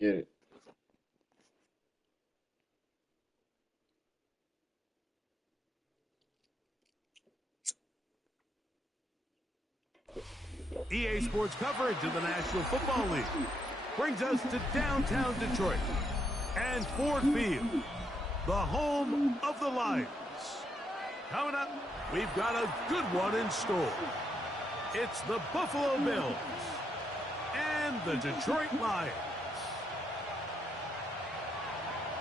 Get it. EA Sports coverage of the National Football League brings us to downtown Detroit and Ford Field, the home of the Lions. Coming up, we've got a good one in store. It's the Buffalo Bills and the Detroit Lions.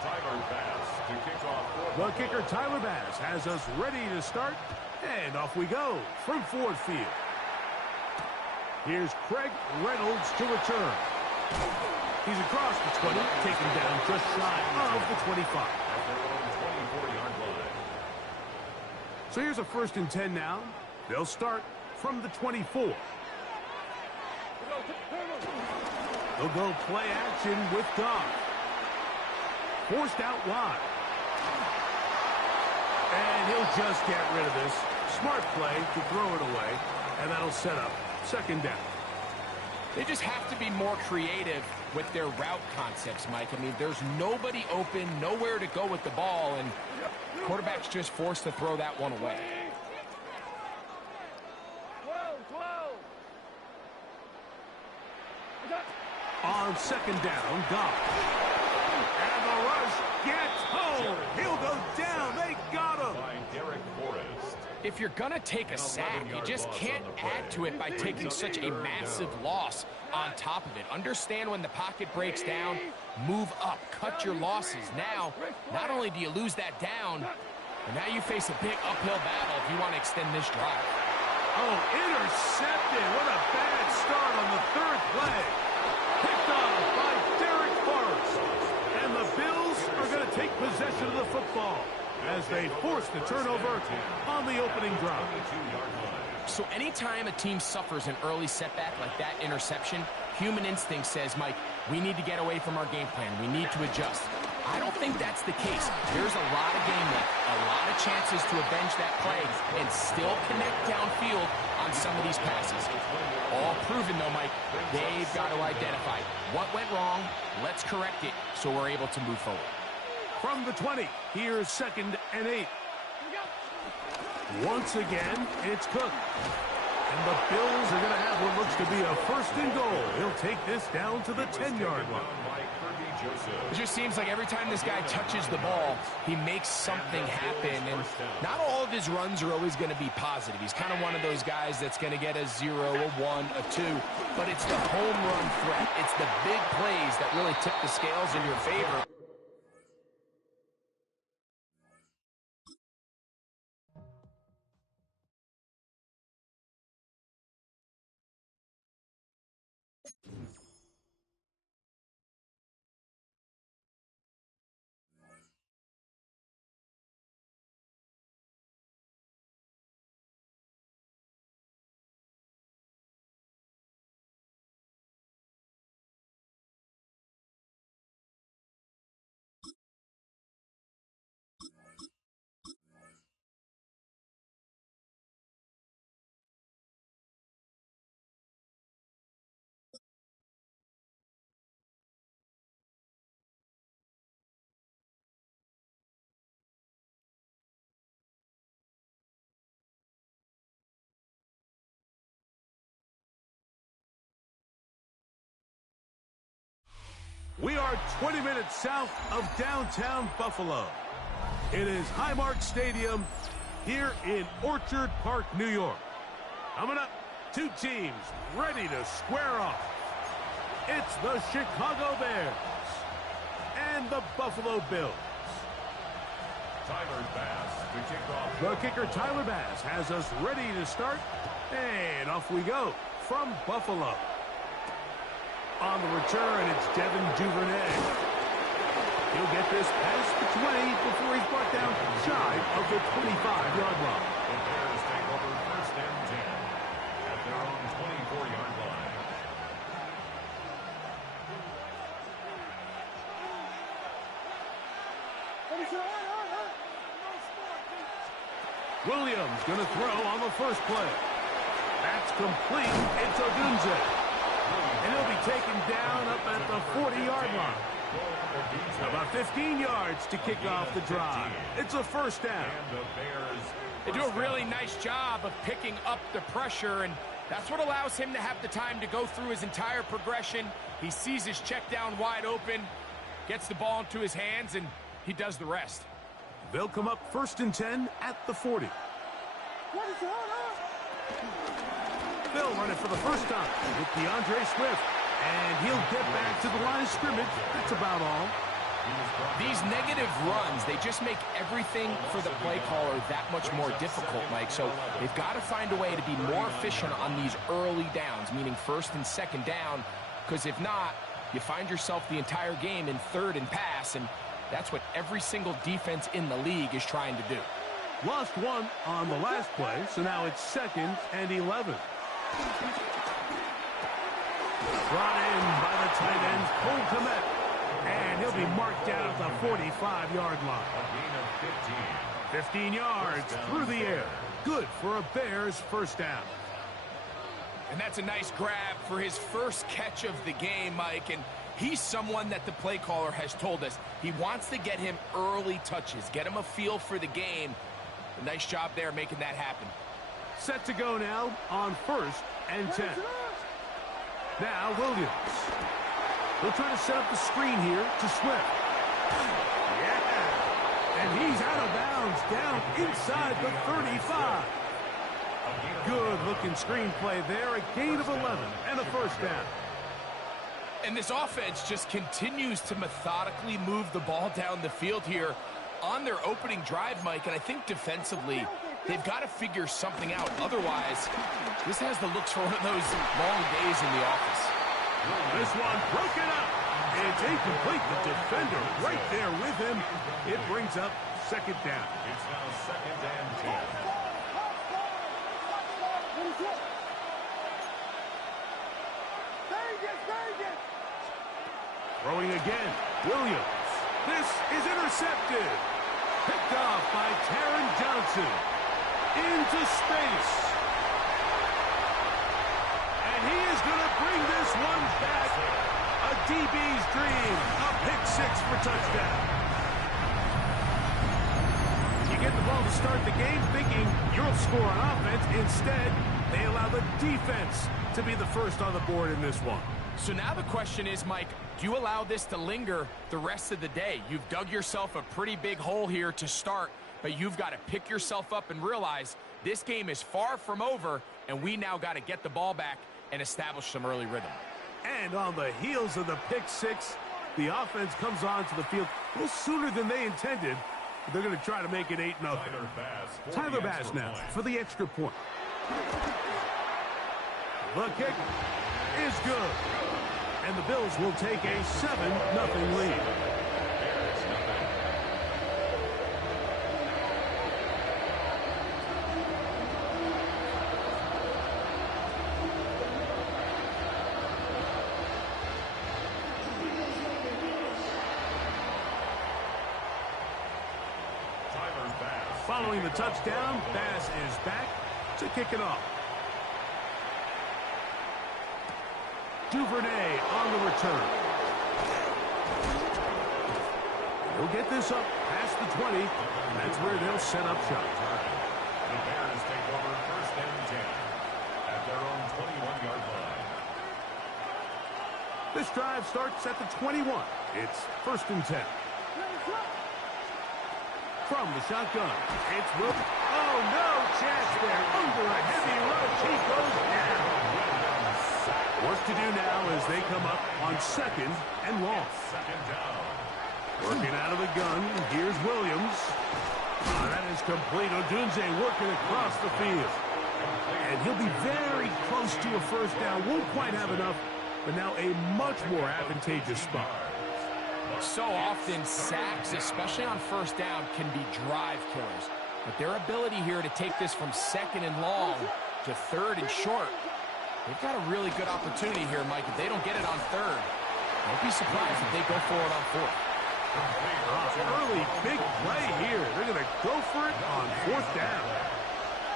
Tyler Bass to kick off. The kicker, Tyler Bass, has us ready to start, and off we go from Ford Field. Here's Craig Reynolds to return. He's across the 20, taken down just shy of the 25. At their own 24-yard line. So here's a 1st and 10 now. They'll start from the 24. They'll go play action with Goff. Forced out wide. And he'll just get rid of this. Smart play to throw it away, and that'll set up 2nd down. They just have to be more creative with their route concepts, Mike. I mean, there's nobody open, nowhere to go with the ball, and quarterback's just forced to throw that one away. On 2nd down, Goff. And the rush gets home. He'll go down. They got him. If you're going to take a sack, you just can't add to it by taking such a massive loss on top of it. Understand when the pocket breaks down, move up, cut your losses. Now, not only do you lose that down, but now you face a big uphill battle if you want to extend this drive. Oh, intercepted. What a bad start on the 3rd play. Picked off by Derek Forrest. And the Bills are going to take possession of the football as they force the turnover on the opening drive. So anytime a team suffers an early setback like that interception, human instinct says, Mike, we need to get away from our game plan. We need to adjust. I don't think that's the case. There's a lot of game left, a lot of chances to avenge that play and still connect downfield on some of these passes. All proven, though, Mike. They've got to identify what went wrong, let's correct it so we're able to move forward. From the 20, here's 2nd and 8. Once again, it's Cook. And the Bills are going to have what looks to be a 1st and goal. He'll take this down to the 10-yard line. It just seems like every time this guy touches the ball, he makes something happen. And not all of his runs are always going to be positive. He's kind of one of those guys that's going to get a 0, a 1, a 2. But it's the home run threat. It's the big plays that really tip the scales in your favor. We are 20 minutes south of downtown Buffalo. It is Highmark Stadium here in Orchard Park, New York. Coming up, 2 teams ready to square off. It's the Chicago Bears and the Buffalo Bills. Tyler Bass to kick off. The kicker, Tyler Bass, has us ready to start. And off we go from Buffalo. On the return, it's Devin Duvernay. He'll get this past the 20 before he's brought down shy of the 25-yard line. The Bears take over 1st and 10 at their own 24-yard line. Williams going to throw on the first play. That's complete. It's Odunze. And he'll be taken down up at the 40-yard line. About 15 yards to kick off the drive. It's a first down. They do a really nice job of picking up the pressure, and that's what allows him to have the time to go through his entire progression. He sees his check down wide open, gets the ball into his hands, and he does the rest. They'll come up 1st and 10 at the 40. They'll run it for the first time with DeAndre Swift. And he'll get back to the line of scrimmage. That's about all. These negative runs, they just make everything for the play caller that much more difficult, Mike. So they've got to find a way to be more efficient on these early downs, meaning 1st and 2nd down, because if not, you find yourself the entire game in 3rd and pass, and that's what every single defense in the league is trying to do. Lost one on the last play, so now it's 2nd and 11. Brought in by the tight end, Cole Kmet. And he'll be marked down at the 45-yard line. A gain of 15 yards through the air. Good for a Bears first down. And that's a nice grab for his first catch of the game, Mike. And he's someone that the play caller has told us he wants to get him early touches, get him a feel for the game. A nice job there making that happen. Set to go now on 1st and 10. Now Williams. He'll try to set up the screen here to Swift. Yeah! And he's out of bounds down inside the 35. Good-looking screenplay there. A gain of 11 and a first down. And this offense just continues to methodically move the ball down the field here on their opening drive, Mike. And I think defensively, they've got to figure something out. Otherwise, this has the looks for one of those long days in the office. This one broken up. It's incomplete. The defender right there with him. It brings up 2nd down. It's now 2nd and 10. Throwing again. Williams. This is intercepted. Picked off by Taron Johnson. Into space. And he is going to bring this one back. A DB's dream. A pick-6 for touchdown. You get the ball to start the game thinking you'll score on offense. Instead, they allow the defense to be the first on the board in this one. So now the question is, Mike, do you allow this to linger the rest of the day? You've dug yourself a pretty big hole here to start, but you've got to pick yourself up and realize this game is far from over, and we now got to get the ball back and establish some early rhythm. And on the heels of the pick-6, the offense comes onto the field a little sooner than they intended. They're going to try to make it 8-0. Tyler Bass now for the extra point. The kick is good. And the Bills will take a 7-0 lead. Following the touchdown, Bass is back to kick it off. Duvernay on the return. He'll get this up past the 20, and that's where they'll set up shop. The Bears take over 1st and 10 at their own 21-yard line. This drive starts at the 21. It's 1st and 10. From the shotgun, it's Will. Oh, no chance there. Under a heavy rush, he goes down. Work to do now as they come up on 2nd and long. 2nd down. Working out of the gun, here's Williams. That is complete. Odunze working across the field. And he'll be very close to a first down. Won't quite have enough, but now a much more advantageous spot. So often, sacks, especially on first down, can be drive killers. But their ability here to take this from 2nd and long to 3rd and short, they've got a really good opportunity here, Mike. If they don't get it on 3rd, don't be surprised if they go for it on 4th. Early big play here. They're going to go for it on 4th down.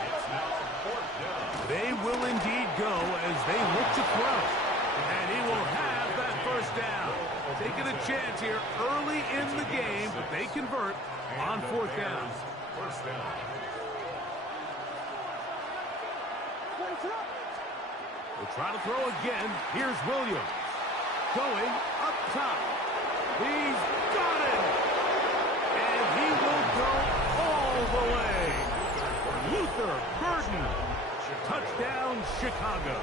It's now 4th down. They will indeed go as they look to throw. And he will have that 1st down. Taking a chance here early in the game, but they convert on 4th down. 1st down. We'll try to throw again. Here's Williams. Going up top. He's got it. And he will go all the way. Luther Burden. Touchdown, Chicago.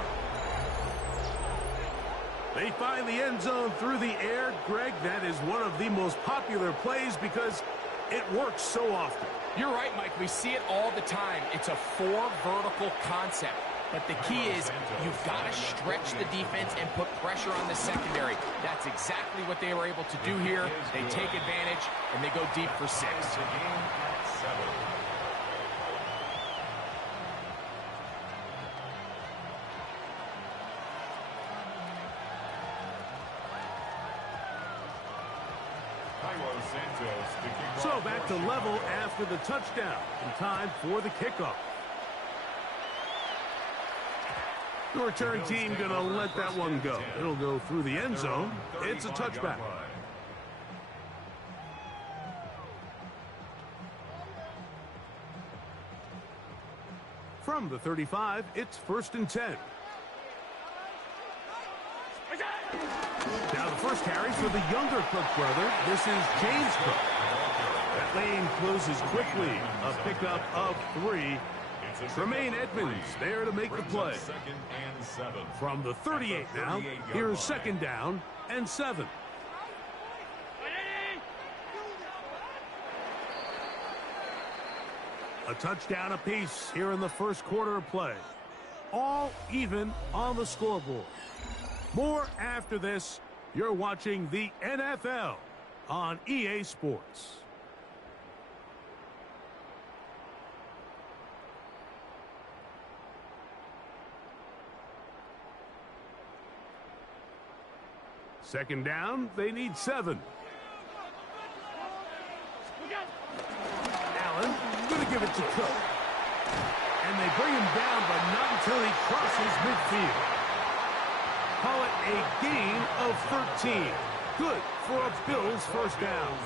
They find the end zone through the air. Greg, that is one of the most popular plays because it works so often. You're right, Mike. We see it all the time. It's a 4 vertical concept. But the key is you've got to stretch the defense and put pressure on the secondary. That's exactly what they were able to do here. They take advantage, and they go deep for 6. So back to level after the touchdown. In time for the kickoff. The return team going to let that one go. It'll go through the end zone. It's a touchback. From the 35, it's 1st and 10. Now the first carry for the younger Cook brother. This is James Cook. That lane closes quickly. A pickup of 3. Tremaine Edmonds there to make the play. From the 38 now, here's 2nd down and 7. A touchdown apiece here in the first quarter of play. All even on the scoreboard. More after this. You're watching the NFL on EA Sports. Second down, they need 7. Allen, going to give it to Cook. And they bring him down, but not until he crosses midfield. Call it a gain of 13. Good for a Bills 1st down.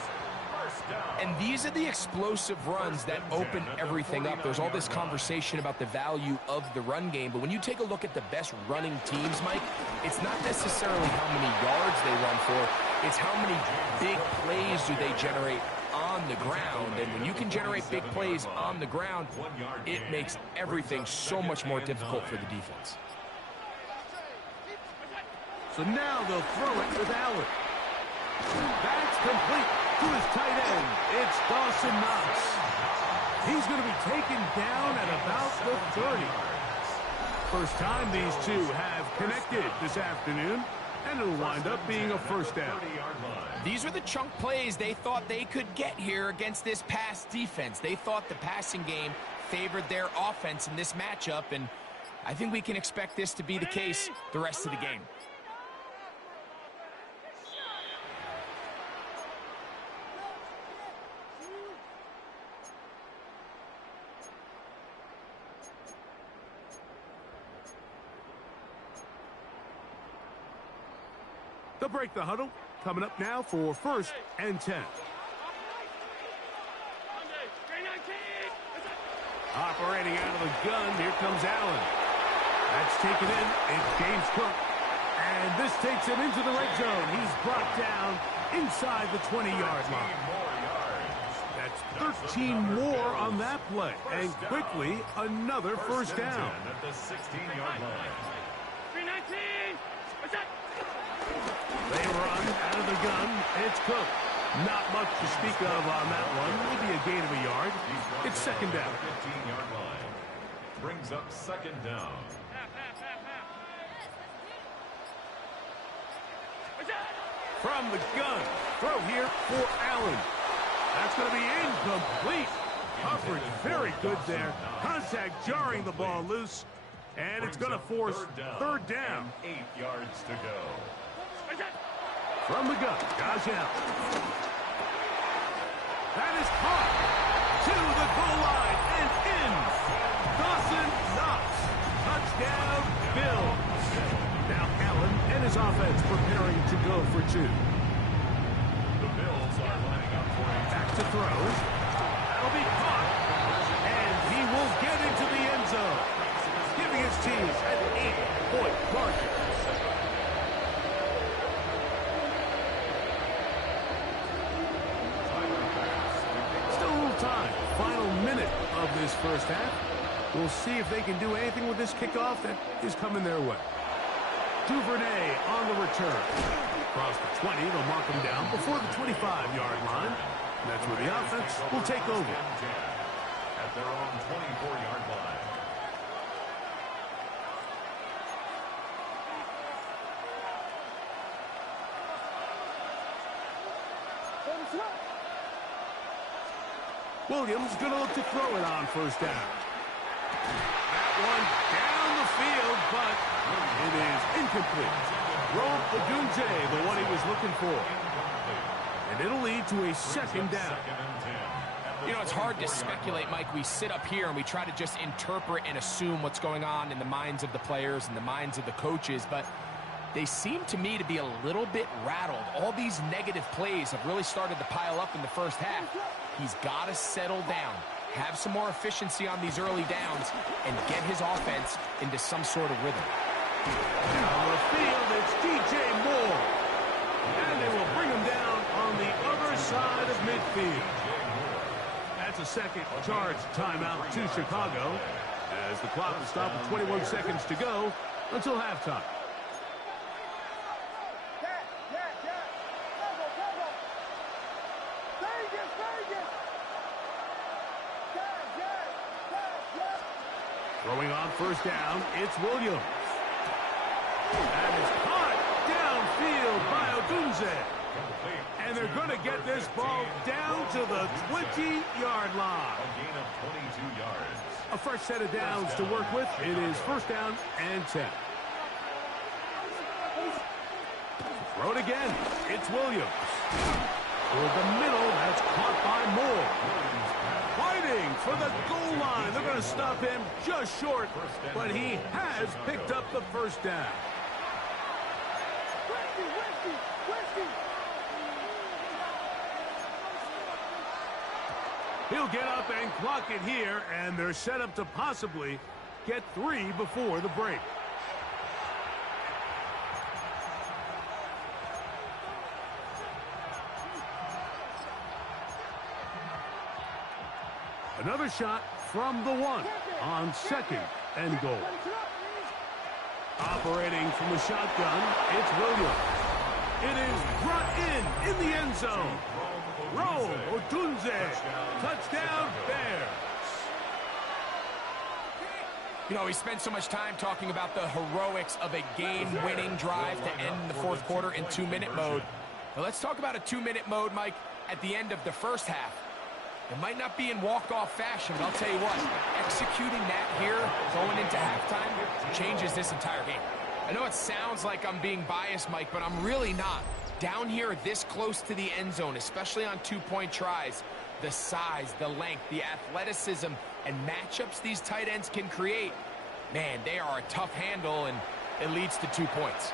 And these are the explosive runs that open everything up. There's all this conversation about the value of the run game, but when you take a look at the best running teams, Mike, it's not necessarily how many yards they run for, it's how many big plays do they generate on the ground. And when you can generate big plays on the ground, it makes everything so much more difficult for the defense. So now they'll throw it with Allen. That's complete to his tight end. It's Dawson Knox. He's going to be taken down at about the 30. First time these two have connected this afternoon, and it'll wind up being a 1st down. These are the chunk plays they thought they could get here against this pass defense. They thought the passing game favored their offense in this matchup, and I think we can expect this to be the case the rest of the game. They'll break the huddle. Coming up now for 1st and 10. Operating out of the gun, here comes Allen. That's taken in. It's James Cook. And this takes him into the red zone. He's brought down inside the 20-yard line. That's 13 more on that play. And quickly, another 1st down. At the 16-yard line. They run out of the gun. It's Cook. Not much to speak of on that one. Maybe a gain of a yard. It's 2nd down. 15-yard line. Brings up 2nd down. From the gun. Throw here for Allen. That's going to be incomplete. Coverage very good there. Contact jarring the ball loose. And it's going to force 3rd down. 8 yards to go. From the gun, Josh Allen. That is caught to the goal line and in. Dawson Knox. Touchdown, Bills. Now Allen and his offense preparing to go for two. The Bills are lining up for a Back to throw. That'll be caught. And he will get into the end zone, giving his team an 8-point margin. Still a little time. Final minute of this first half. We'll see if they can do anything with this kickoff that is coming their way. Duvernay on the return. Across the 20, they'll mark him down before the 25-yard line. And that's where the offense will take over. at their own 24-yard line. Williams going to look to throw it on first down. That one down the field, but it is incomplete. Rome Odunze, the one he was looking for. And it'll lead to a second down. You know, it's hard to speculate, Mike. We sit up here and we try to just interpret and assume what's going on in the minds of the players and the minds of the coaches, but they seem to me to be a little bit rattled. All these negative plays have really started to pile up in the first half. He's got to settle down, have some more efficiency on these early downs, and get his offense into some sort of rhythm. Down the field, it's DJ Moore. And they will bring him down on the other side of midfield. That's a second charge timeout to Chicago as the clock will stop with 21 seconds to go until halftime. Throwing on first down, it's Williams. That is caught downfield by Odunze. And they're going to get this ball down to the 20-yard line. A gain of 22 yards. A fresh set of downs to work with. It is first down and 10. Throw it again. It's Williams. Toward the middle, that's caught by Moore. Fighting for the goal line. They're going to stop him just short, but he has picked up the first down. He'll get up and clock it here, and they're set up to possibly get 3 before the break. Another shot from the 1 on second and goal. Operating from the shotgun, it's Williams. It is brought in the end zone. Rome Odunze, touchdown Bears. You know, we spent so much time talking about the heroics of a game-winning drive to end the fourth quarter in 2-minute mode. Now let's talk about a 2-minute mode, Mike, at the end of the first half. It might not be in walk-off fashion, but I'll tell you what, executing that here, going into halftime, changes this entire game. I know it sounds like I'm being biased, Mike, but I'm really not. Down here, this close to the end zone, especially on 2-point tries, the size, the length, the athleticism, and matchups these tight ends can create, man, they are a tough handle, and it leads to 2 points.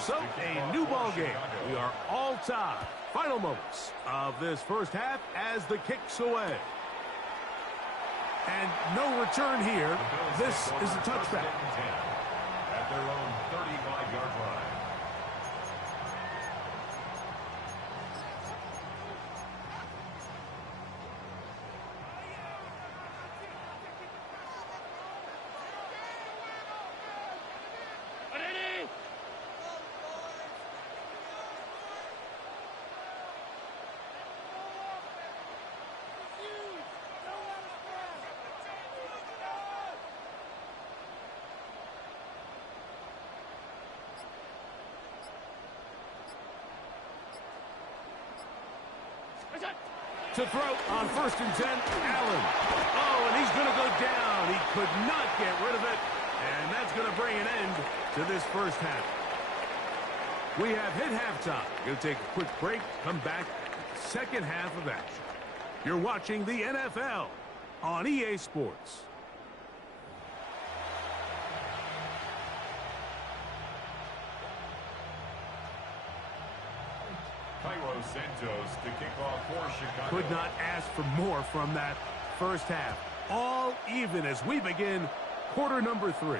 So, a new ball game. We are all tied. Final moments of this first half as the kick's away. And no return here. This is a touchback. At their own 35-yard line. To throw on 1st and 10, Allen. Oh, and he's is going to go down. He could not get rid of it. And that's going to bring an end to this first half. We have hit halftime. Going to take a quick break. Come back. Second half of action. You're watching the NFL on EA Sports. Cairo Santos to kick off for Chicago. Could not ask for more from that first half. All even as we begin quarter number 3.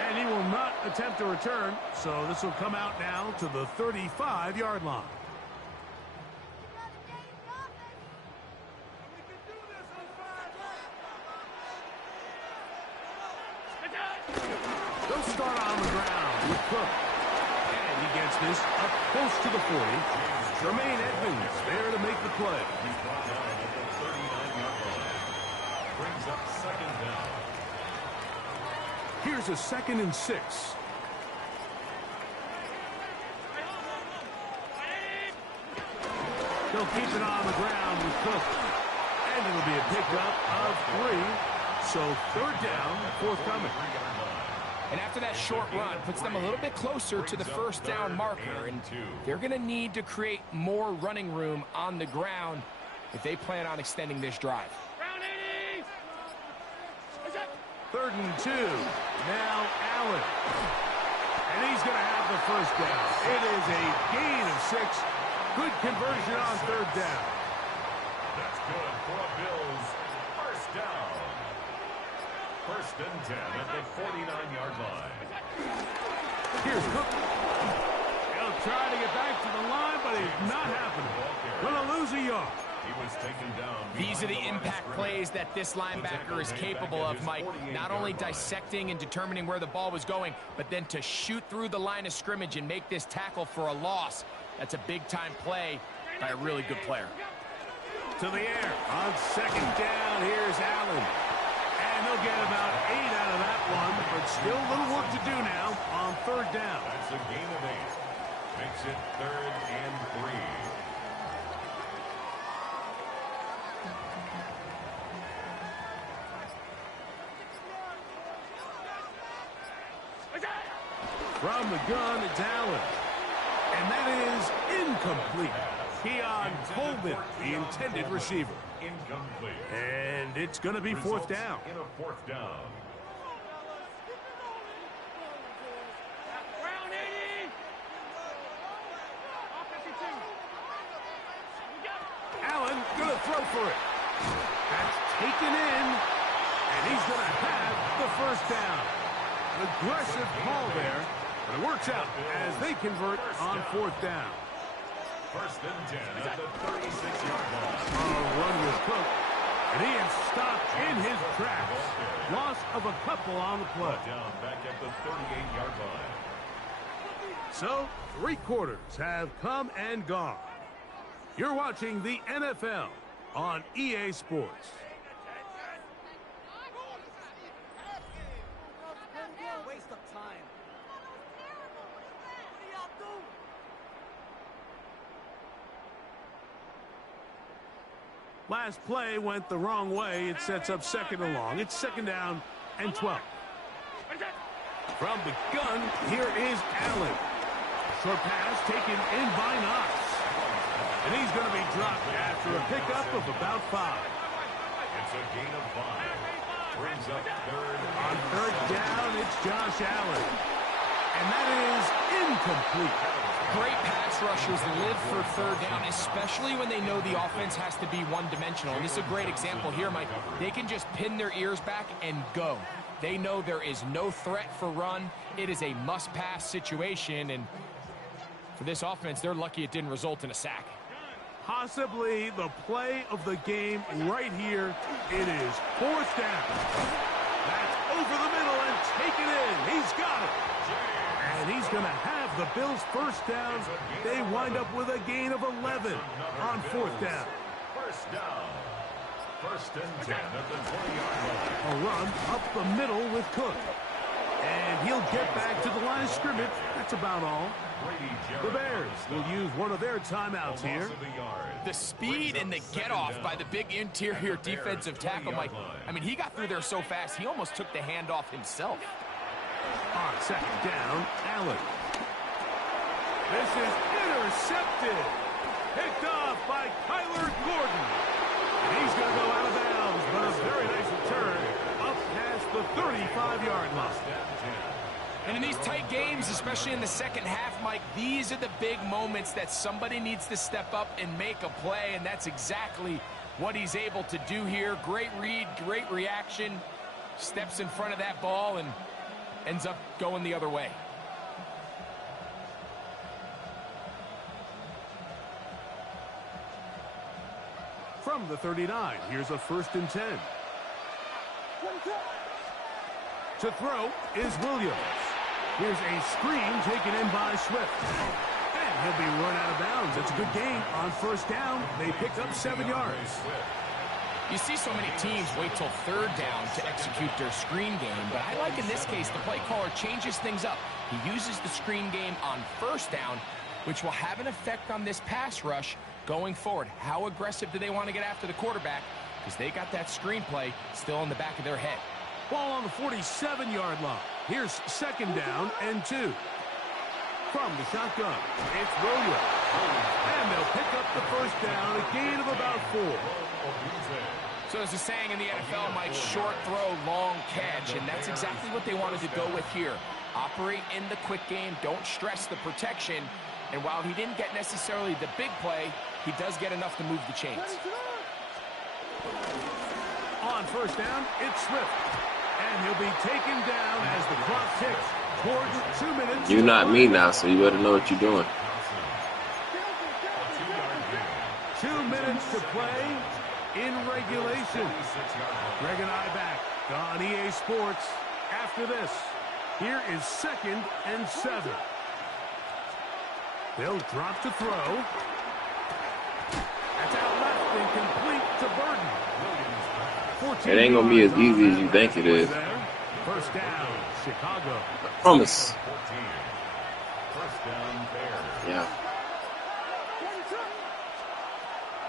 And he will not attempt a return, so this will come out now to the 35-yard line. They'll start on the ground with Cook. And he gets this up close to the 40. Jermaine Edmonds there to make the play. He's brought down at the 39-yard line. Brings up second down. Here's a 2nd and 6. They'll keep it on the ground with Cook. And it'll be a pickup of 3. So 3rd down, forthcoming. And after that short run, puts them a little bit closer to the first down marker. And they're going to need to create more running room on the ground if they plan on extending this drive. 3rd and 2. Now Allen. And he's going to have the first down. It is a gain of 6. Good conversion on 3rd down. That's good for a Bills first down. 1st and 10 at the 49-yard line. Here's Cook. He'll try to get back to the line, but it's not happening. Going to lose a yard. He was taken down. These are the impact plays that this linebacker is capable of, Mike. Not only dissecting and determining where the ball was going, but then to shoot through the line of scrimmage and make this tackle for a loss. That's a big-time play by a really good player. To the air. On 2nd down, here's Allen. And they'll get about 8 out of that one, but still a little work to do now on 3rd down. That's a gain of 8. Makes it 3rd and 3. From the gun, it's Allen. And that is incomplete. Keon Coleman, the intended receiver. Incomplete. And it's going to be 4th down. In a 4th down. Allen going to throw for it. That's taken in. And he's going to have the first down. An aggressive call there. But it works out as they convert on 4th down. 1st and 10 at the 36-yard line. Run with Cook. And he is stopped in his tracks. Loss of a couple on the play. Down back at the 38-yard line. So, 3 quarters have come and gone. You're watching the NFL on EA Sports. Waste of time. Last play went the wrong way. It sets up 2nd and long. It's 2nd down and 12. From the gun, here is Allen. Short pass taken in by Knox. And he's going to be dropped after a pickup of about 5. It's a gain of 5. Brings up 3rd. On 3rd down, it's Josh Allen. And that is incomplete. Great pass rushers live for 3rd down, especially when they know the offense has to be one-dimensional. And this is a great example here, Mike. They can just pin their ears back and go. They know there is no threat for run. It is a must-pass situation, and for this offense, they're lucky it didn't result in a sack. Possibly the play of the game right here. It is 4th down. That's over the middle and taken in. He's got it. And he's going to have the Bills' first down. They wind up with a gain of 11 on 4th down. First down. 1st and 10 at the 20-yard line. A run up the middle with Cook. And he'll get back to the line of scrimmage. That's about all. The Bears will use one of their timeouts here. The speed and the get-off by the big interior defensive tackle, Mike. I mean, he got through there so fast, he almost took the handoff himself. On second down, Allen. This is intercepted. Picked off by Kyler Gordon. And he's going to go out of bounds, but a very nice return up past the 35-yard line. And in these tight games, especially in the second half, Mike, these are the big moments that somebody needs to step up and make a play, and that's exactly what he's able to do here. Great read, great reaction, steps in front of that ball and ends up going the other way. From the 39, here's a 1st and 10. To throw is Williams. Here's a screen taken in by Swift. And he'll be run out of bounds. It's a good gain on 1st down. They pick up 7 yards. You see so many teams wait till 3rd down to execute their screen game, but I like in this case the play caller changes things up. He uses the screen game on 1st down, which will have an effect on this pass rush going forward. How aggressive do they want to get after the quarterback? Because they got that screen play still in the back of their head. Ball on the 47-yard line. Here's 2nd down and 2. From the shotgun, it's Williams. And they'll pick up the 1st down, a gain of about 4. So there's a saying in the NFL, Mike, short throw, long catch, and that's exactly what they wanted to go with here. Operate in the quick game, don't stress the protection, and while he didn't get necessarily the big play, he does get enough to move the chains. On 1st down, it's Swift. And he'll be taken down as the clock ticks towards 2 minutes. You're not me now, so you better know what you're doing. 2 minutes to play in regulation. Greg and I back on EA Sports after this. Here is 2nd and 7. They'll drop to throw. That's out left and complete to Burton. It ain't gonna be as easy as you think it is. 1st down, Chicago. I promise. Yeah.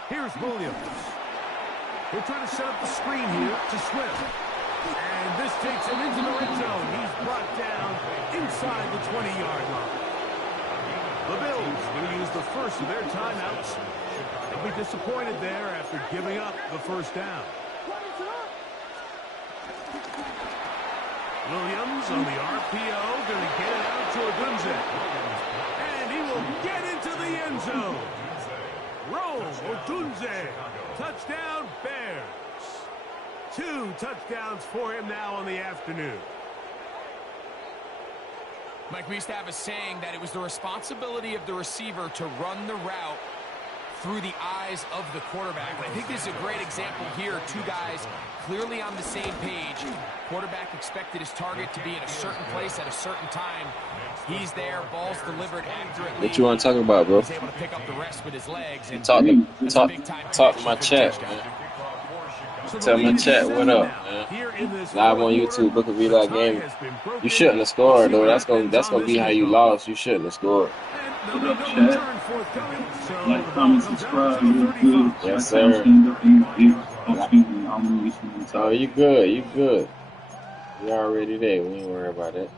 Here's Williams. He'll try to set up the screen here to Swift. And this takes him into the red zone. He's brought down inside the 20-yard line. The Bills will use the first of their timeouts. They'll be disappointed there after giving up the 1st down. Williams on the RPO, going to get it out to Odunze. And he will get into the end zone. Roll, Odunze. Touchdown, Bears. 2 touchdowns for him now on the afternoon. Mike, we used to have a saying that it was the responsibility of the receiver to run the route through the eyes of the quarterback. I think this is a great example here. 2 guys clearly on the same page. Quarterback expected his target to be in a certain place at a certain time. He's there, ball's delivered accurately. What you want to talk about, bro? He's able to pick up the rest with his legs. And talk to my chat, man. Tell my chat what up, man. Live on YouTube, Book of EliGaming. You shouldn't have scored, though. That's gonna be how you lost. You shouldn't have scored. What up, chat? Like, comment, subscribe, YouTube. Yes, sir. Oh, you good. You good. You already there. We ain't worry about that.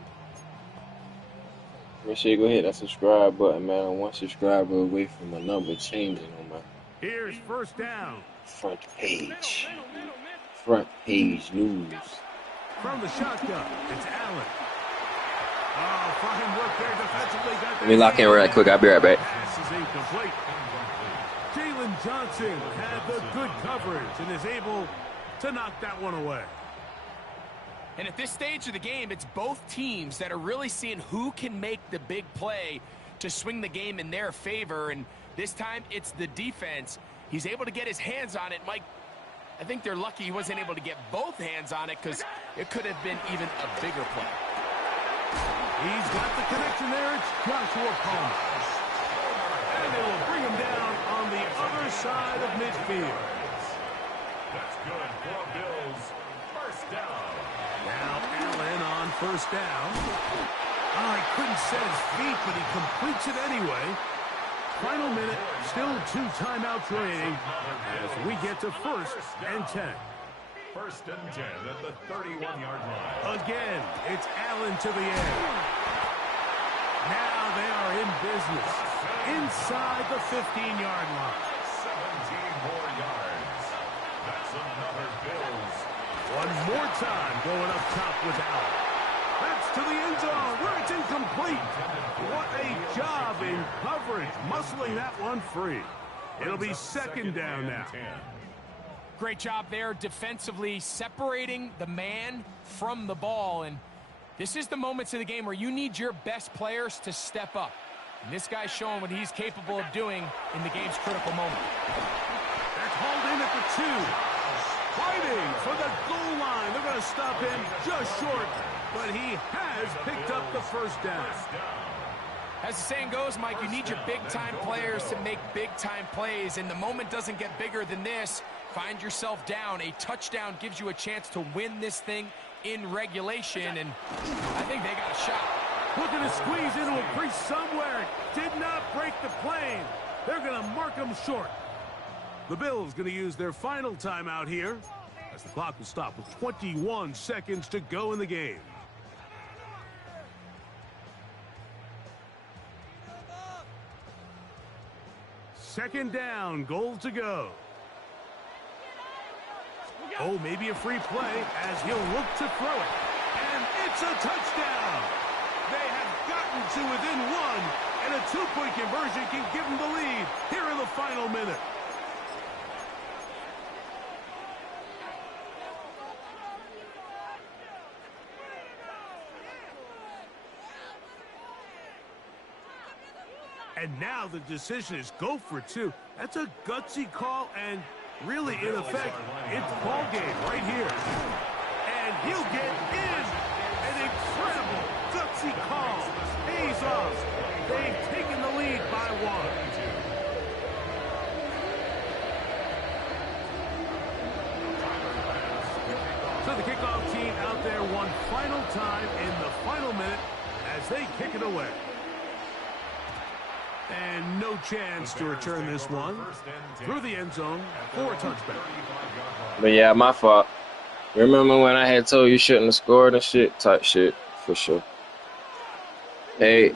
Make sure you go hit that subscribe button, man. I'm 1 subscriber away from my number changing on my Here's 1st down. front page. Front page news. From the shotgun, it's Allen. Oh, fine work there defensively. Let me lock in right quick. I'll be right back. Pass is incomplete. Jalen Johnson had the good coverage and is able to knock that one away. And at this stage of the game, it's both teams that are really seeing who can make the big play to swing the game in their favor. And this time, it's the defense. He's able to get his hands on it. Mike, I think they're lucky he wasn't able to get both hands on it because it could have been even a bigger play. He's got the connection there. It's Joshua Palmer. And they will bring him down on the other side of midfield. That's good for Bills. 1st down. Now Allen on first down. Oh, he couldn't set his feet, but he completes it anyway. Final minute, still 2 timeouts remaining as we get to 1st and 10. 1st and 10 at the 31-yard line. Again, it's Allen to the air. Now they are in business inside the 15-yard line. 17 more yards. That's another Bills. One more time going up top with Allen. That's to the end zone where it's incomplete. What a job in coverage, muscling that one free. It'll be 2nd down now. Great job there defensively, separating the man from the ball. And this is the moments of the game where you need your best players to step up. And this guy's showing what he's capable of doing in the game's critical moment. That's hauled in at the 2. Fighting for the goal line. They're going to stop him just short, but he has picked up the 1st down. As the saying goes, Mike, you need your big-time players to make big-time plays, and the moment doesn't get bigger than this. Find yourself down. A touchdown gives you a chance to win this thing in regulation, and I think they got a shot. Looking to squeeze into a crease somewhere. Did not break the plane. They're going to mark him short. The Bills going to use their final timeout here as the clock will stop with 21 seconds to go in the game. Second down, goal to go. Oh, maybe a free play as he'll look to throw it. And it's a touchdown. They have gotten to within 1, and a 2-point conversion can give them the lead here in the final minute. And now the decision is go for 2. That's a gutsy call, and really, in effect, it's ball game right here. And he'll get in. An incredible gutsy call. Pays off. They've taken the lead by 1. So the kickoff team out there one final time in the final minute as they kick it away. And no chance to return this one through the end zone for a touchback. But yeah, my fault. Remember when I had told you shouldn't have scored and shit? Type shit, for sure. Hey,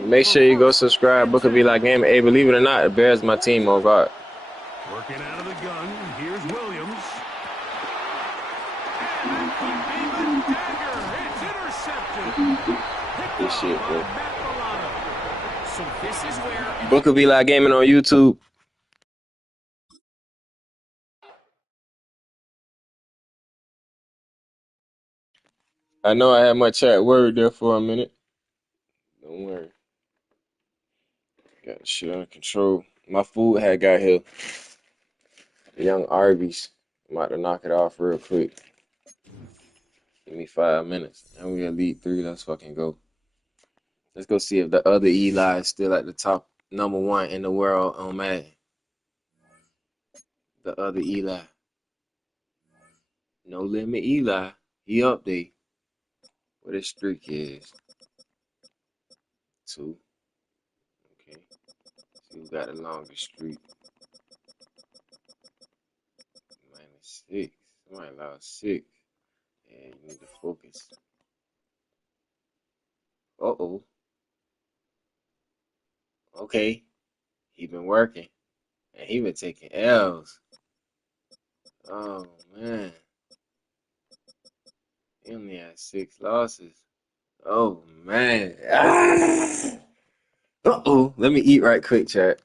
make sure you go subscribe. BookofEliGaming. Hey, believe it or not, the Bears my team on guard. Working out of the gun. Here's Williams. And that could be the dagger. It's intercepted. This shit, bro. So this is where BookofEliGaming on YouTube. I know I had my chat worried there for a minute. Don't worry. Got the shit under control. My food had got here. The young Arby's. I'm about to knock it off real quick. Give me 5 minutes. And we Elite 3. Let's fucking go. Let's go see if the other Eli is still at the top, #1 in the world on Madden. The other Eli. No limit Eli. He up there. What his streak is. 2. Okay. See who got the longest streak. -6. Somebody lost 6. Yeah, you need to focus. Uh-oh. Okay. He been working. And he been taking L's. Oh, man. He only had 6 losses. Oh, man. Ah! Uh-oh. Let me eat right quick, chat.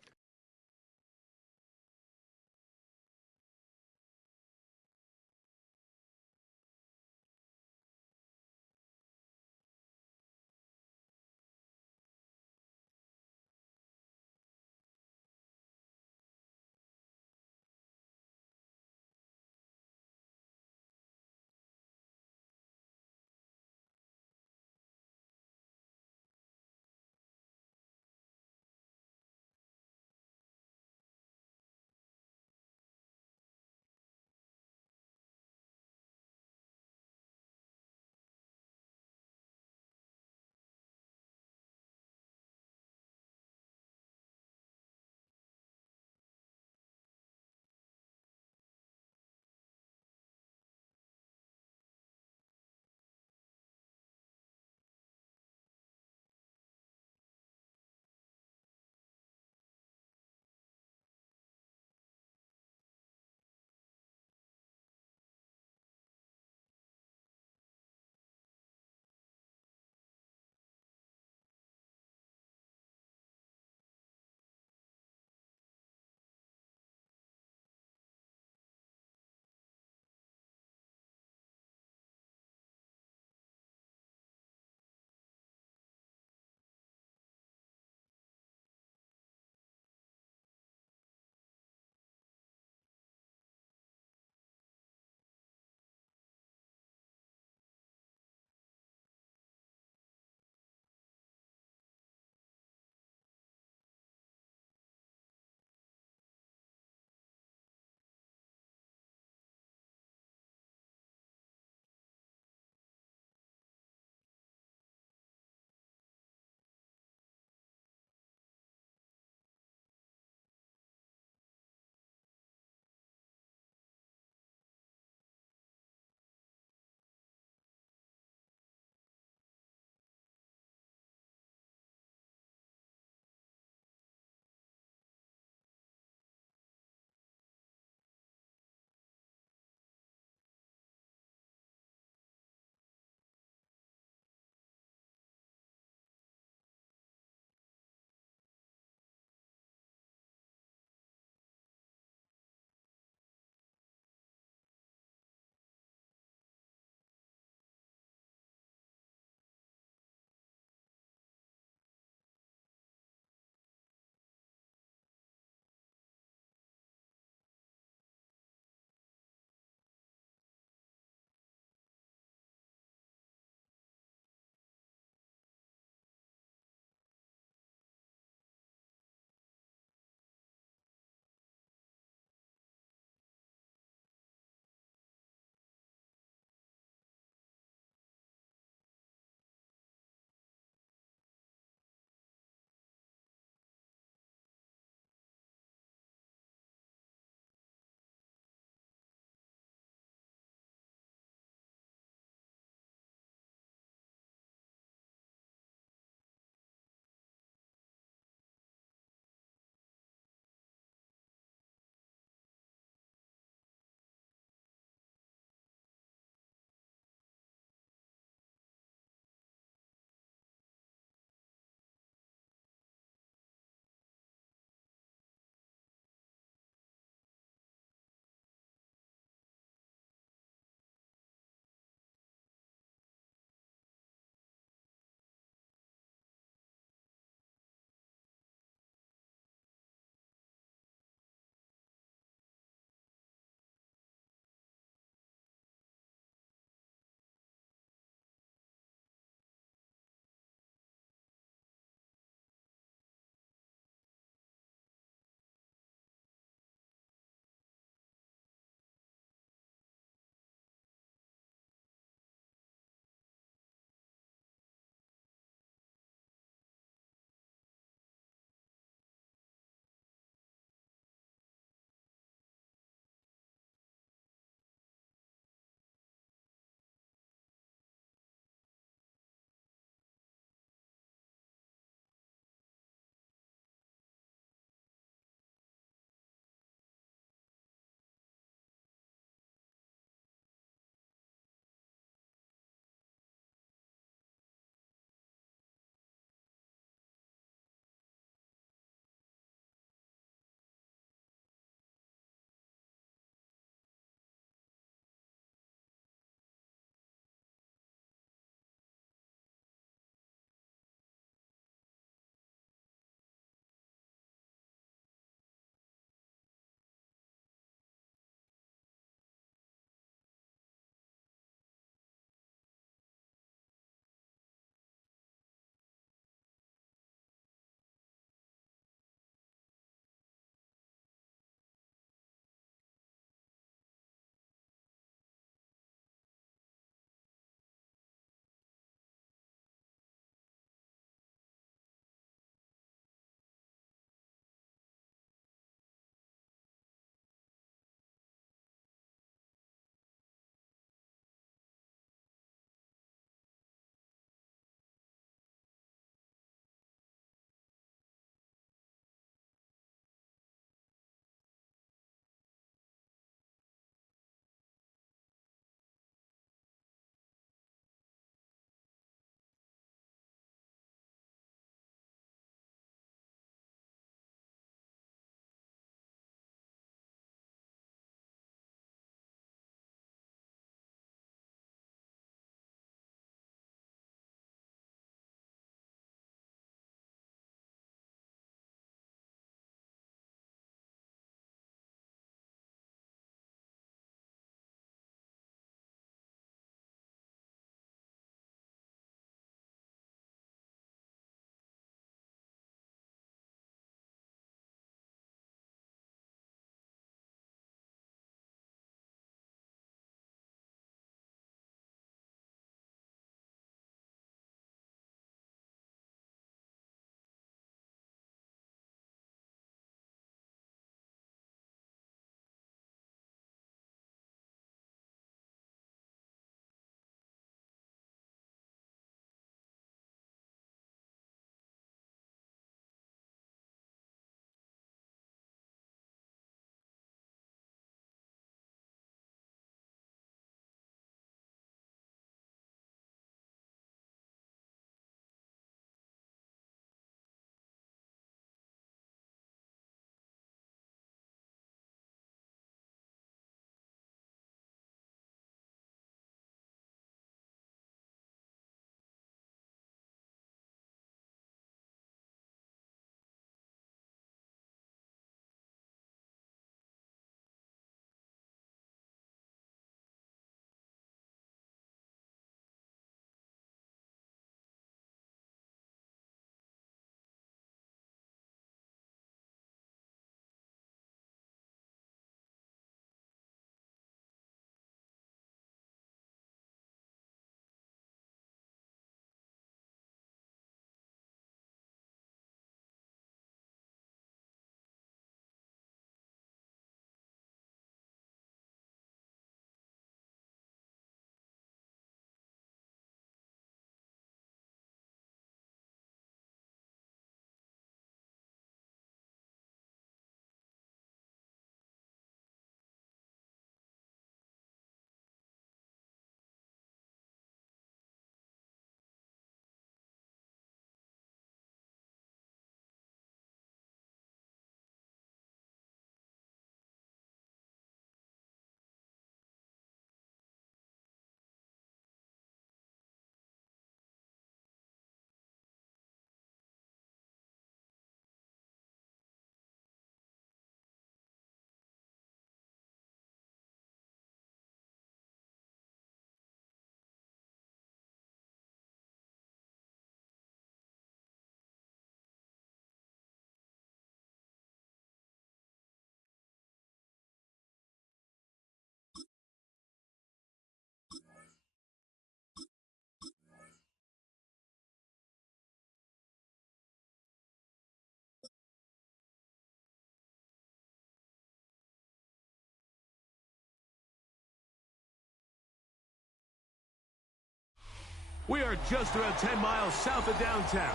We are just about 10 miles south of downtown.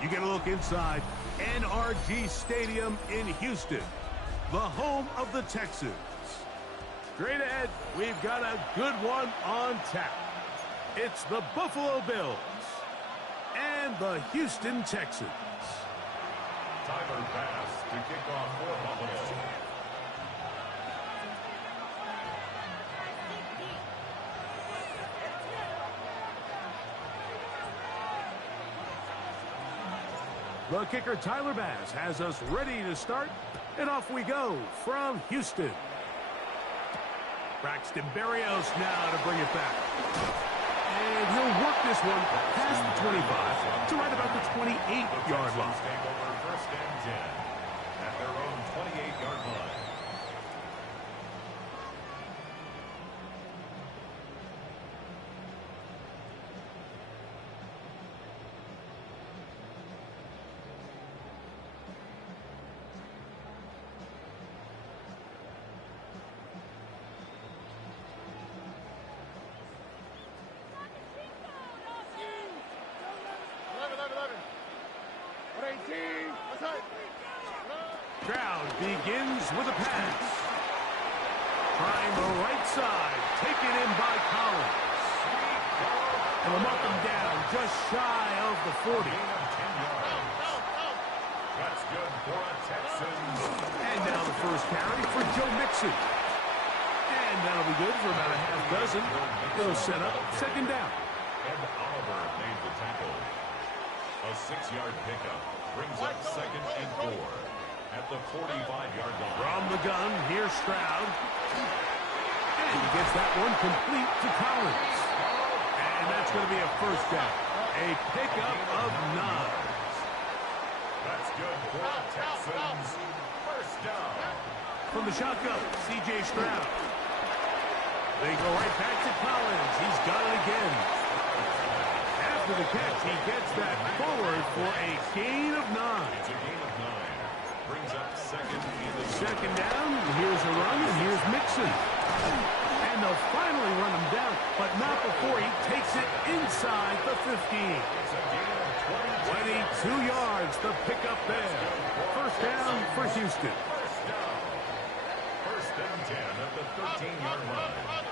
You get a look inside NRG Stadium in Houston, the home of the Texans. Straight ahead, we've got a good one on tap. It's the Buffalo Bills and the Houston Texans. Tyler pass to kick off for Buffalo. The kicker, Tyler Bass, has us ready to start, and off we go from Houston. Braxton Berrios now to bring it back. And he'll work this one past the 25 to right about the 28-yard line. Take over first and 10 at their own 28-yard line. Stroud begins with a pass. Trying the right side. Taken in by Collins. And we'll mark him down just shy of the 40. That's good for a Texans. And now the first carry for Joe Mixon. And that'll be good for about a half dozen. It'll set up second down. And Oliver made the tackle. A 6-yard pickup brings up second and 4 at the 45-yard line. From the gun, here's Stroud. And he gets that one complete to Collins. And that's going to be a first down. A pickup of 9. That's good for a Texans. First down. From the shotgun, C.J. Stroud. They go right back to Collins. He's got it again. After the catch, he gets that forward for a gain of 9. It's a gain of 9. Brings up second down. Here's a run, and here's Mixon. And they'll finally run him down, but not before he takes it inside the 15. It's a gain of 22 yards, the pickup there. First down for Houston. First down. First and 10 at the 13-yard line.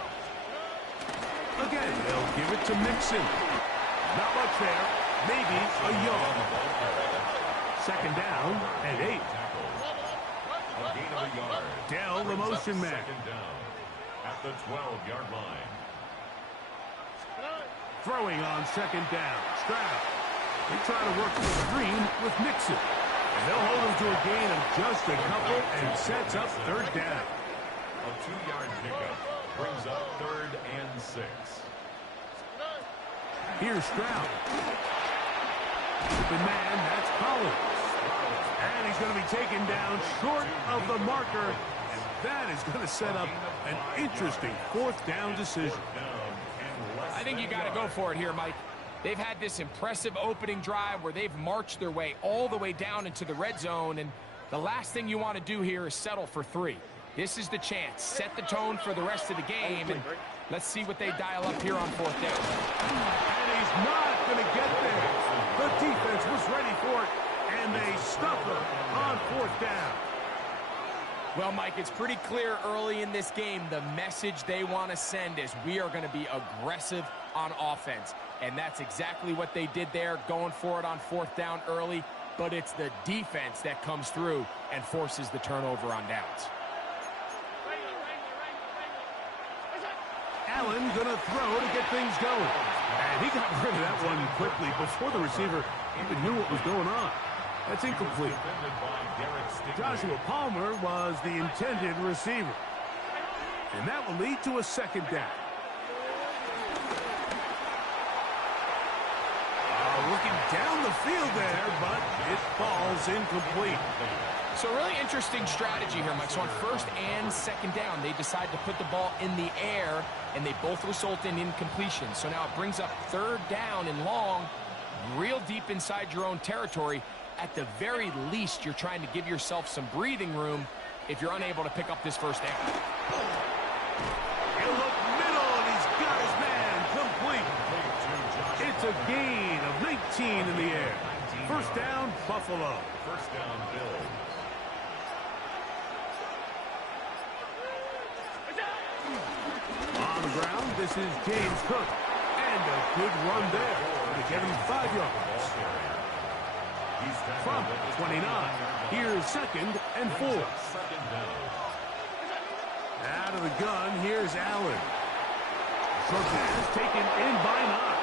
Again, they'll give it to Mixon. Not much there. Maybe a yard. Second down and 8. A gain of a yard. Dell, the motion man. Second down at the 12-yard line. Throwing on second down. Stroud. They try to work the screen with Mixon. And they'll hold him to a gain of just a couple and sets up third down. A 2-yard pickup brings up third and 6. Here's Stroud. Open man, that's Collins. And he's going to be taken down short of the marker. And that is going to set up an interesting fourth down decision. I think you got to go for it here, Mike. They've had this impressive opening drive where they've marched their way all the way down into the red zone, and the last thing you want to do here is settle for 3. This is the chance. Set the tone for the rest of the game, and let's see what they dial up here on fourth down. And he's not going to get there. The defense was ready for it, and they stop him on fourth down. Well, Mike, it's pretty clear early in this game the message they want to send is we are going to be aggressive on offense. And that's exactly what they did there, going for it on fourth down early. But it's the defense that comes through and forces the turnover on downs. Allen going to throw to get things going. And he got rid of that one quickly before the receiver even knew what was going on. That's incomplete. Joshua Palmer was the intended receiver. And that will lead to a second down. Looking down the field there, but it falls incomplete. So really interesting strategy here, Mike. So on first and second down, they decide to put the ball in the air, and they both result in incompletion. So now it brings up third down and long, real deep inside your own territory. At the very least, you're trying to give yourself some breathing room if you're unable to pick up this first down. He'll look middle, and he's got his man complete. a gain of 19 in the air. First down, Buffalo. First down, Bills. On the ground, this is James Cook. And a good run there to get him 5 yards. From 29, here's second and 4. Out of the gun, here's Allen. Short pass taken in by Knox.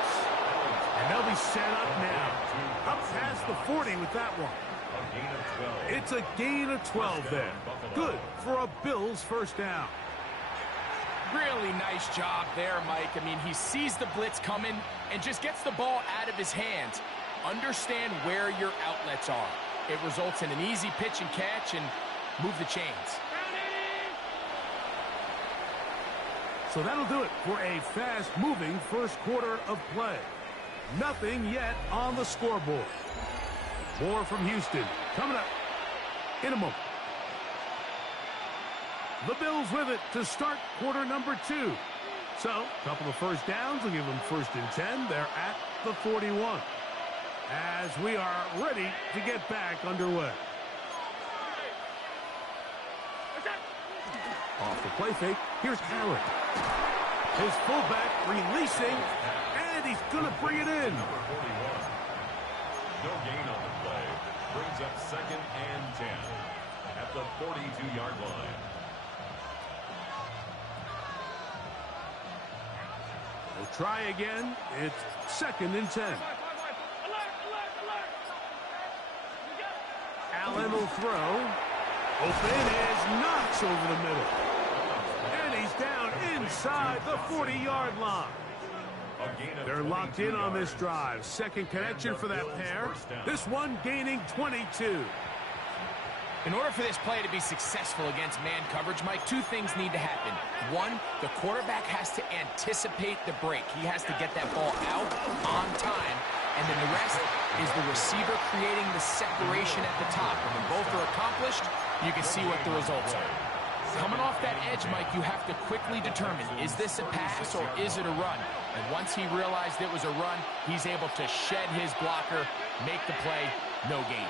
And they'll be set up now. Up past the 40 with that one. It's a gain of 12 there. Good for a Bills first down. Really nice job there, Mike. I mean, he sees the blitz coming and just gets the ball out of his hands. Understand where your outlets are. It results in an easy pitch and catch and move the chains. So that'll do it for a fast-moving first quarter of play. Nothing yet on the scoreboard. More from Houston coming up in a moment. The Bills with it to start quarter number 2. So, a couple of first downs will give them first and 10. They're at the 41. As we are ready to get back underway. Off the play fake, here's Allen. His fullback releasing, and he's going to bring it in. Number 41. No gain on the play. Brings up second and 10 at the 42-yard line. We'll try again. It's second and 10. Allen will throw. Open is Knox over the middle. And he's down inside the 40-yard line. They're locked in on this drive. Second connection for that pair. This one gaining 22. In order for this play to be successful against man coverage, Mike, 2 things need to happen. 1, the quarterback has to anticipate the break. He has to get that ball out on time. And then the rest is the receiver creating the separation at the top. And when both are accomplished, you can see what the results are. Coming off that edge, Mike, you have to quickly determine, is this a pass or is it a run? And once he realized it was a run, he's able to shed his blocker, make the play, no gain.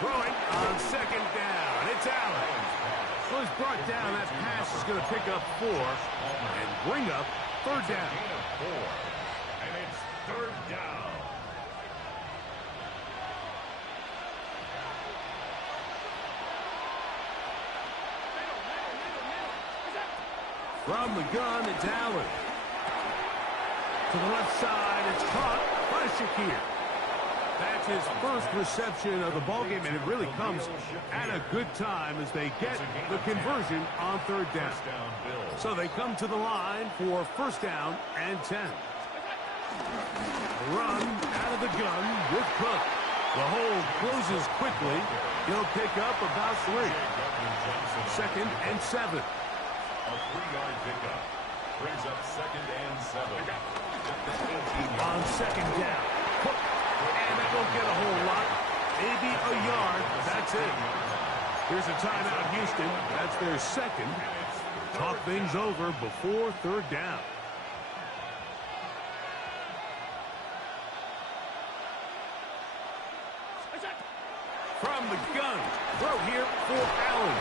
Throwing on second down. It's Allen. Well, he's brought down. That pass is going to pick up 4 and bring up third down. And it's third down. From the gun, it's Allen. To the left side, it's caught by Shakir. That's his first reception of the ballgame, and it really comes at a good time as they get the conversion on third down. So they come to the line for first down and 10. Run out of the gun with Cook. The hole closes quickly. He'll pick up about 3. Second and 7. A 3-yard pickup. Brings up second and 7. On second down. Cook. And that won't get a whole lot. Maybe a yard. That's it. Here's a timeout, Houston. That's their second. Talk things over before third down. From the gun. Throw here for Allen.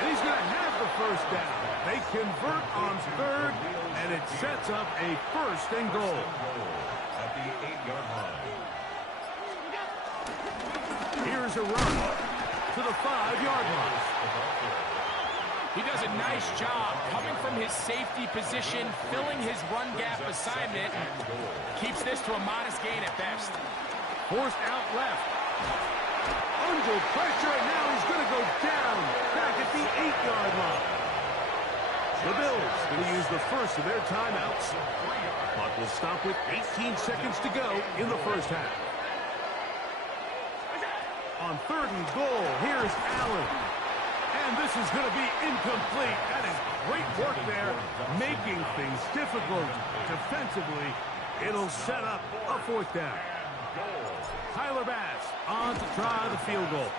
And he's going to have the first down. They convert on third, and it sets up a first and goal. At the 8-yard line. Here's a run to the 5-yard line. He does a nice job coming from his safety position, filling his run gap assignment. Keeps this to a modest gain at best. Forced out left. Under pressure, and now he's going to go down back at the 8-yard line. The Bills going to use the first of their timeouts. Clock will stop with 18 seconds to go in the first half. On third and goal, here's Allen. And this is going to be incomplete. That is great work there, making things difficult defensively. It'll set up a fourth down. Tyler Bass on to try the field goal.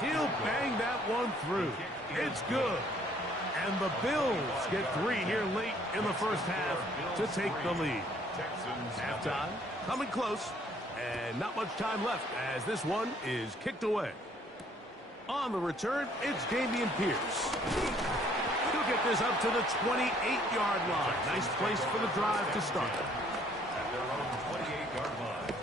He'll bang that one through. It's good. And the Bills get 3 here late in the first half to take the lead. Texans Halftime, coming close, and not much time left as this one is kicked away. On the return, it's Dameon Pierce. He'll get this up to the 28-yard line. Nice place for the drive to start. At their own 28-yard line.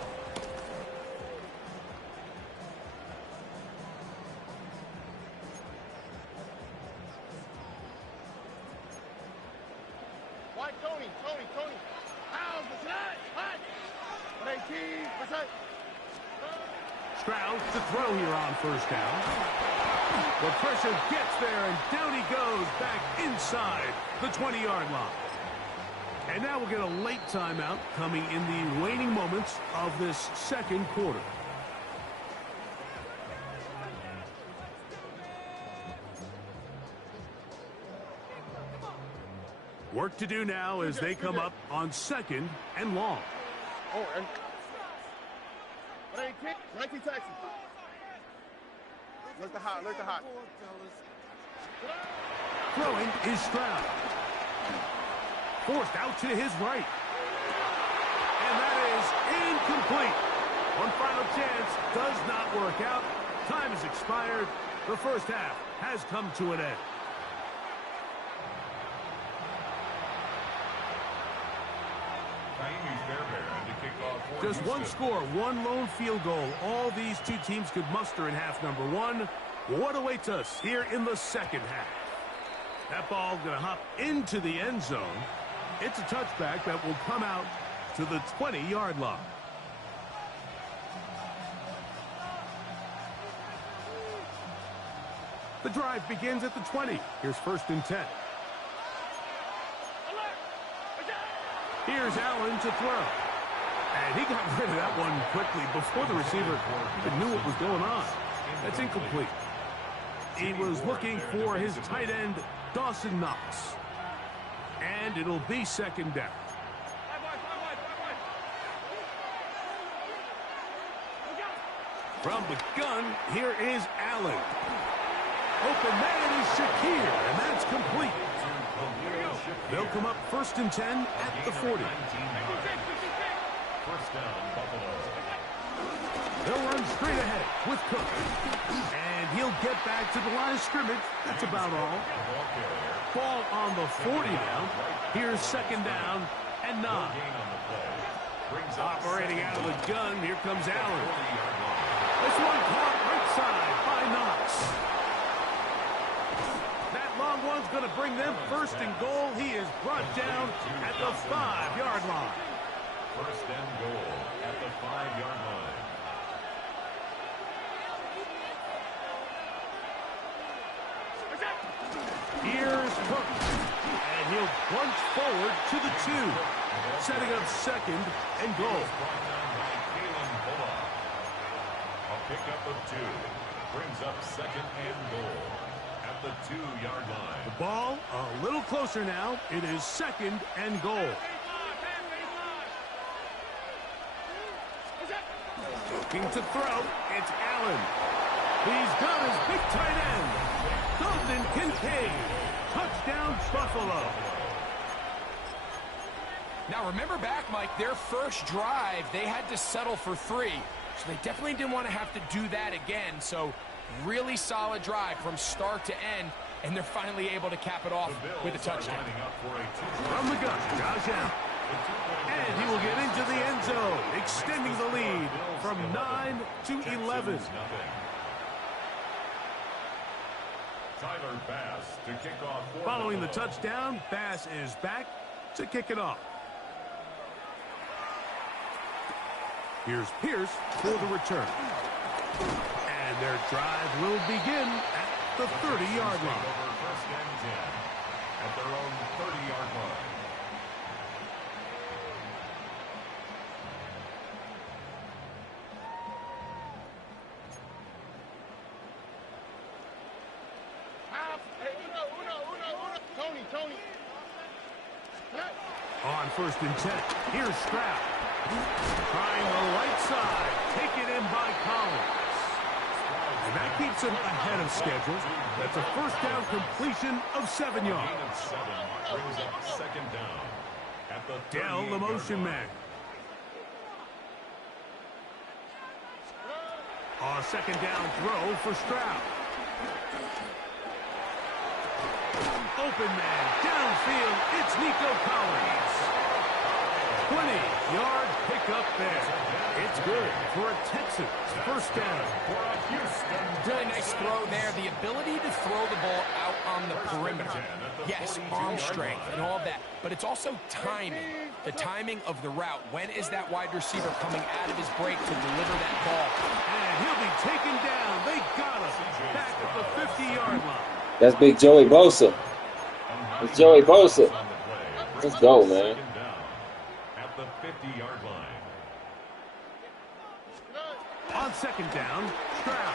White, Tony. How's the tonight? Hot. 18%. Stroud to throw here on first down. The pressure gets there, and down he goes back inside the 20-yard line. And now we'll get a late timeout coming in the waning moments of this second quarter. Work to do now as they come up on second and long. Oh, and 19 Texas. Look the hot. Throwing is Stroud. Forced out to his right. And that is incomplete. One final chance does not work out. Time has expired. The first half has come to an end. Just one score, one lone field goal. All these two teams could muster in half number one. What awaits us here in the second half? That ball going to hop into the end zone. It's a touchback that will come out to the 20-yard line. The drive begins at the 20. Here's first and 10. Here's Allen to throw. And he got rid of that one quickly before the receiver even knew what was going on. That's incomplete. He was looking for his tight end, Dawson Knox. And it'll be second down. From the gun, here is Allen. Open man is Shakir, and that's complete. They'll come up first and 10 at the 40. First down, Buffalo. They'll run straight ahead with Cook. And he'll get back to the line of scrimmage. That's about all. Ball on the 40 now. Here's second down and 9. Operating out of the gun, here comes Allen. This one caught right side by Knox. That long one's going to bring them first and goal. He is brought down at the 5-yard line. First and goal at the 5-yard line. Here's Cook. And he'll plunge forward to the 2. Setting up second and goal. A pickup of 2. Brings up second and goal at the 2-yard line. The ball a little closer now. It is second and goal. Looking to throw, it's Allen. He's got his big tight end, Dalton Kincaid. Touchdown, Buffalo. Now remember back, Mike, their first drive, they had to settle for 3. So they definitely didn't want to have to do that again. So really solid drive from start to end, and they're finally able to cap it off with a touchdown. From the gun, Josh Allen. And he will get into the end zone, extending the lead from 9 to 11. Tyler Bass to kick off. Following the touchdown, Bass is back to kick it off. Here's Pierce for the return. And their drive will begin at the 30-yard line. First and 10 at their own 30-yard line. Tony. On first and 10, here's Stroud. Trying the right side, taken in by Collins. And that keeps him ahead of schedule. That's a first down completion of 7 yards. Brings up second down. At the Dell, the motion man. A second down throw for Stroud. Open man, downfield, it's Nico Collins. 20-yard pickup there. It's good for a Texans first down. for a Houston. Really nice throw there. The ability to throw the ball out on the perimeter. Yes, arm strength and all of that, but it's also timing. The timing of the route. When is that wide receiver coming out of his break to deliver that ball? And he'll be taken down. They got him back at the 50-yard line. That's Big Joey Bosa. It's Joey Bosa. Let's go, man. Second down at the 50-yard line. On second down, Stroud.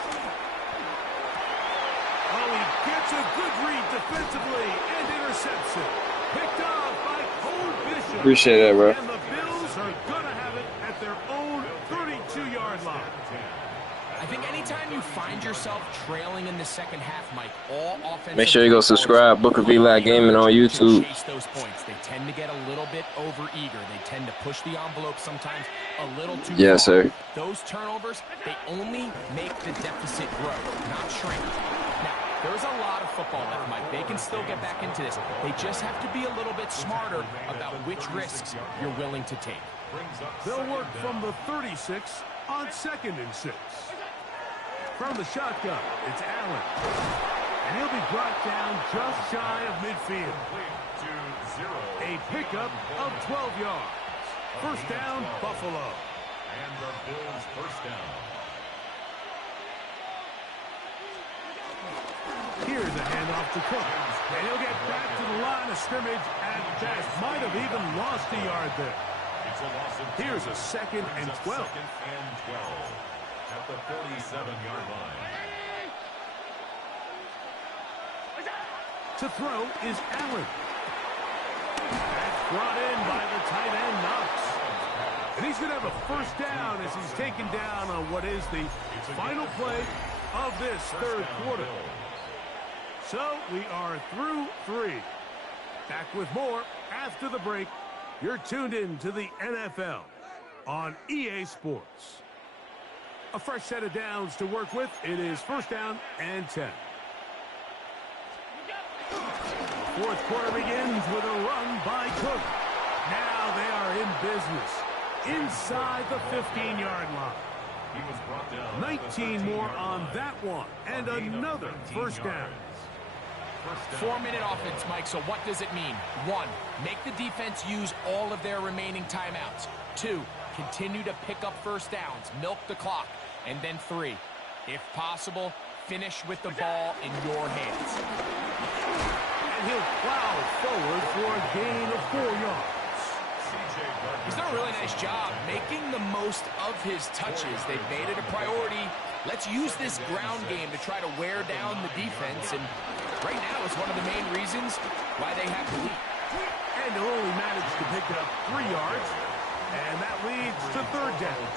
Oh, he gets a good read defensively and intercepts it. Picked off by Cole Bishop. Appreciate that, bro. And the Bills are going to have it at their own 32-yard line. I think anytime you find yourself trailing in the second half, Mike, all offensive... Make sure you go subscribe, BookofEliGaming on YouTube. Chase those points. They tend to get a little bit overeager. They tend to push the envelope sometimes a little too far. Yes, sir. Those turnovers, they only make the deficit grow, not shrink. Now, there's a lot of football left, Mike. They can still get back into this. They just have to be a little bit smarter about which risks you're willing to take. They'll work from the 36 on second and 6. From the shotgun, it's Allen. And he'll be brought down just shy of midfield. A pickup of 12 yards. First down, Buffalo. And the Bills first down. Here's a handoff to Cook. And he'll get back to the line of scrimmage at best. Might have even lost a yard there. It's a loss of 2. Here's a second and 12. Second and 12 at the 47-yard line. To throw is Allen. That's brought in by the tight end, Knox. And he's going to have a first down as he's taken down on what is the final play of this third quarter. So we are through 3. Back with more after the break. You're tuned in to the NFL on EA Sports. A fresh set of downs to work with. It is first down and 10. Fourth quarter begins with a run by Cook. Now they are in business inside the 15-yard line. He was brought down 19 more on that one, and another first down. 4-minute offense, Mike, so what does it mean? 1, make the defense use all of their remaining timeouts. 2, continue to pick up first downs, milk the clock. And then 3, if possible, finish with the ball in your hands. And he'll plow forward for a gain of 4 yards. He's done a really nice job making the most of his touches. They've made it a priority. Let's use this ground game to try to wear down the defense. And right now, it's one of the main reasons why they have the lead. And he'll only manage to pick up 3 yards. And that leads to third down.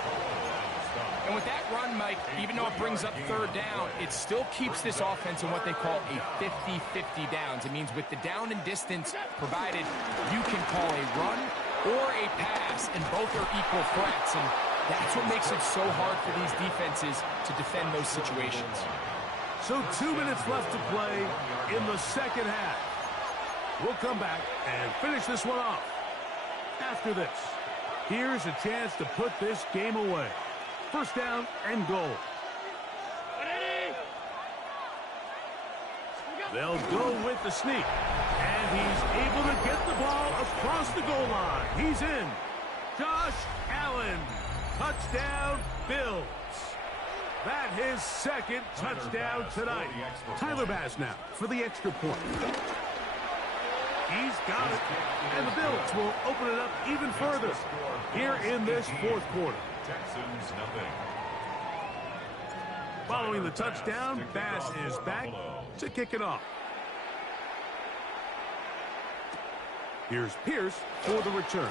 And with that run, Mike, even though it brings up third down, it still keeps this offense in what they call a 50-50 downs. It means with the down and distance provided, you can call a run or a pass, and both are equal threats. And that's what makes it so hard for these defenses to defend those situations. So 2 minutes left to play in the second half. We'll come back and finish this one off. After this, here's a chance to put this game away. First down and goal. They'll go with the sneak. And he's able to get the ball across the goal line. He's in. Josh Allen. Touchdown, Bills. That his second touchdown tonight. Tyler Bass now for the extra point. He's got it. And the Bills will open it up even further here in this fourth quarter. Texans nothing. Following the touchdown, Bass is back to kick it off. Here's Pierce for the return.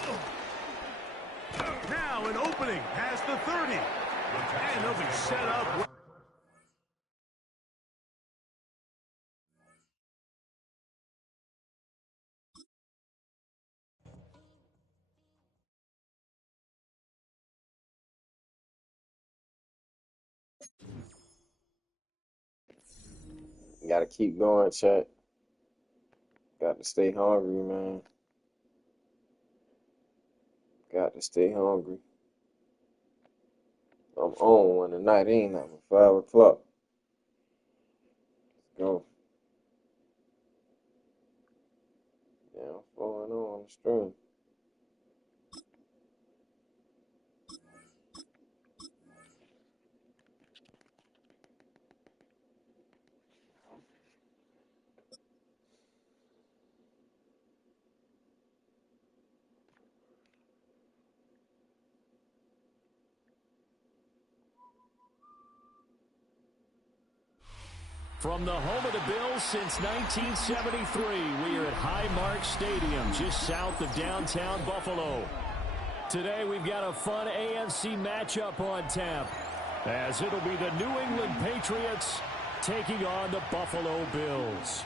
Now an opening past the 30. And he'll be set up. Gotta keep going, chat. Got to stay hungry, man. Got to stay hungry. I'm on one tonight. It ain't nothing 5 o'clock. Let's go. Yeah, I'm falling on the stream. From the home of the Bills since 1973, we are at Highmark Stadium, just south of downtown Buffalo. Today, we've got a fun AFC matchup on tap, as it'll be the New England Patriots taking on the Buffalo Bills.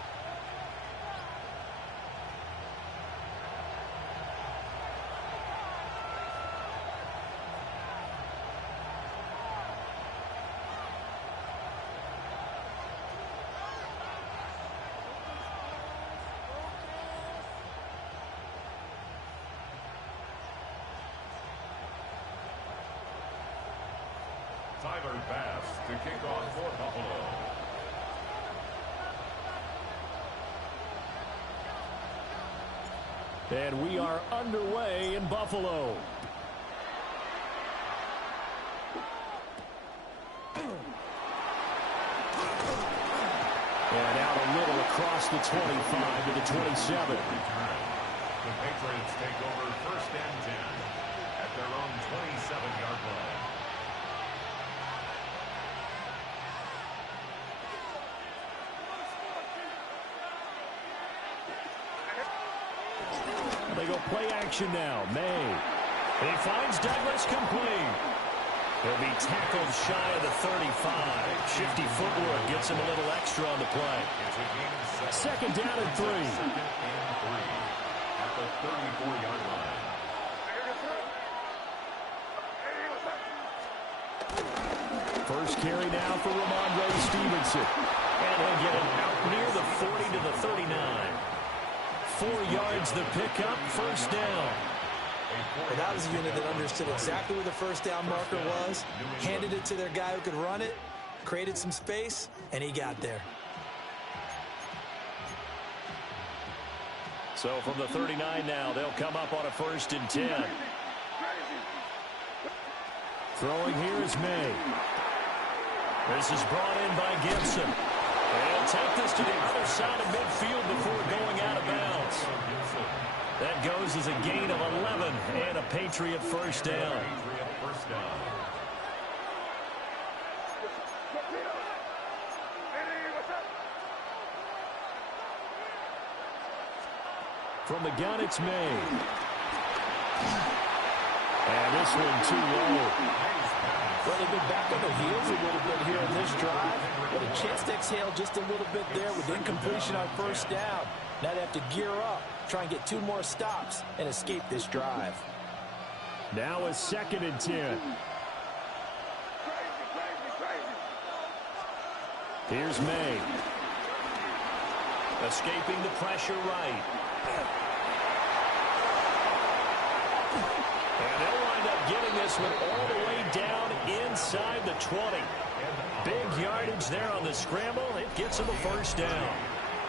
Tyler Bass to kick off for Buffalo. And we are underway in Buffalo. And out a little across the 25 to the 27. The Patriots take over 1st and 10 at their own 27-yard line. They go play action now. May. He finds Douglas complete. He'll be tackled shy of the 35. Shifty footwork gets him a little extra on the play. Second down and 3. At the 34-yard line. First carry now for Ramondre Stevenson. And he'll get it out near the 40 to the 39. 4 yards the pickup, first down. Well, that was a unit that understood exactly where the first down marker was, handed it to their guy who could run it, created some space, and he got there. So from the 39 now, they'll come up on a 1st and 10. Throwing here is May. This is brought in by Gibson. And he'll take this to the other side of midfield before going out of bounds. That goes as a gain of 11 and a Patriot first down. From the gun, it's May. And this one too low. Well, they've been back on their heels a little bit here in this drive, but a chance to exhale just a little bit there with incompletion on first down. Now they have to gear up, try and get 2 more stops, and escape this drive. Now a 2nd and 10. Here's May. Escaping the pressure right. And they'll wind up getting this one all the way down inside the 20. Big yardage there on the scramble. It gets them a first down.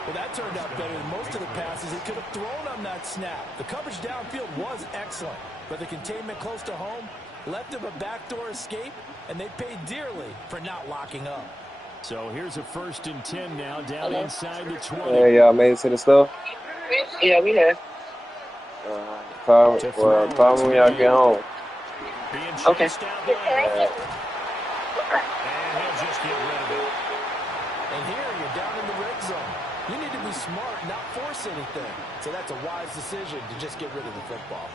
Well, that turned out better than most of the passes he could have thrown on that snap. The coverage downfield was excellent, but the containment close to home left him a backdoor escape, and they paid dearly for not locking up. So here's a 1st and 10 now down inside the 20. Hey, y'all made it to the store? Yeah, we have. Call me when y'all get home. Okay. And he'll just get rid of it. And here you're down in the red zone. You need to be smart, not force anything. So that's a wise decision to just get rid of the football.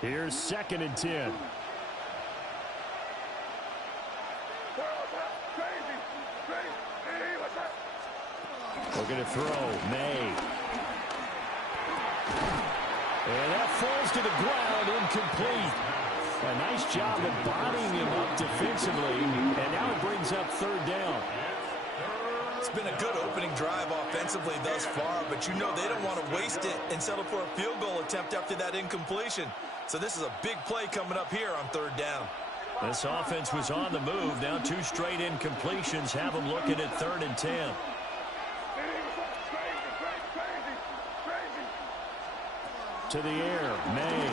Here's 2nd and 10. We're going to throw. May. And that falls to the ground, incomplete. A nice job of bodying him up defensively, and now it brings up third down. It's been a good opening drive offensively thus far, but you know they don't want to waste it and settle for a field goal attempt after that incompletion. So this is a big play coming up here on third down. This offense was on the move. Now 2 straight incompletions have them looking at 3rd and 10. To the air, May.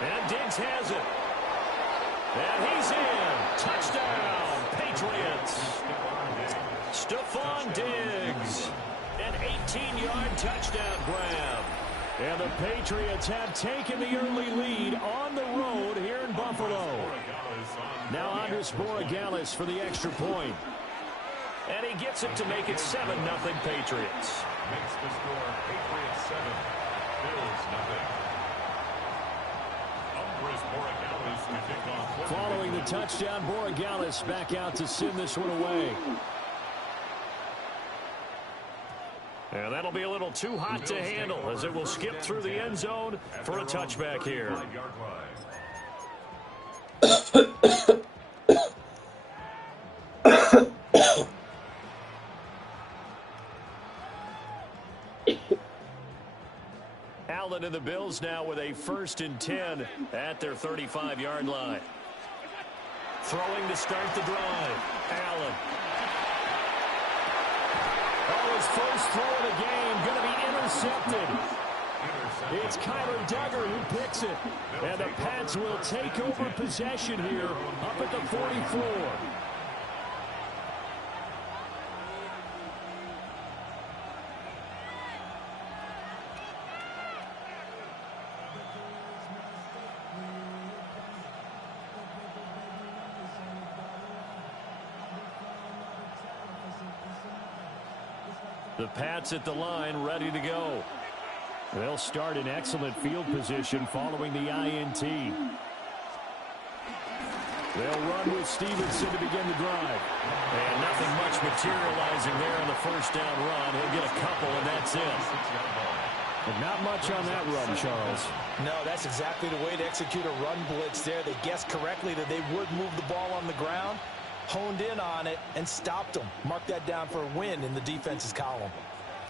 And Diggs has it. And he's in. Touchdown, Patriots. Stephon Diggs. An 18-yard touchdown grab. And the Patriots have taken the early lead on the road here in Buffalo. Now Andres BookofEliGaming for the extra point. And he gets it to make it 7-0 Patriots. Makes the score Patriots 7, Bills 0. Following the touchdown, BookofEliGaming back out to send this one away. And that'll be a little too hot to handle as it will skip through the end zone for a touchback here. Allen and the Bills now with a 1st and 10 at their 35-yard line. Throwing to start the drive. Allen. Oh, his first throw of the game going to be intercepted. It's Kyler Duggar who picks it. And the Pats will take over possession here up at the 44. The Pats at the line, ready to go. They'll start in excellent field position following the INT. They'll run with Stevenson to begin the drive. And nothing much materializing there on the first down run. He'll get a couple, and that's it. But not much on that run, Charles. No, that's exactly the way to execute a run blitz there. They guessed correctly that they would move the ball on the ground, honed in on it, and stopped them. Mark that down for a win in the defense's column.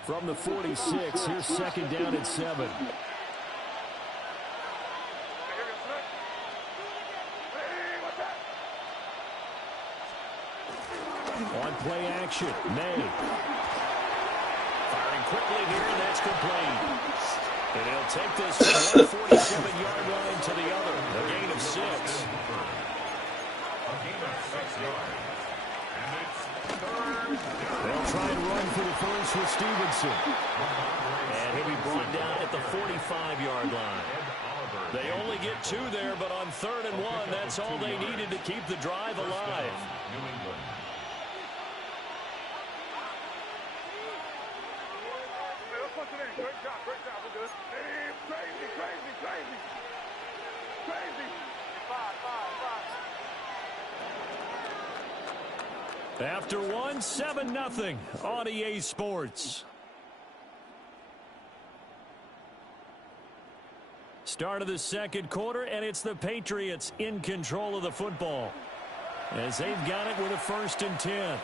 From the 46, here's 2nd down and 7. On play action, May. Firing quickly here, and that's complete. And he'll take this from 147-yard line to the other. A gain of 6. They'll try and run for the first with Stevenson. And he'll be brought down at the 45-yard line. They only get 2 there, but on 3rd and 1, that's all they needed to keep the drive alive. After 1, 7-0 on EA Sports. Start of the 2nd quarter, and it's the Patriots in control of the football as they've got it with a 1st and 10.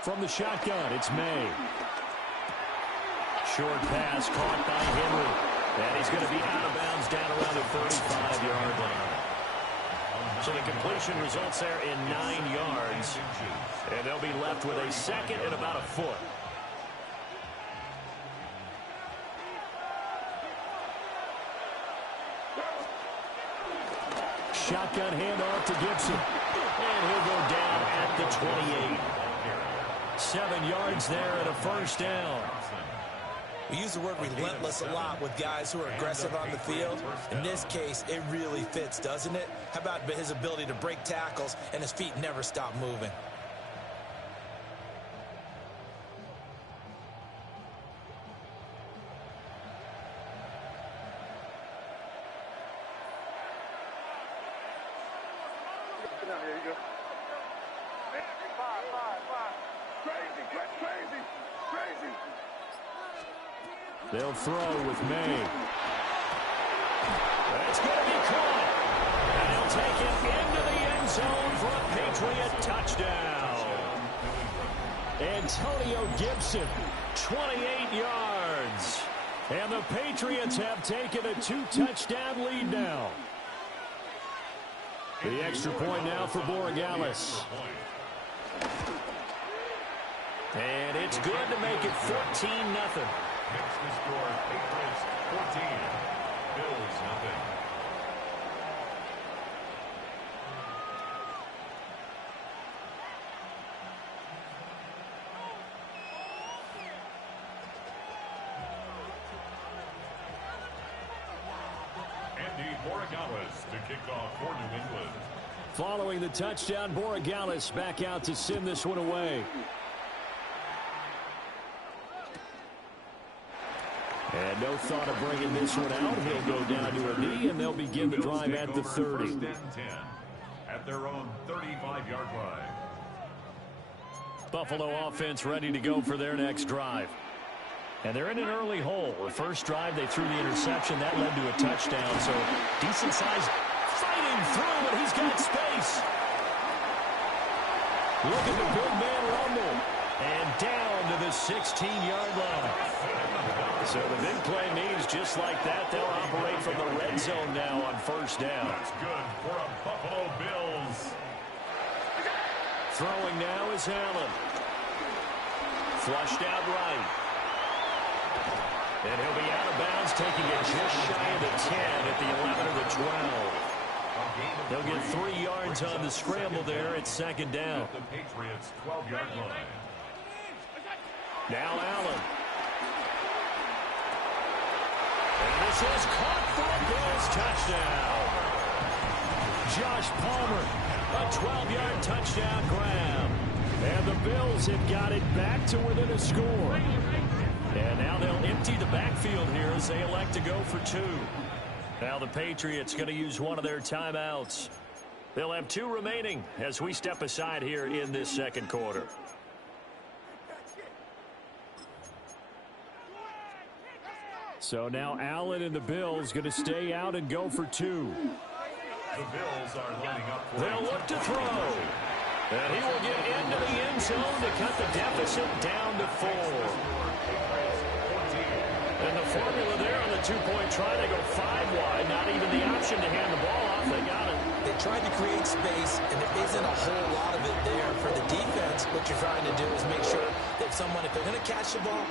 From the shotgun, it's May. Short pass caught by Henry. And he's going to be out of bounds down around the 35-yard line. So the completion results there in 9 yards. And they'll be left with a 2nd and about a foot. Shotgun handoff to Gibson. And he'll go down at the 28. 7 yards there and a 1st down. We use the word relentless a lot with guys who are aggressive on the field. In this case, it really fits, doesn't it? How about his ability to break tackles and his feet never stop moving? They'll throw with May. That's going to be caught. And he'll take it into the end zone for a Patriot touchdown. Antonio Gibson, 28 yards. And the Patriots have taken a 2-touchdown lead now. The extra point now for Borregales. And it's good to make it 14-0. Next to score, Patriots 14, Bills nothing. Andy Borregales to kick off for New England. Following the touchdown, Borregales back out to send this one away. And no thought of bringing this one out. He'll go down to a knee, and they'll begin the drive at the 30. First and 10 at their own 35-yard line. Buffalo offense ready to go for their next drive. And they're in an early hole. The first drive, they threw the interception. That led to a touchdown. So decent size fighting through, and he's got space. Look at the big man rumble. And down to the 16-yard line. So the big play means just like that, they'll operate from the red zone now on first down. That's good for a Buffalo Bills. Throwing now is Allen. Flushed out right. And he'll be out of bounds, taking it just shy of the 10 at the 11 or the 12. They'll get 3 yards on the scramble there at second down. The Patriots' 12-yard line. Now Allen. And this is caught for a Bills touchdown. Josh Palmer, a 12-yard touchdown grab. And the Bills have got it back to within a score. And now they'll empty the backfield here as they elect to go for 2. Now the Patriots going to use one of their timeouts. They'll have 2 remaining as we step aside here in this second quarter. So now Allen and the Bills going to stay out and go for 2. The Bills are lining up for They'll look to throw. And he will get into the end zone to cut the deficit down to 4. And the formula there on the 2-point try, they go 5 wide. Not even the option to hand the ball off. They got it. They tried to create space, and there isn't a whole lot of it there. For the defense, what you're trying to do is make sure that if they're going to catch the ball,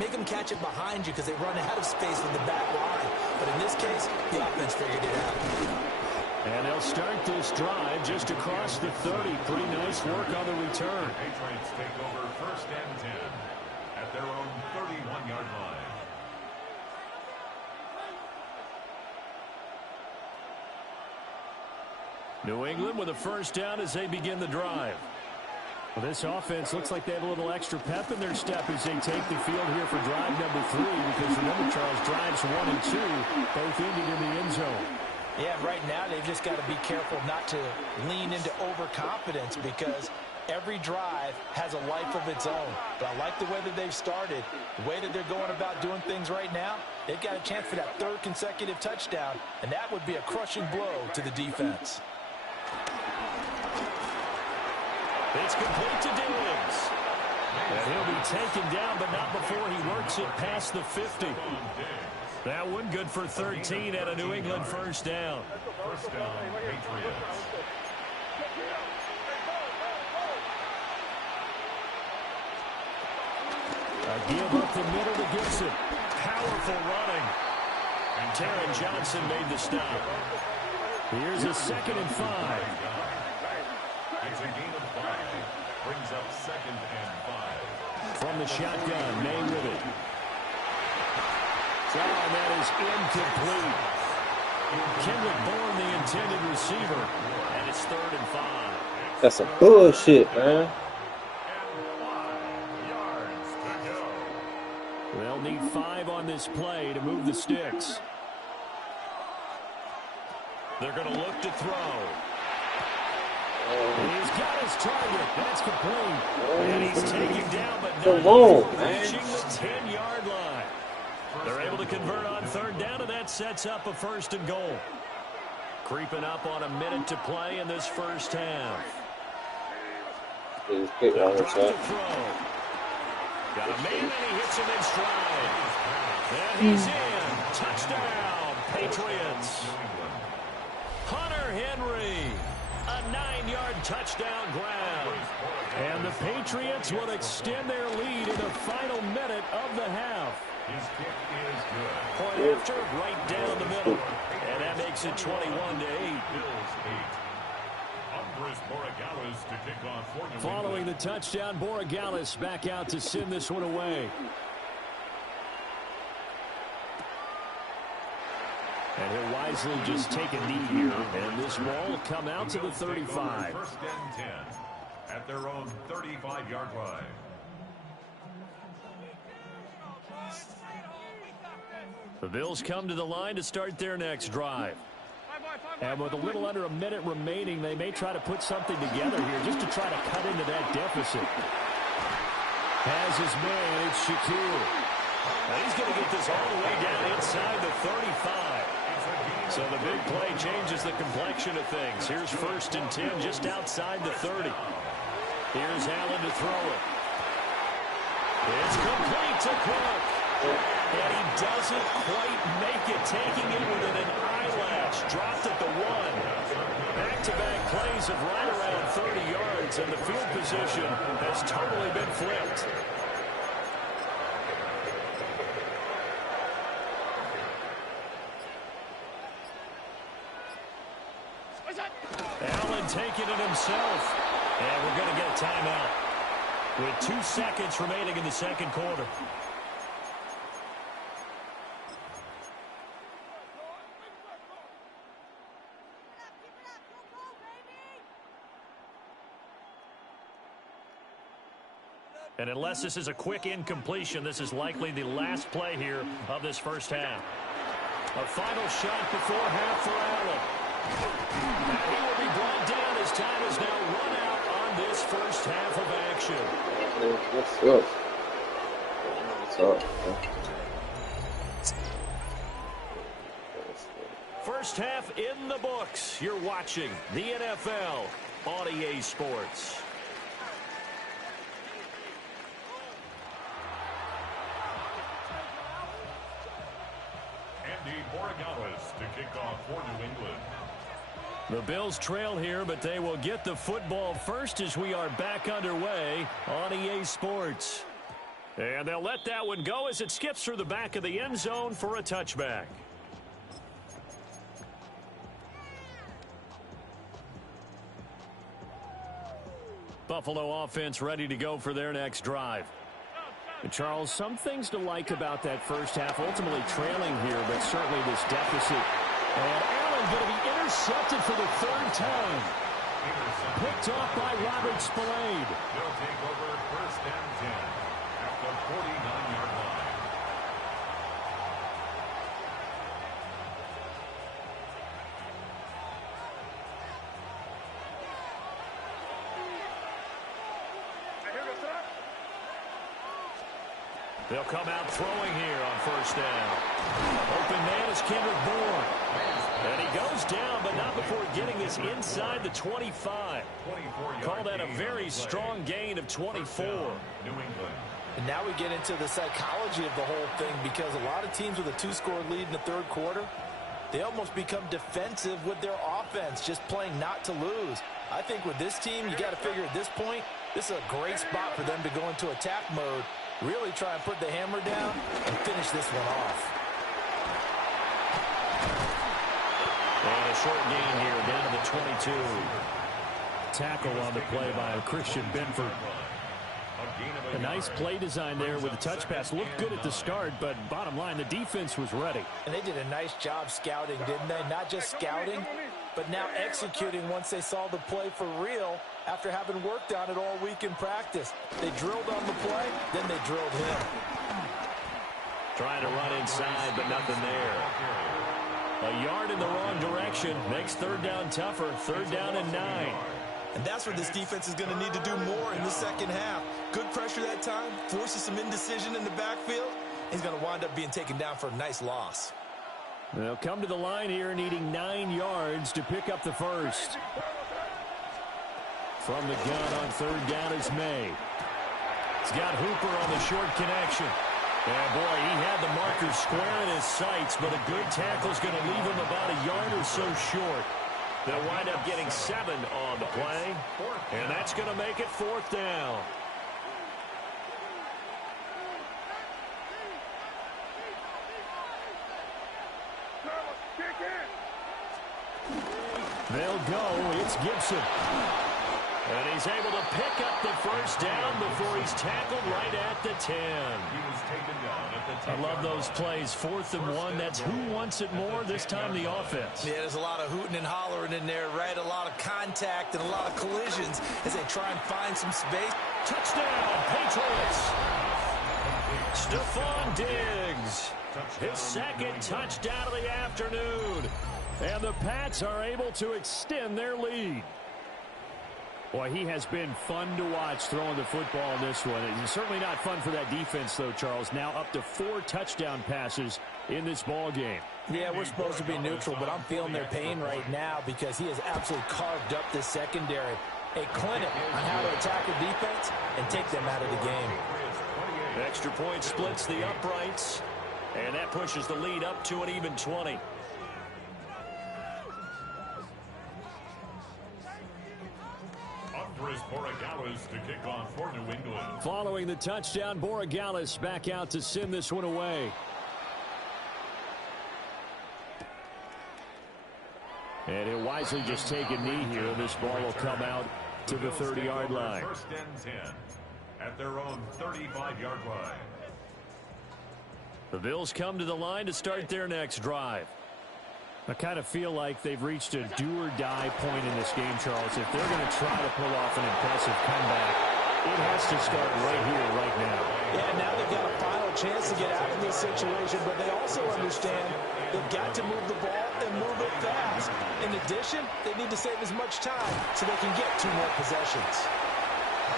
make them catch it behind you because they run out of space with the back line. But in this case, the offense figured it out. And they'll start this drive just across the 30. Pretty nice work on the return. Patriots take over first and 10 at their own 31-yard line. New England with a first down as they begin the drive. Well, this offense looks like they have a little extra pep in their step as they take the field here for drive number 3. Because remember, Charles, drives 1 and 2 both ended in the end zone. Yeah, right now they've just got to be careful not to lean into overconfidence because every drive has a life of its own. But I like the way that they've started, the way that they're going about doing things right now. They've got a chance for that 3rd consecutive touchdown, and that would be a crushing blow to the defense. It's complete to Diggs. And he'll be taken down, but not before he works it past the 50. That one good for 13 at a New England first down. First down, Patriots. A give up the middle to Gibson. Powerful running. And Taron Johnson made the stop. Here's a 2nd and 5. It's a gain of 5. Brings up 2nd and 5. From the shotgun, May with it. Oh, that is incomplete. Kendrick Bourne, the intended receiver. And it's 3rd and 5. That's some bullshit, man. They'll need 5 on this play to move the sticks. They're going to look to throw. He's got his his target. That's complete. And he's taken down, but not Come on, man. reaching the 10-yard line. They're able to convert on third down, and that sets up a 1st and goal. Creeping up on a minute to play in this first half. He's kicked on the shot. Got a man, and he hits him in stride. And he's in. Touchdown, Patriots. Hunter Henry, a 9-yard touchdown grab. And the Patriots will extend their lead in the final minute of the half. His kick is good. Point after, right down the middle. And that makes it 21-8. Bills 8. Andres Borregales to kick off for New Following England. the touchdown, Borregales back out to send this one away. And he'll wisely just take a knee here, and this ball will come out to the 35. 1st and 10 at their own 35-yard line. The Bills come to the line to start their next drive. And with a little under a minute remaining, they may try to put something together here just to try to cut into that deficit. Has his man, it's Shaquille. Now he's going to get this all the way down inside the 35. So the big play changes the complexion of things. Here's 1st and 10 just outside the 30. Here's Allen to throw it. It's complete to Cook. And he doesn't quite make it, taking it within an eyelash. Dropped at the 1. Back-to-back plays of right around 30 yards, and the field position has totally been flipped. Allen taking it himself. And we're going to get a timeout with 2 seconds remaining in the second quarter. And unless this is a quick incompletion, this is likely the last play here of this first half. A final shot before half for Allen. And he will be brought down as time is now run out on this first half of action. What's up? First half in the books. You're watching the NFL on EA Sports. Andy Borregales to kick off for New England. The Bills trail here, but they will get the football first as we are back underway on EA Sports. And they'll let that one go as it skips through the back of the end zone for a touchback. Buffalo offense ready to go for their next drive. And Charles, some things to like about that first half, ultimately trailing here, but certainly this deficit. And Allen going to be intercepted for the 3rd time. Picked off by Robert Spillane. They'll take over 1st and 10 at the 49-yard line. They'll come out throwing here on 1st down. Open man is Kendrick Bourne. And he goes down, but not before getting this inside the 25. Call that a very strong gain of 24. New England. And now we get into the psychology of the whole thing, because a lot of teams with a 2-score lead in the 3rd quarter, they almost become defensive with their offense, just playing not to lose. I think with this team, you got to figure at this point, this is a great spot for them to go into attack mode, really try and put the hammer down and finish this one off. And a short gain here down to the 22. Tackle on the play by Christian Benford. A nice play design there with the touch pass. Looked good at the start, but bottom line, the defense was ready. And they did a nice job scouting, didn't they? Not just scouting, but now executing once they saw the play for real after having worked on it all week in practice. They drilled on the play, then they drilled him. Trying to run inside, but nothing there. A yard in the wrong direction makes 3rd down tougher. 3rd down and 9. And that's what this defense is going to need to do more in the second half. Good pressure that time, forces some indecision in the backfield. He's going to wind up being taken down for a nice loss. They'll come to the line here needing 9 yards to pick up the first. From the gun on third down is May. He's got Hooper on the short connection. And, boy, he had the marker square in his sights, but a good tackle is going to leave him about a yard or so short. They'll wind up getting 7 on the play, and that's going to make it 4th down. They'll go. It's Gibson. And he's able to pick up the first down before he's tackled right at the 10. I love those plays. 4th and 1. That's who wants it more, this time the offense. Yeah, there's a lot of hooting and hollering in there, right? A lot of contact and a lot of collisions as they try and find some space. Touchdown, Patriots. Stephon Diggs. His second touchdown of the afternoon. And the Pats are able to extend their lead. Boy, he has been fun to watch throwing the football in this one. It's certainly not fun for that defense, though, Charles. Now up to 4 touchdown passes in this ball game. Yeah, we're supposed to be neutral, but I'm feeling their pain right now because he has absolutely carved up this secondary. A clinic on how to attack a defense and take them out of the game. Extra point splits the uprights, and that pushes the lead up to an even 20. Borregales to kick off for New England. Following the touchdown, Borregales back out to send this one away. And he'll wisely just take a knee here, and this ball will come out to the 30-yard line. 1st and 10 at their own 35-yard line. The Bills come to the line to start their next drive. I kind of feel like they've reached a do-or-die point in this game, Charles. If they're going to try to pull off an impressive comeback, it has to start right here, right now. Yeah, now they've got a final chance to get out of this situation, but they also understand they've got to move the ball and move it fast. In addition, they need to save as much time so they can get 2 more possessions.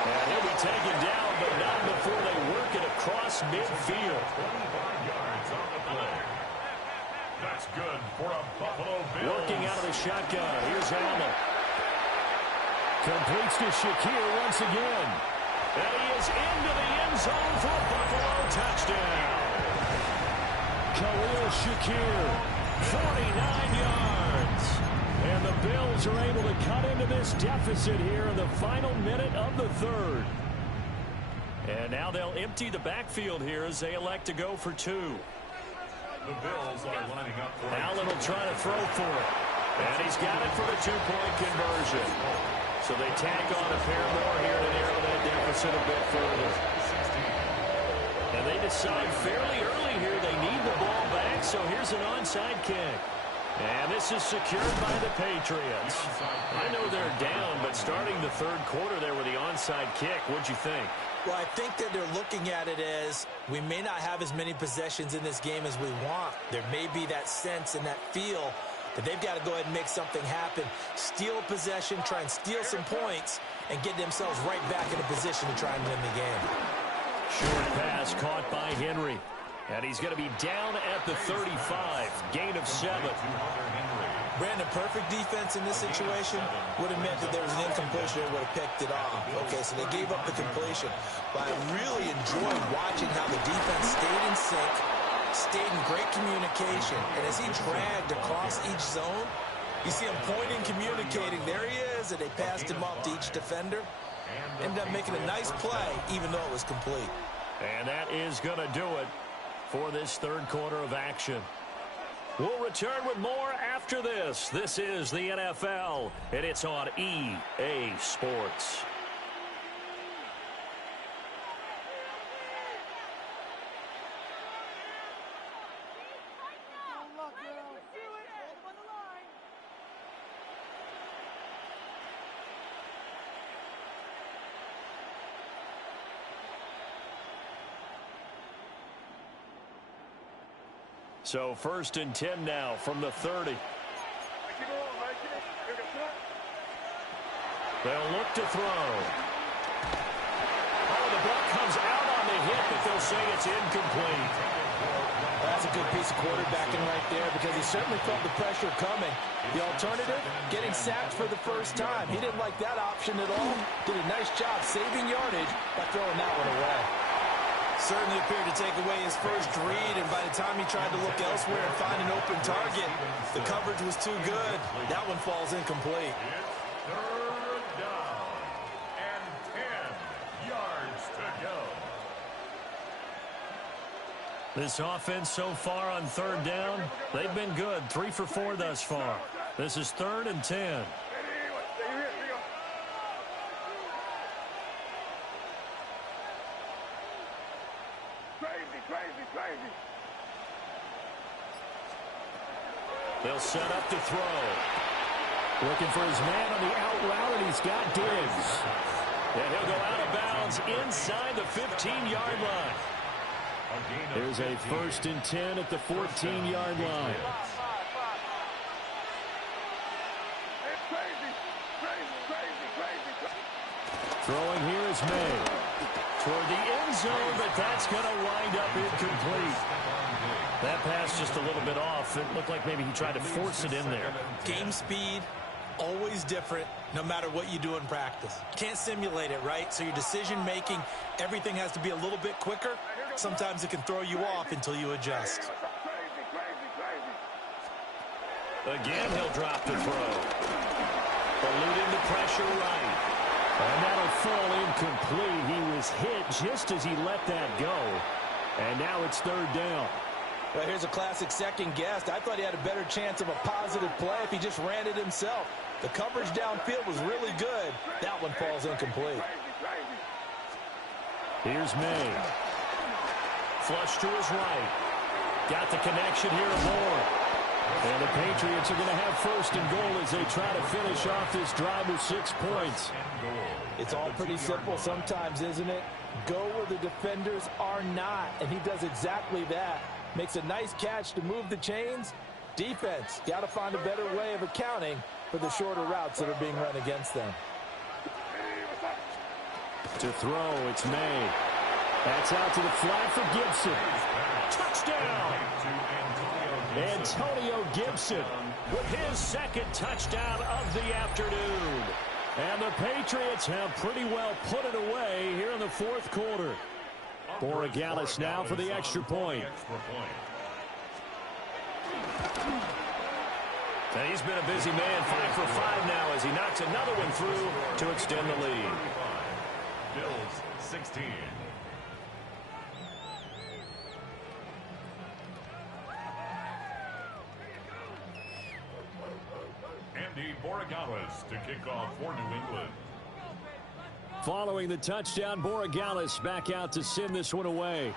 And he'll be taken down, but not before they work it across midfield. 25 yards on the play. That's good for a Buffalo Bills. Working out of the shotgun. Here's Allen. Completes to Shakir once again. And he is into the end zone for a Buffalo touchdown. Khalil Shakir, 49 yards. And the Bills are able to cut into this deficit here in the final minute of the 3rd. And now they'll empty the backfield here as they elect to go for 2. The Bills are lining up for Allen will try to throw for it. And he's got it for the 2-point conversion. So they tack on a pair more here to narrow that deficit a bit further. And they decide fairly early here they need the ball back, so here's an onside kick. And this is secured by the Patriots. I know they're down, but starting the 3rd quarter there with the onside kick, what'd you think? Well, I think that they're looking at it as we may not have as many possessions in this game as we want. There may be that sense and that feel that they've got to go ahead and make something happen. Steal a possession, try and steal some points, and get themselves right back in a position to try and win the game. Short pass caught by Henry. And he's going to be down at the 35. Gain of 7. Brandon, perfect defense in this situation would have meant that there was an incompletion and would have picked it off. Okay, so they gave up the completion. But I really enjoyed watching how the defense stayed in sync, stayed in great communication. And as he dragged across each zone, you see him pointing, communicating. There he is, and they passed him off to each defender. Ended up making a nice play, even though it was complete. And that is going to do it for this 3rd quarter of action. We'll return with more after this. This is the NFL, and it's on EA Sports. So 1st and 10 now from the 30. They'll look to throw. Oh, the ball comes out on the hit, but they'll say it's incomplete. That's a good piece of quarterbacking right there because he certainly felt the pressure coming. The alternative, getting sacked for the first time. He didn't like that option at all. Did a nice job saving yardage by throwing that one away. Certainly appeared to take away his first read, and by the time he tried to look elsewhere and find an open target, the coverage was too good. That one falls incomplete. Third down and 10 yards to go. This offense so far on third down, they've been good. 3 for 4 thus far. This is 3rd and 10. They'll set up to throw. Looking for his man on the out route, and he's got Diggs. And he'll go out of bounds inside the 15-yard line. There's a 1st and 10 at the 14-yard line. Throwing here is May. Toward the end zone, but that's going to wind up incomplete. That pass just a little bit off. It looked like maybe he tried to force it in there. Game speed, always different, no matter what you do in practice. Can't simulate it, right? So your decision-making, everything has to be a little bit quicker. Sometimes it can throw you off until you adjust. Again, he'll drop to throw. Eluding the pressure right. And that'll fall incomplete. He was hit just as he let that go. And now it's 3rd down. Well, here's a classic second guess. I thought he had a better chance of a positive play if he just ran it himself. The coverage downfield was really good. That one falls incomplete. Here's May. Flush to his right. Got the connection here to Moore. And the Patriots are going to have 1st and goal as they try to finish off this drive with 6 points. It's all pretty simple sometimes, isn't it? Go where the defenders are not, and he does exactly that. Makes a nice catch to move the chains. Defense, got to find a better way of accounting for the shorter routes that are being run against them. To throw, it's May. That's out to the flat for Gibson. Touchdown! Antonio Gibson with his 2nd touchdown of the afternoon. And the Patriots have pretty well put it away here in the 4th quarter. BookofEliGaming now for the extra point. And he's been a busy man, 5 for 5 now as he knocks another one through to extend the lead. Bills 16. Andy BookofEliGaming to kick off for New England. Following the touchdown, BookofEliGaming back out to send this one away.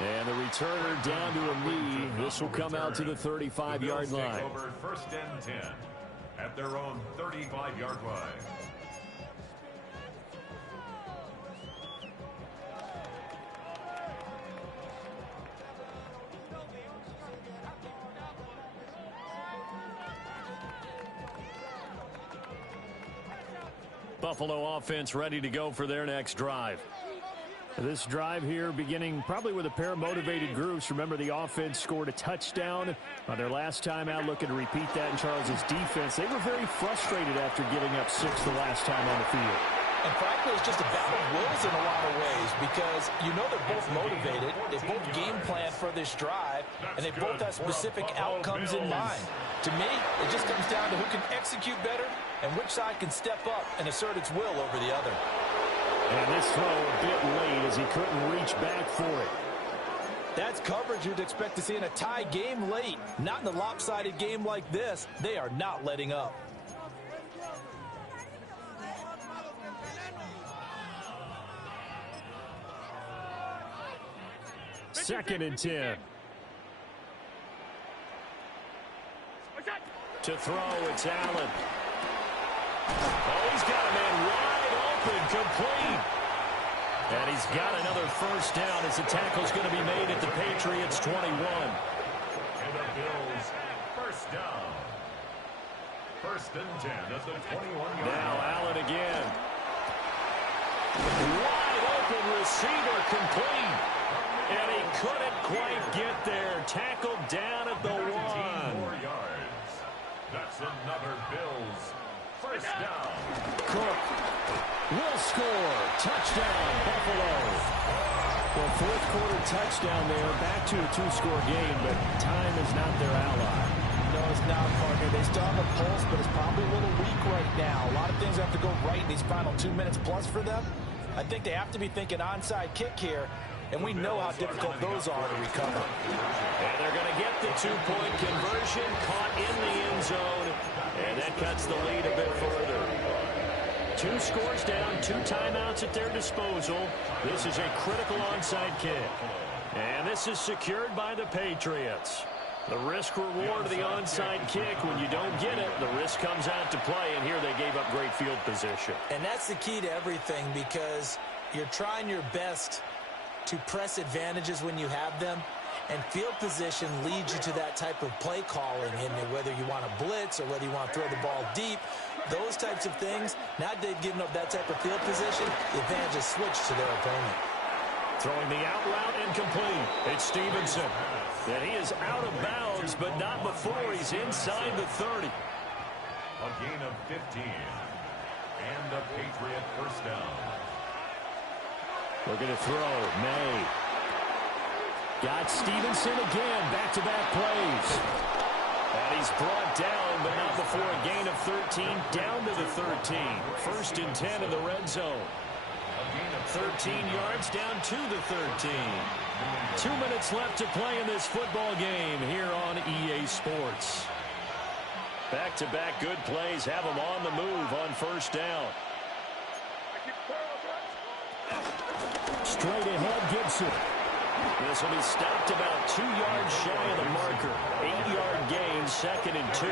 And the returner down to a knee. This will come out to the 35-yard line. Over 1st and 10 at their own 35-yard line. Buffalo offense ready to go for their next drive. This drive here beginning probably with a pair of motivated groups. Remember, the offense scored a touchdown on their last time out, looking to repeat that in Charles's defense. They were very frustrated after giving up 6 the last time on the field. And frankly, it's just a battle of wills in a lot of ways because you know they're both motivated. They both game plan for this drive, and they both have specific outcomes in mind. To me, it just comes down to who can execute better and which side can step up and assert its will over the other. And this throw a bit late as he couldn't reach back for it. That's coverage you'd expect to see in a tie game late. Not in a lopsided game like this. They are not letting up. Second and 10. To throw, it's Allen. Oh, he's got a man wide open, complete. And he's got another 1st down as the tackle's going to be made at the Patriots 21. And the Bills 1st down. First and 10 at the 21-yard line. Now Allen again. Wide open receiver complete. And he couldn't quite get there. Tackled down at the 1. More yards. That's another Bills first down. Cook will score. Touchdown, Buffalo. Well, fourth quarter touchdown there. Back to a 2-score game, but time is not their ally. No, it's not, partner. They still have a pulse, but it's probably a little weak right now. A lot of things have to go right in these final 2 minutes plus for them. I think they have to be thinking onside kick here, and we know how difficult those are to recover. And they're going to get the 2-point conversion, caught in the end zone, and that cuts the lead a bit further. 2 scores down, 2 timeouts at their disposal. This is a critical onside kick. And this is secured by the Patriots. The risk-reward of the onside kick, when you don't get it, the risk comes out to play, and here they gave up great field position. And that's the key to everything, because you're trying your best to press advantages when you have them, and field position leads you to that type of play calling, and whether you want to blitz or whether you want to throw the ball deep, those types of things. Now they've given up that type of field position, the advantage is switched to their opponent. Throwing the out route incomplete. It's Stevenson. And he is out of bounds, but not before he's inside the 30. A gain of 15. And a Patriot first down. Looking to throw. May. Got Stevenson again. Back-to-back plays. And he's brought down, but not before a gain of 13. Down to the 13. First and 10 in the red zone. 13 yards down to the 13. 2 minutes left to play in this football game here on EA Sports. Back-to-back good plays have them on the move on first down. Straight ahead, Gibson. This will be stopped about 2 yards shy of the marker. 8-yard gain, second and 2. 8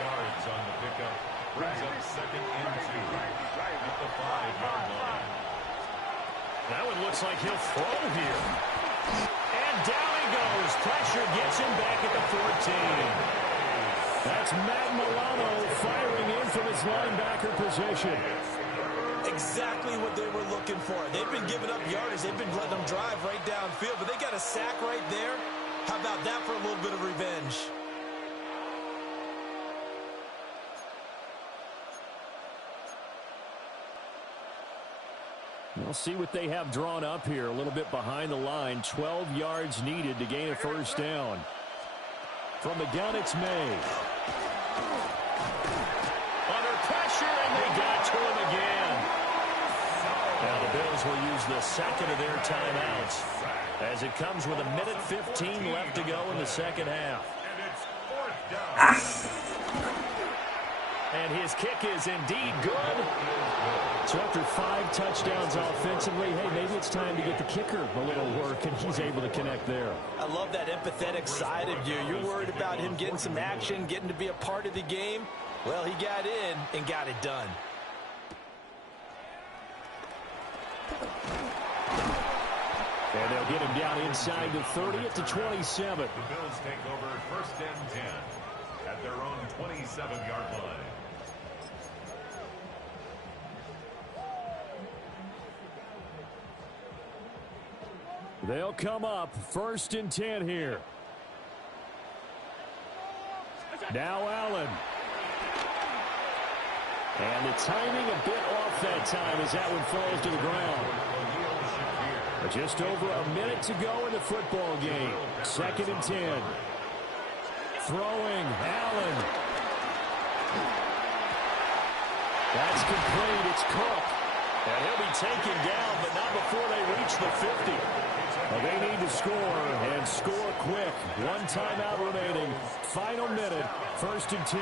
yards on the pickup. Brings up second and 2 at the 5-yard line. That one looks like he'll throw here. And down he goes. Pressure gets him back at the 14. That's Matt Milano firing in from his linebacker position. Exactly what they were looking for. They've been giving up yardage. They've been letting them drive right downfield, but they got a sack right there. How about that for a little bit of revenge? We'll see what they have drawn up here. A little bit behind the line. 12 yards needed to gain a first down. From the gun, it's May. Under pressure, and they got to him again. Now the Bills will use the second of their timeouts, as it comes with 1:15 left to go in the second half. And his kick is indeed good. So after 5 touchdowns offensively, hey, maybe it's time to get the kicker a little work, and he's able to connect there. I love that empathetic side of you. You're worried about him getting some action, getting to be a part of the game. Well, he got in and got it done. And they'll get him down inside the 30 at the 27. The Bills take over first and 10 at their own 27-yard line. They'll come up first and 10 here. Now Allen. And the timing a bit off that time as that one falls to the ground. But just over a minute to go in the football game. Second and 10. Throwing, Allen. That's complete. It's Cook. And he'll be taken down, but not before they reach the 50. Well, they need to score, and score quick. 1 timeout remaining. Final minute, first and 10.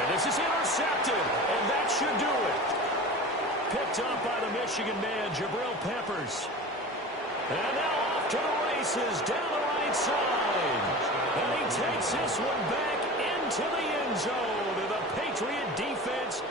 And this is intercepted, and that should do it. Picked up by the Michigan man, Jabril Peppers. And now off to the races down the right side. And he takes this one back into the end zone. The Patriot defense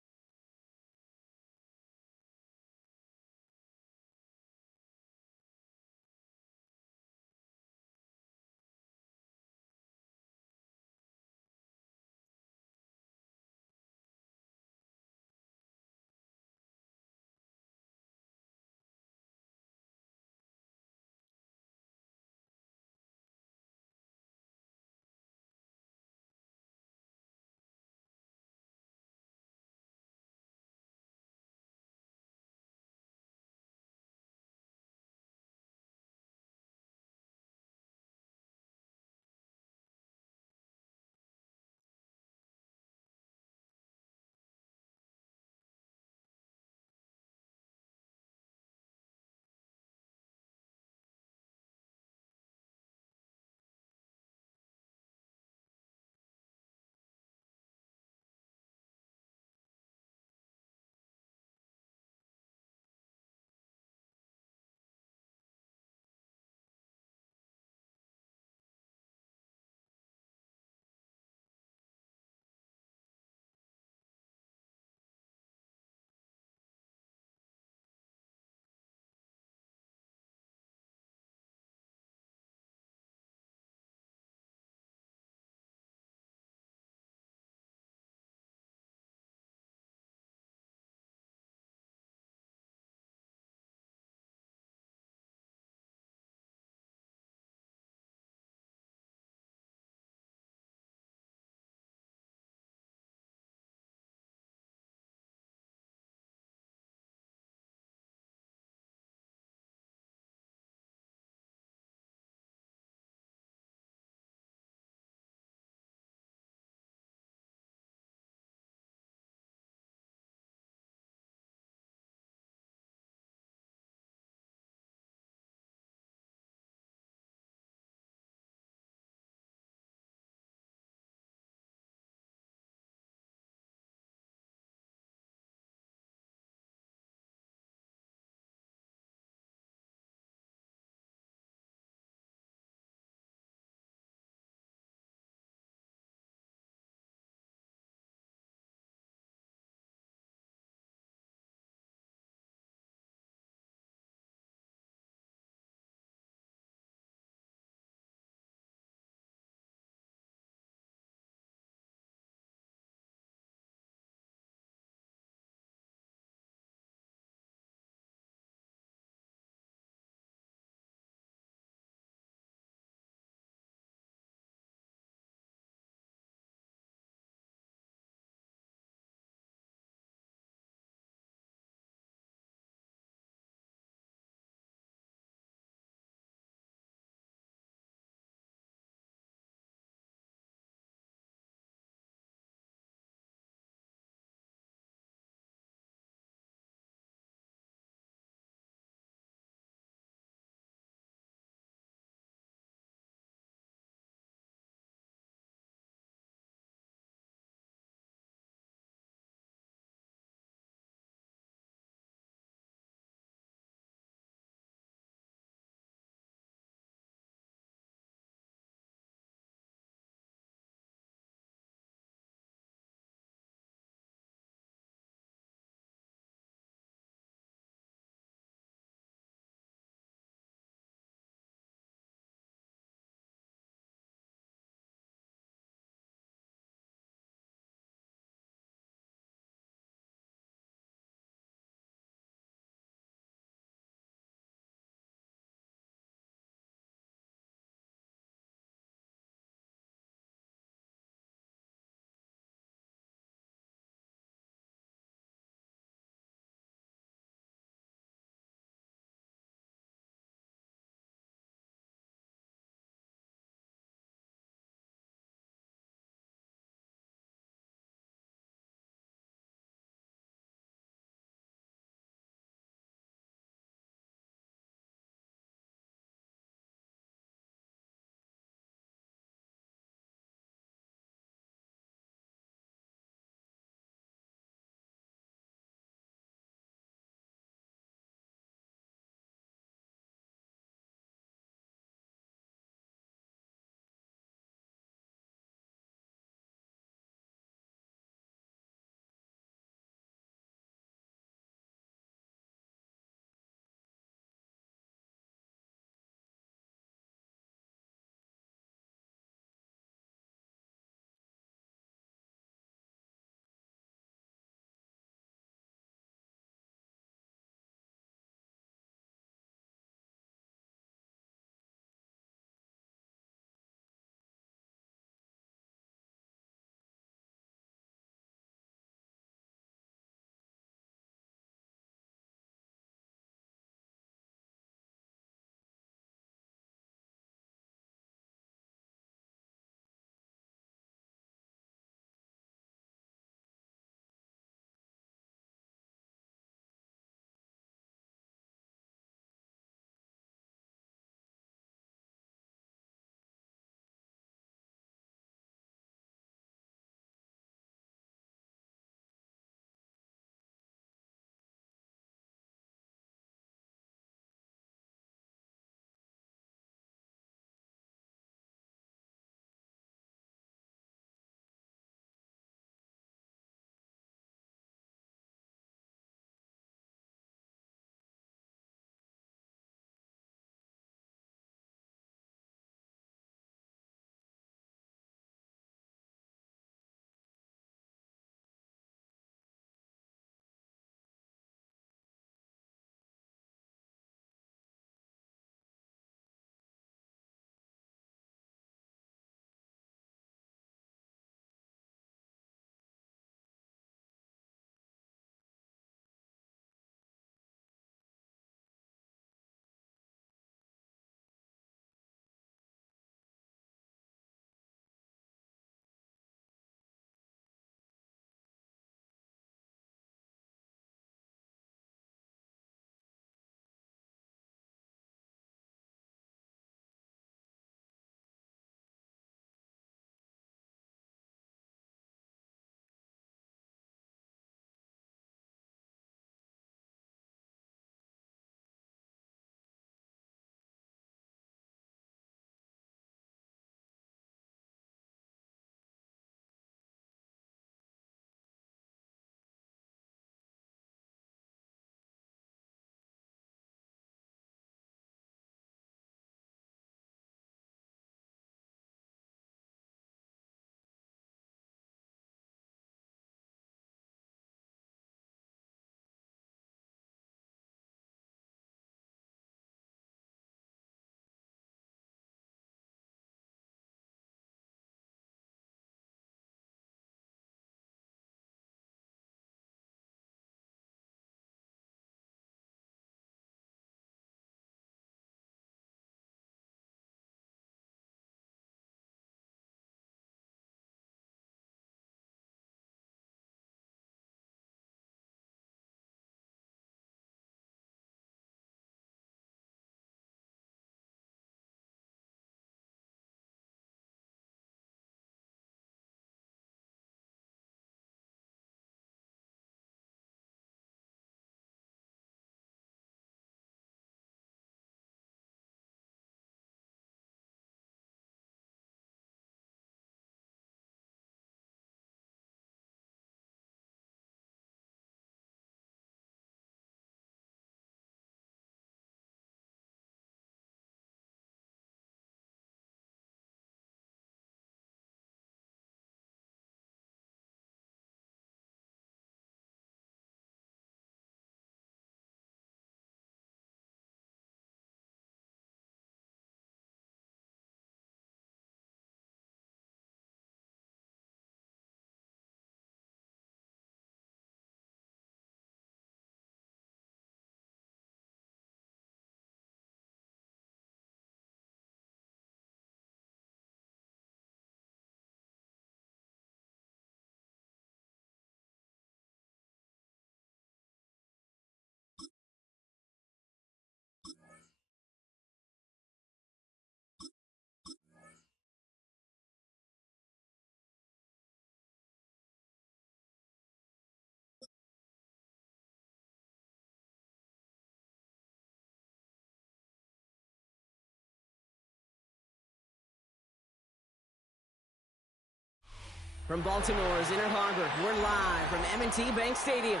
From Baltimore's Inner Harbor, we're live from M&T Bank Stadium.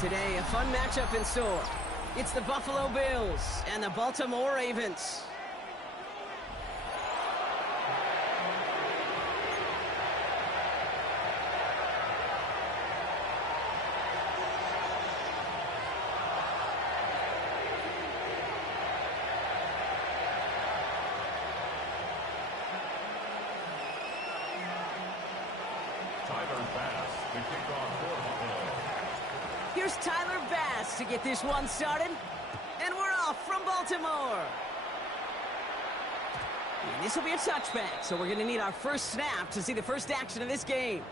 Today, a fun matchup in store. It's the Buffalo Bills and the Baltimore Ravens. Here's Tyler Bass to get this one started. And we're off from Baltimore. And this will be a touchback, so we're going to need our first snap to see the first action of this game.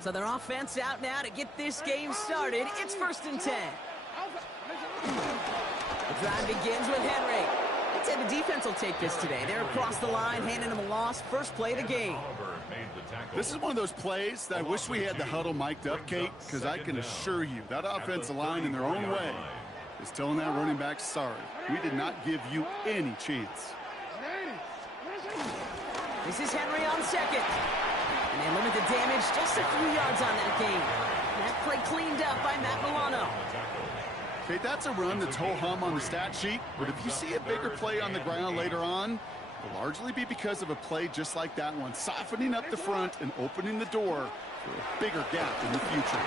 So their offense out now to get this game started. It's 1st and 10. The drive begins with Henry. I'd say the defense will take this today. They're across the line, handing them a loss. First play of the game. This is one of those plays that I wish we had the huddle mic'd up, Kate, because I can assure you that offensive line in their own way is telling that running back, sorry, we did not give you any chance. This is Henry on second. And they limit the damage just a few yards on that game. That play cleaned up by Matt Milano. Okay, that's a run that's ho-hum on the stat sheet, but if you see a bigger play on the ground later on, it'll largely be because of a play just like that one, softening up the front and opening the door for a bigger gap in the future.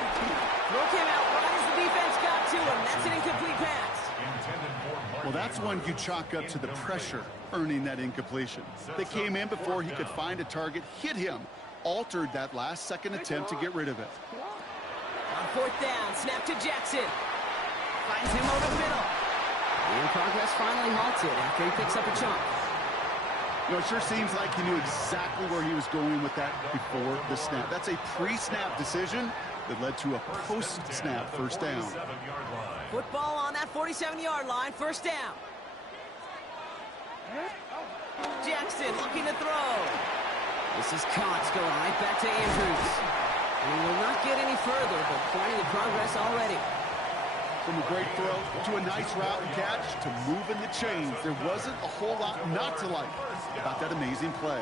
Throw came out right as the defense got to him. That's an incomplete pass. Well, that's one you chalk up to the pressure earning that incompletion. They came in before he could find a target, hit him, altered that last-second attempt to get rid of it. On 4th down, snap to Jackson. Finds him over the middle. And progress finally halted after he picks up a chunk. You know, it sure seems like he knew exactly where he was going with that before the snap. That's a pre-snap decision that led to a post-snap first down. Football on that 47-yard line, first down. Jackson looking to throw. This is Cox going right back to Andrews. And he will not get any further, but plenty of progress already. From a great throw to a nice route and catch to moving the chains, there wasn't a whole lot not to like about that amazing play.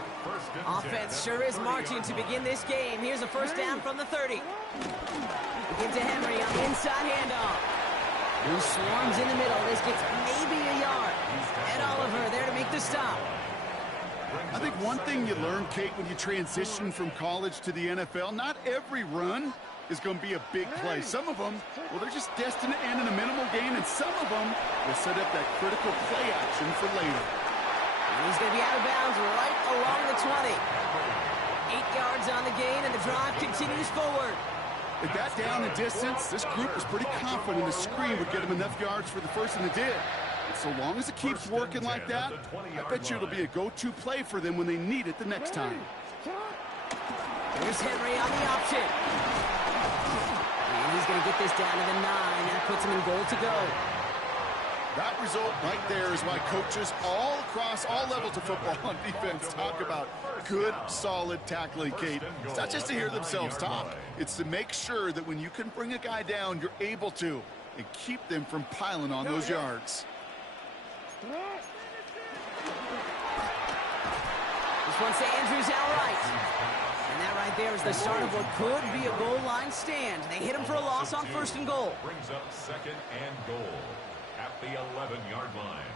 Offense sure is marching to begin this game. Here's a first down from the 30. Give to Henry on the inside handoff. He swarms in the middle. This gets maybe a yard. Ed Oliver there to make the stop. I think one thing you learn, Kate, when you transition from college to the NFL, not every run is going to be a big play. Some of them, well, they're just destined to end in a minimal gain, and some of them will set up that critical play action for later. And he's going to be out of bounds right along the 20. 8 yards on the gain, and the drive continues forward. At that down and distance, this group was pretty confident the screen would get them enough yards for the first, and it did. And so long as it keeps working like that, I bet you it'll be a go-to play for them when they need it the next time. Here's Henry on the option. And he's going to get this down to the 9. That puts him in goal to go. That result right there is why coaches all across all levels of football on defense talk about good, solid tackling, Kate. It's not just to hear themselves talk. It's to make sure that when you can bring a guy down, you're able to, and keep them from piling on those yards. This one's to Andrews outright. And that right there is the start of what could be a goal line stand. They hit him for a loss on 1st and goal. Brings up 2nd and goal at the 11-yard line.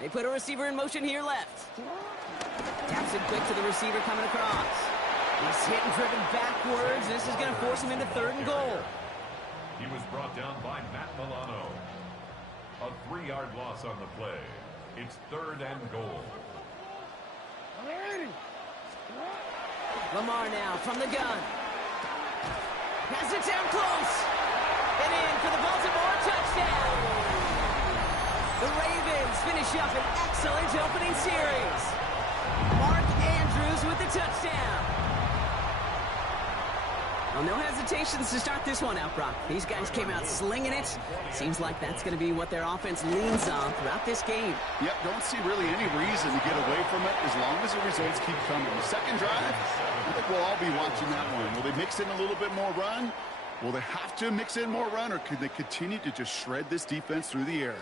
They put a receiver in motion here left. Taps it quick to the receiver coming across. He's hit and driven backwards. This is going to force him into 3rd and goal. He was brought down by Matt Milano. A 3-yard loss on the play. It's 3rd and goal. Lamar now from the gun. Has it down close. And in for the Baltimore touchdown. The Ravens finish up an excellent opening series. Mark Andrews with the touchdown. Well, no hesitations to start this one out, Brock. These guys came out slinging it. Seems like that's going to be what their offense leans on throughout this game. Yep, don't see really any reason to get away from it as long as the results keep coming. The second drive, I think we'll all be watching that one. Will they mix in a little bit more run? Will they have to mix in more run, or could they continue to just shred this defense through the air?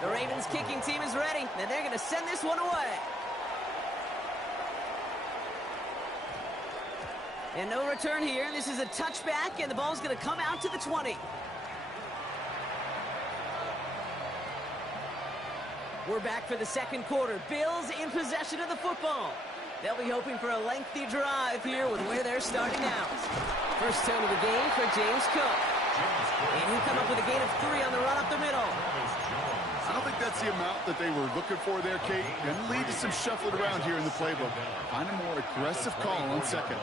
The Ravens kicking team is ready, and they're going to send this one away. And no return here. This is a touchback, and the ball's going to come out to the 20. We're back for the second quarter. Bills in possession of the football. They'll be hoping for a lengthy drive here with where they're starting out. First turn of the game for James Cook. And he'll come up with a gain of 3 on the run up the middle. I don't think that's the amount that they were looking for there, Kate. Going to lead to some shuffling around here in the playbook. Find a more aggressive call on second.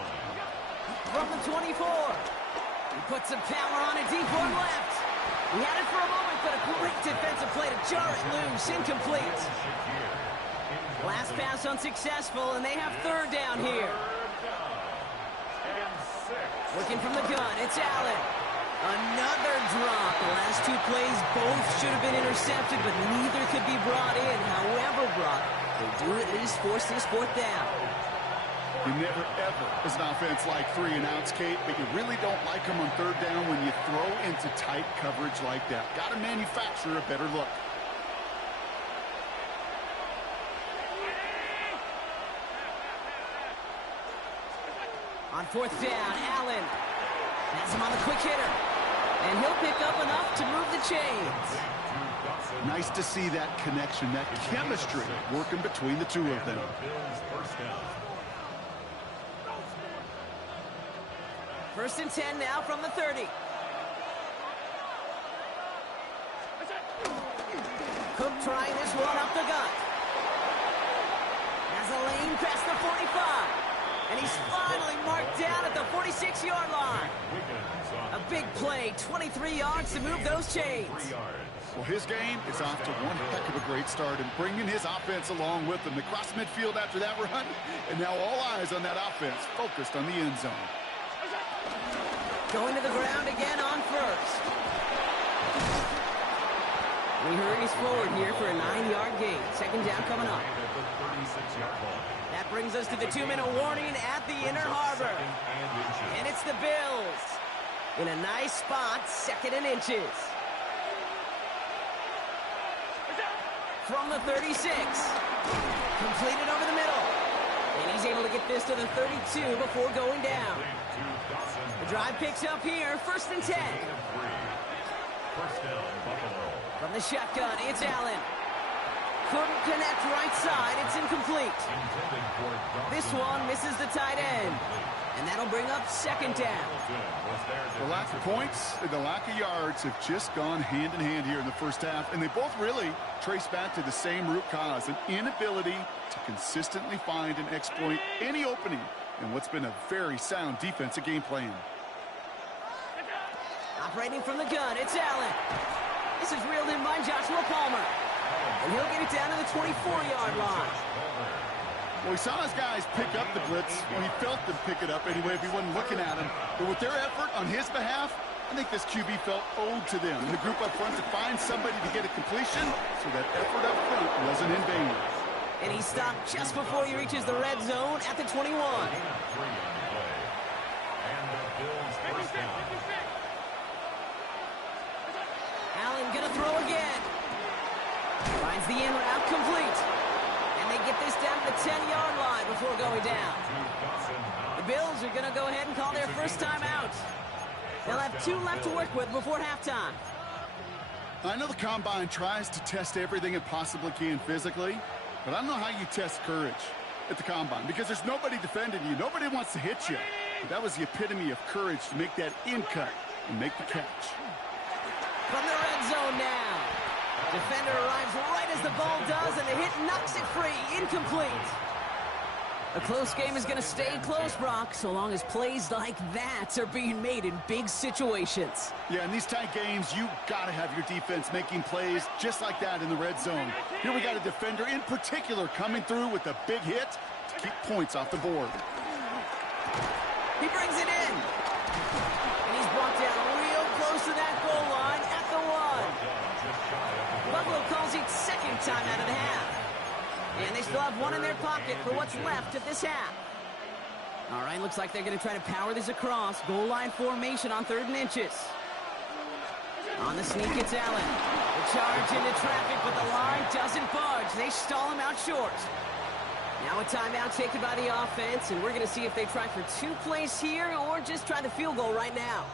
From the 24. He put some power on it deep on left. He had it for a moment, but a great defensive play to jar it loose. Incomplete. Last pass unsuccessful, and they have third down here. Looking from the gun, it's Allen. Another drop. The last 2 plays both should have been intercepted, but neither could be brought in. However, Brock, they do at least force this 4th down. You never, ever, as an offense, like 3 and outs, Kate, but you really don't like them on 3rd down when you throw into tight coverage like that. Got to manufacture a better look. On 4th down, Allen has him on the quick hitter. And he'll pick up enough to move the chains. Nice to see that connection, that chemistry working between the 2 of them. First and 10 now from the 30. Cook trying this one up the gut. Has a lane past the 45. And he's finally marked down at the 46-yard line. A big play, 23 yards to move those chains. Well, his game is off to one heck of a great start and bringing his offense along with him. They cross midfield after that run, and now all eyes on that offense focused on the end zone. Going to the ground again on first. He hurries forward here for a 9-yard gain. Second down coming up. That brings us to the 2-minute warning at the Inner Harbor. And it's the Bills. In a nice spot, 2nd and inches. From the 36. Completed over the middle. And he's able to get this to the 32 before going down. The drive picks up here, 1st and 10. From the shotgun, it's Allen. Couldn't connect right side, it's incomplete. This one misses the tight end. And that'll bring up 2nd down. The lack of points and the lack of yards have just gone hand in hand here in the first half, and they both really trace back to the same root cause, an inability to consistently find and exploit any opening in what's been a very sound defensive game plan. Operating from the gun, it's Allen. This is reeled in by Joshua Palmer. And he'll get it down to the 24-yard line. Well, he saw his guys pick up the blitz. Well, he felt them pick it up anyway if he wasn't looking at him. But with their effort on his behalf, I think this QB felt owed to them. And the group up front to find somebody to get a completion, so that effort up front wasn't in vain. And he stopped just before he reaches the red zone at the 21. Allen gonna throw again. Finds the in route complete. And they get this down to the 10-yard line before going down. The Bills are gonna go ahead and call their first time out. They'll have 2 left to work with before halftime. I know the Combine tries to test everything it possibly can physically, but I don't know how you test courage at the Combine, because there's nobody defending you. Nobody wants to hit you. But that was the epitome of courage to make that in cut and make the catch. From the red zone now. Defender arrives right as the ball does, and the hit knocks it free. Incomplete. A close game is going to stay close, Brock, so long as plays like that are being made in big situations. Yeah, in these tight games, you got to have your defense making plays just like that in the red zone. Here we got a defender in particular coming through with a big hit to keep points off the board. He brings it in. And he's brought down real close to that goal line. still have one in their pocket for what's left of this half. All right, looks like they're going to try to power this across. Goal line formation on 3rd and inches. On the sneak, it's Allen. The charge into traffic, but the line doesn't budge. They stall him out short. Now a timeout taken by the offense, and we're going to see if they try for 2 plays here or just try the field goal right now.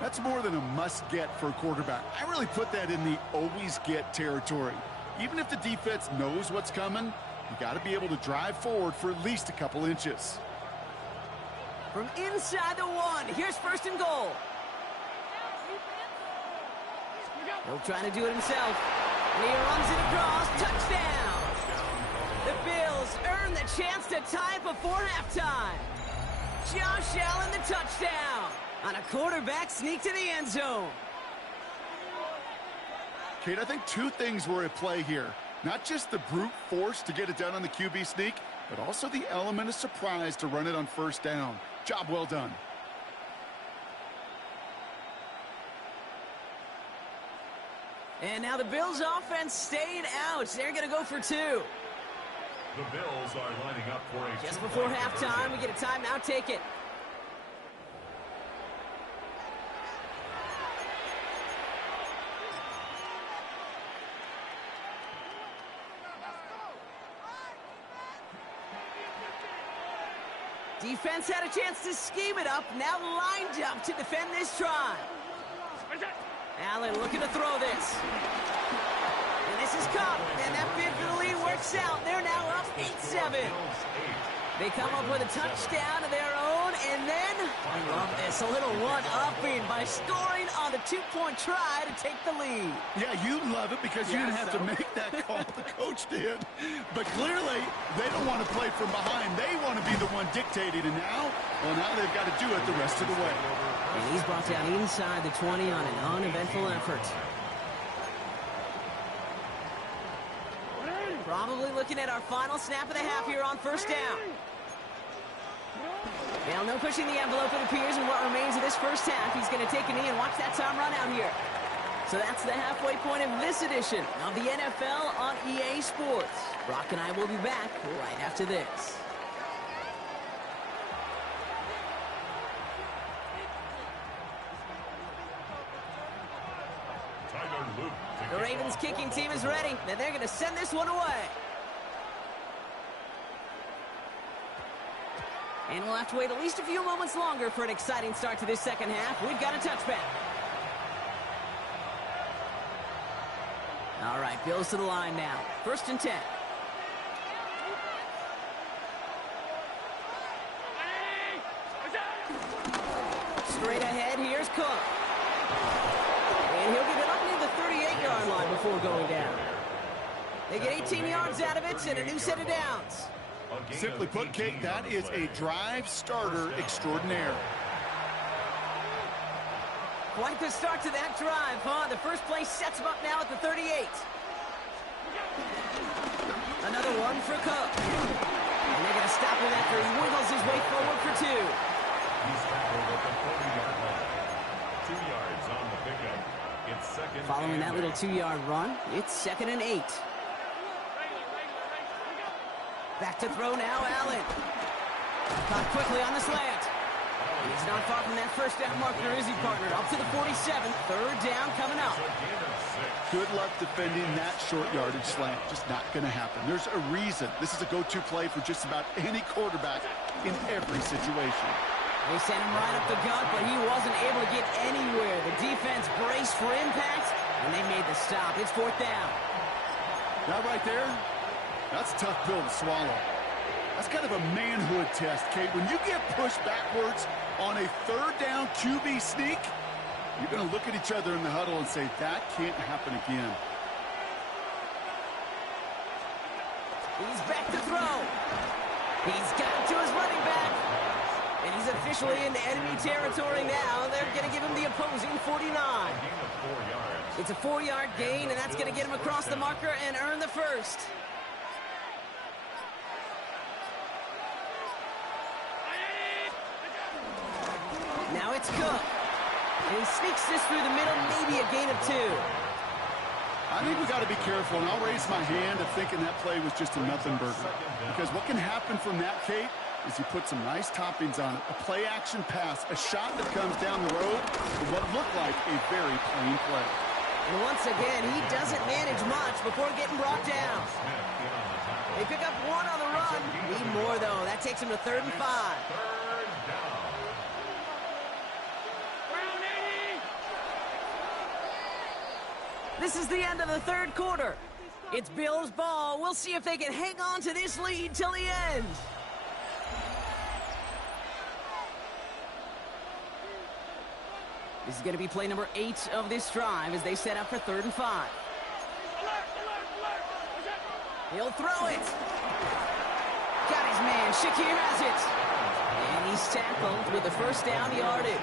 That's more than a must-get for a quarterback. I really put that in the always-get territory. Even if the defense knows what's coming, you got to be able to drive forward for at least a couple inches. From inside the 1, here's 1st and goal. He'll try to do it himself. And he runs it across. Touchdown! The Bills earn the chance to tie it before halftime. Josh Allen, the touchdown. On a quarterback sneak to the end zone. Kate, I think 2 things were at play here. Not just the brute force to get it done on the QB sneak, but also the element of surprise to run it on 1st down. Job well done. And now the Bills offense stayed out. They're going to go for 2. The Bills are lining up for a just before halftime, we get a timeout taken. Defense had a chance to scheme it up, now lined up to defend this try. Allen looking to throw this. And this is Cup, and that bid for the lead works out. They're now up 8-7. They come up with a touchdown of their own, and then, I love this, a little one-upping by scoring on the 2-point try to take the lead. Yeah, you love it because you didn't have to make that call. The coach did. But clearly, they don't want to play from behind. They want to be the one dictating, and now they've got to do it the rest of the way. And he's brought down inside the 20 on an uneventful effort. Probably looking at our final snap of the half here on 1st down. Now, no pushing the envelope, it appears, in what remains of this 1st half. He's going to take a knee and watch that time run out here. So that's the halfway point of this edition of the NFL on EA Sports. Brock and I will be back right after this. The Ravens kicking team is ready, and they're going to send this one away. And we'll have to wait at least a few moments longer for an exciting start to this 2nd half. We've got a touchback. All right, Bills to the line now. 1st and 10. Straight ahead, here's Cook. And he'll get it up near the 38-yard line before going down. They get 18 yards out of it and a new set of downs. Simply put, Kate, that is a drive starter extraordinaire. Quite the start to that drive, huh? The first play sets him up now at the 38. Another one for Cook. And they're going to stop him after he wiggles his way forward for 2. He's tackled at the 40-yard line. 2 yards on the pickup. It's 2nd. Following that little 2-yard run, it's 2nd and 8. Back to throw now, Allen. Caught quickly on the slant. He's not far from that 1st down marker, is he, partner? Up to the 47. 3rd down coming up. Good luck defending that short yardage slant. Just not going to happen. There's a reason. This is a go-to play for just about any quarterback in every situation. They sent him right up the gut, but he wasn't able to get anywhere. The defense braced for impact, and they made the stop. It's 4th down. That right there, that's a tough pill to swallow. That's kind of a manhood test, Kate. When you get pushed backwards on a 3rd down QB sneak, you're going to look at each other in the huddle and say, that can't happen again. He's back to throw. He's got it to his running back. And he's officially into enemy territory now. They're going to give him the opposing 49. It's a 4-yard gain, and that's going to get him across the marker and earn the 1st. Now it's Cook. And he sneaks this through the middle, maybe a gain of 2. I think we got to be careful, and I'll raise my hand of thinking that play was just a nothing burger. Because what can happen from that, Kate, is you put some nice toppings on it. A play-action pass, a shot that comes down the road with what looked like a very plain play. And once again, he doesn't manage much before getting brought down. They pick up one on the run. Need more, though. That takes him to 3rd and 5. This is the end of the 3rd quarter. It's Bills' ball. We'll see if they can hang on to this lead till the end. This is going to be play number 8 of this drive as they set up for 3rd and 5. He'll throw it. Got his man. Shakir has it. And he's tackled with the 1st down yardage.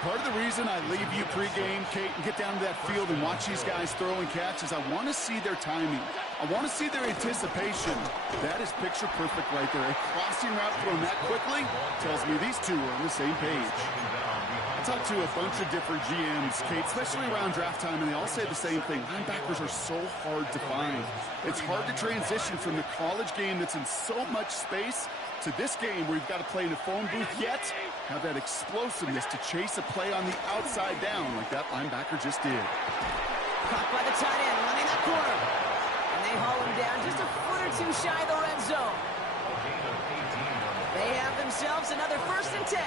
Part of the reason I leave you pregame, Kate, and get down to that field and watch these guys throw and catch is I want to see their timing. I want to see their anticipation. That is picture perfect right there. A crossing route thrown that quickly tells me these two are on the same page. I talked to a bunch of different GMs, Kate, especially around draft time, and they all say the same thing. Linebackers are so hard to find. It's hard to transition from the college game that's in so much space to this game where you've got to play in a phone booth, yet have that explosiveness to chase a play on the outside down like that linebacker just did. Caught by the tight end, running that corner. And they haul him down just a foot or two shy of the red zone. They have themselves another 1st and 10.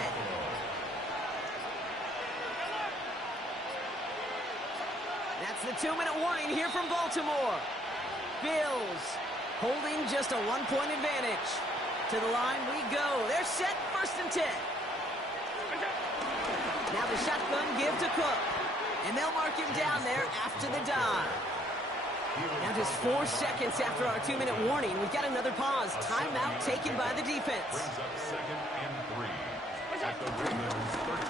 That's the 2-minute warning here from Baltimore. Bills holding just a 1-point advantage. To the line we go. They're set, 1st and 10. Now the shotgun give to Cook. And they'll mark him down there after the dive. Now just 4 seconds after our 2-minute warning, we've got another pause. Timeout taken by the defense.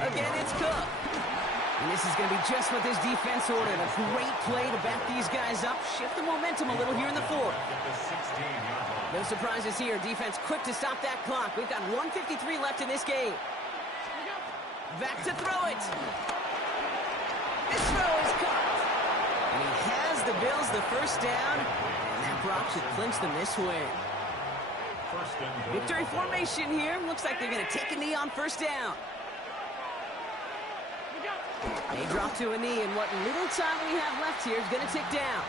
Again, it's Cook. And this is going to be just what this defense ordered. A great play to back these guys up. Shift the momentum a little here in the 4th. No surprises here. Defense quick to stop that clock. We've got 1:53 left in this game. Back to throw it. This throw is caught. And he has the Bills the 1st down. And that Brock should clinch them this way. Victory formation here. Looks like they're going to take a knee on 1st down. They drop to a knee, and what little time we have left here is going to tick down.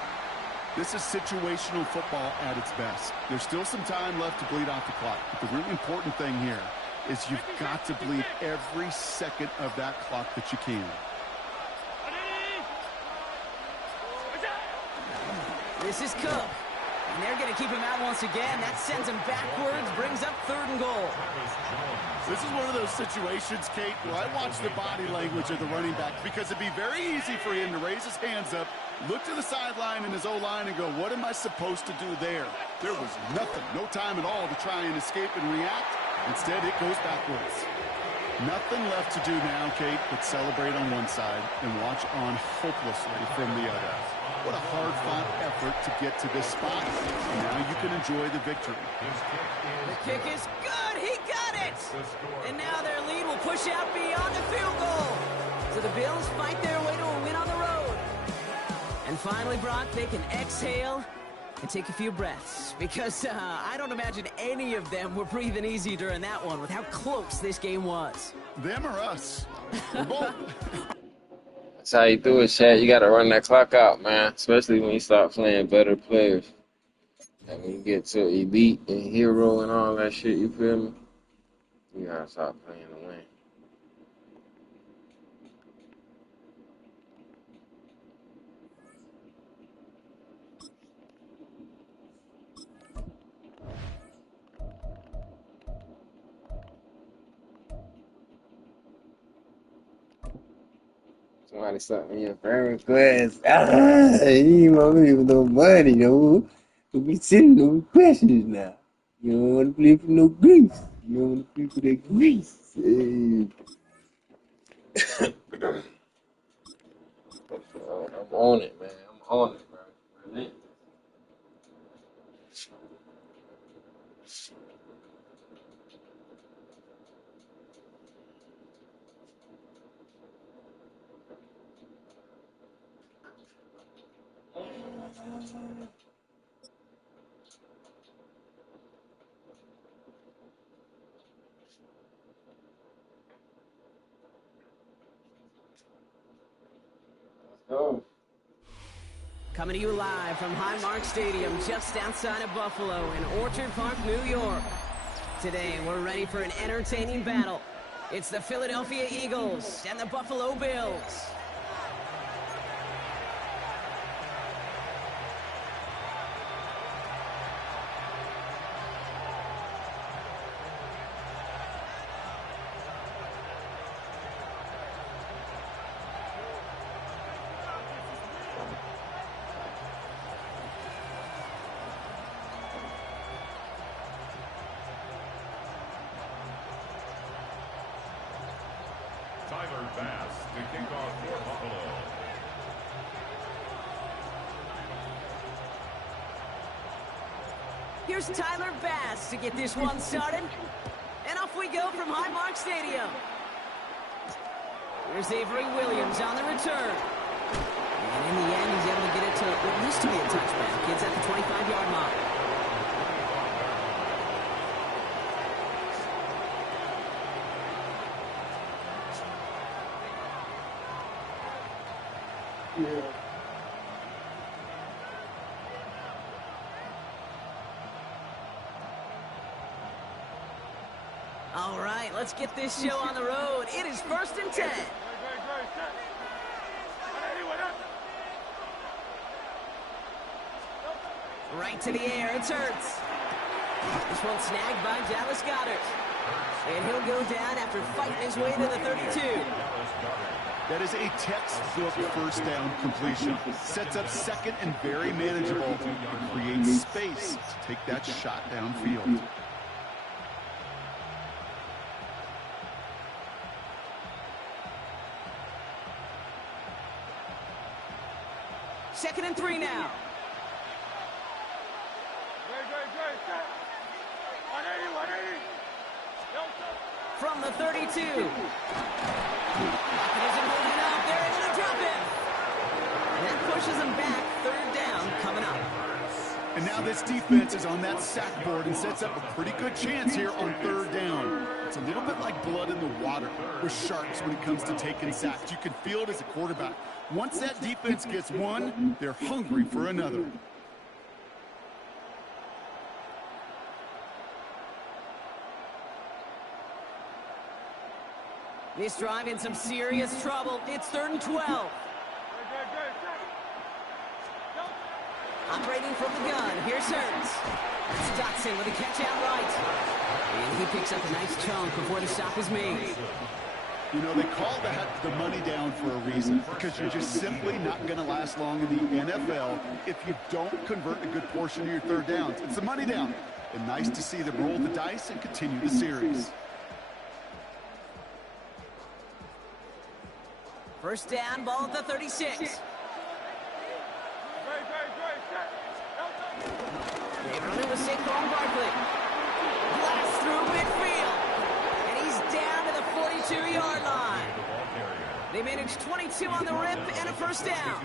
This is situational football at its best. There's still some time left to bleed off the clock. But the really important thing here is you've got to bleed every second of that clock that you can. This is Cook. And they're going to keep him out once again. That sends him backwards, brings up 3rd and goal. This is one of those situations, Kate, where I watch the body language of the running back because it'd be very easy for him to raise his hands up, look to the sideline in his O-line and go, what am I supposed to do there? There was nothing, no time at all to try and escape and react. Instead, it goes backwards. Nothing left to do now, Kate, but celebrate on one side and watch on hopelessly from the other. What a hard-fought effort to get to this spot. And now you can enjoy the victory. The kick is good. He got it. And now their lead will push out beyond the field goal. So the Bills fight their way to a win on the road. And finally, Brock, they can exhale and take a few breaths. Because I don't imagine any of them were breathing easy during that one with how close this game was. Them or us? We're both. That's how you do it, Shaq. You got to run that clock out, man. Especially when you start playing better players. And when you get to elite and hero and all that shit, you feel me? You got to start playing to win. Somebody sent me a favorite class. You ain't want me with no money, though. We'll be sitting no questions now. You don't want to play for no grease. You don't want to play for that grease. Hey. I'm on it, man. I'm on it, bro. Relentless. Go. Coming to you live from Highmark Stadium, just outside of Buffalo in Orchard Park, New York. Today, we're ready for an entertaining battle. It's the Philadelphia Eagles and the Buffalo Bills. Tyler Bass to kick off for Buffalo. Here's Tyler Bass to get this one started. And off we go from Highmark Stadium. Here's Avery Williams on the return. And in the end, he's able to get it to what used to be a touchback. It's at the 25-yard line. Yeah. All right, let's get this show on the road. It is 1st and 10. Right to the air, it's Hurts. This one snagged by Dallas Goedert. And he'll go down after fighting his way to the 32. That is a textbook first down completion. Sets up second and very manageable and creates space to take that shot downfield. Second and 3 now. From the 32. Isn't holding up. They're able to drop him. And that pushes them back. 3rd down coming up. And now this defense is on that sack board and sets up a pretty good chance here on 3rd down. It's a little bit like blood in the water with Sharks when it comes to taking sacks. You can feel it as a quarterback. Once that defense gets one, they're hungry for another. This drive in some serious trouble. It's 3rd and 12. Operating from the gun. Here's Hurts. That's Dotson with a catch out right. And he picks up a nice chunk before the stop is made. You know, they call that the money down for a reason, because you're just simply not going to last long in the NFL if you don't convert a good portion of your 3rd downs. It's the money down. And nice to see them roll the dice and continue the series. First down, ball at the 36. They run it with Saquon Barkley. Blast through midfield. And he's down to the 42-yard line. They managed 22 on the rip and a first down.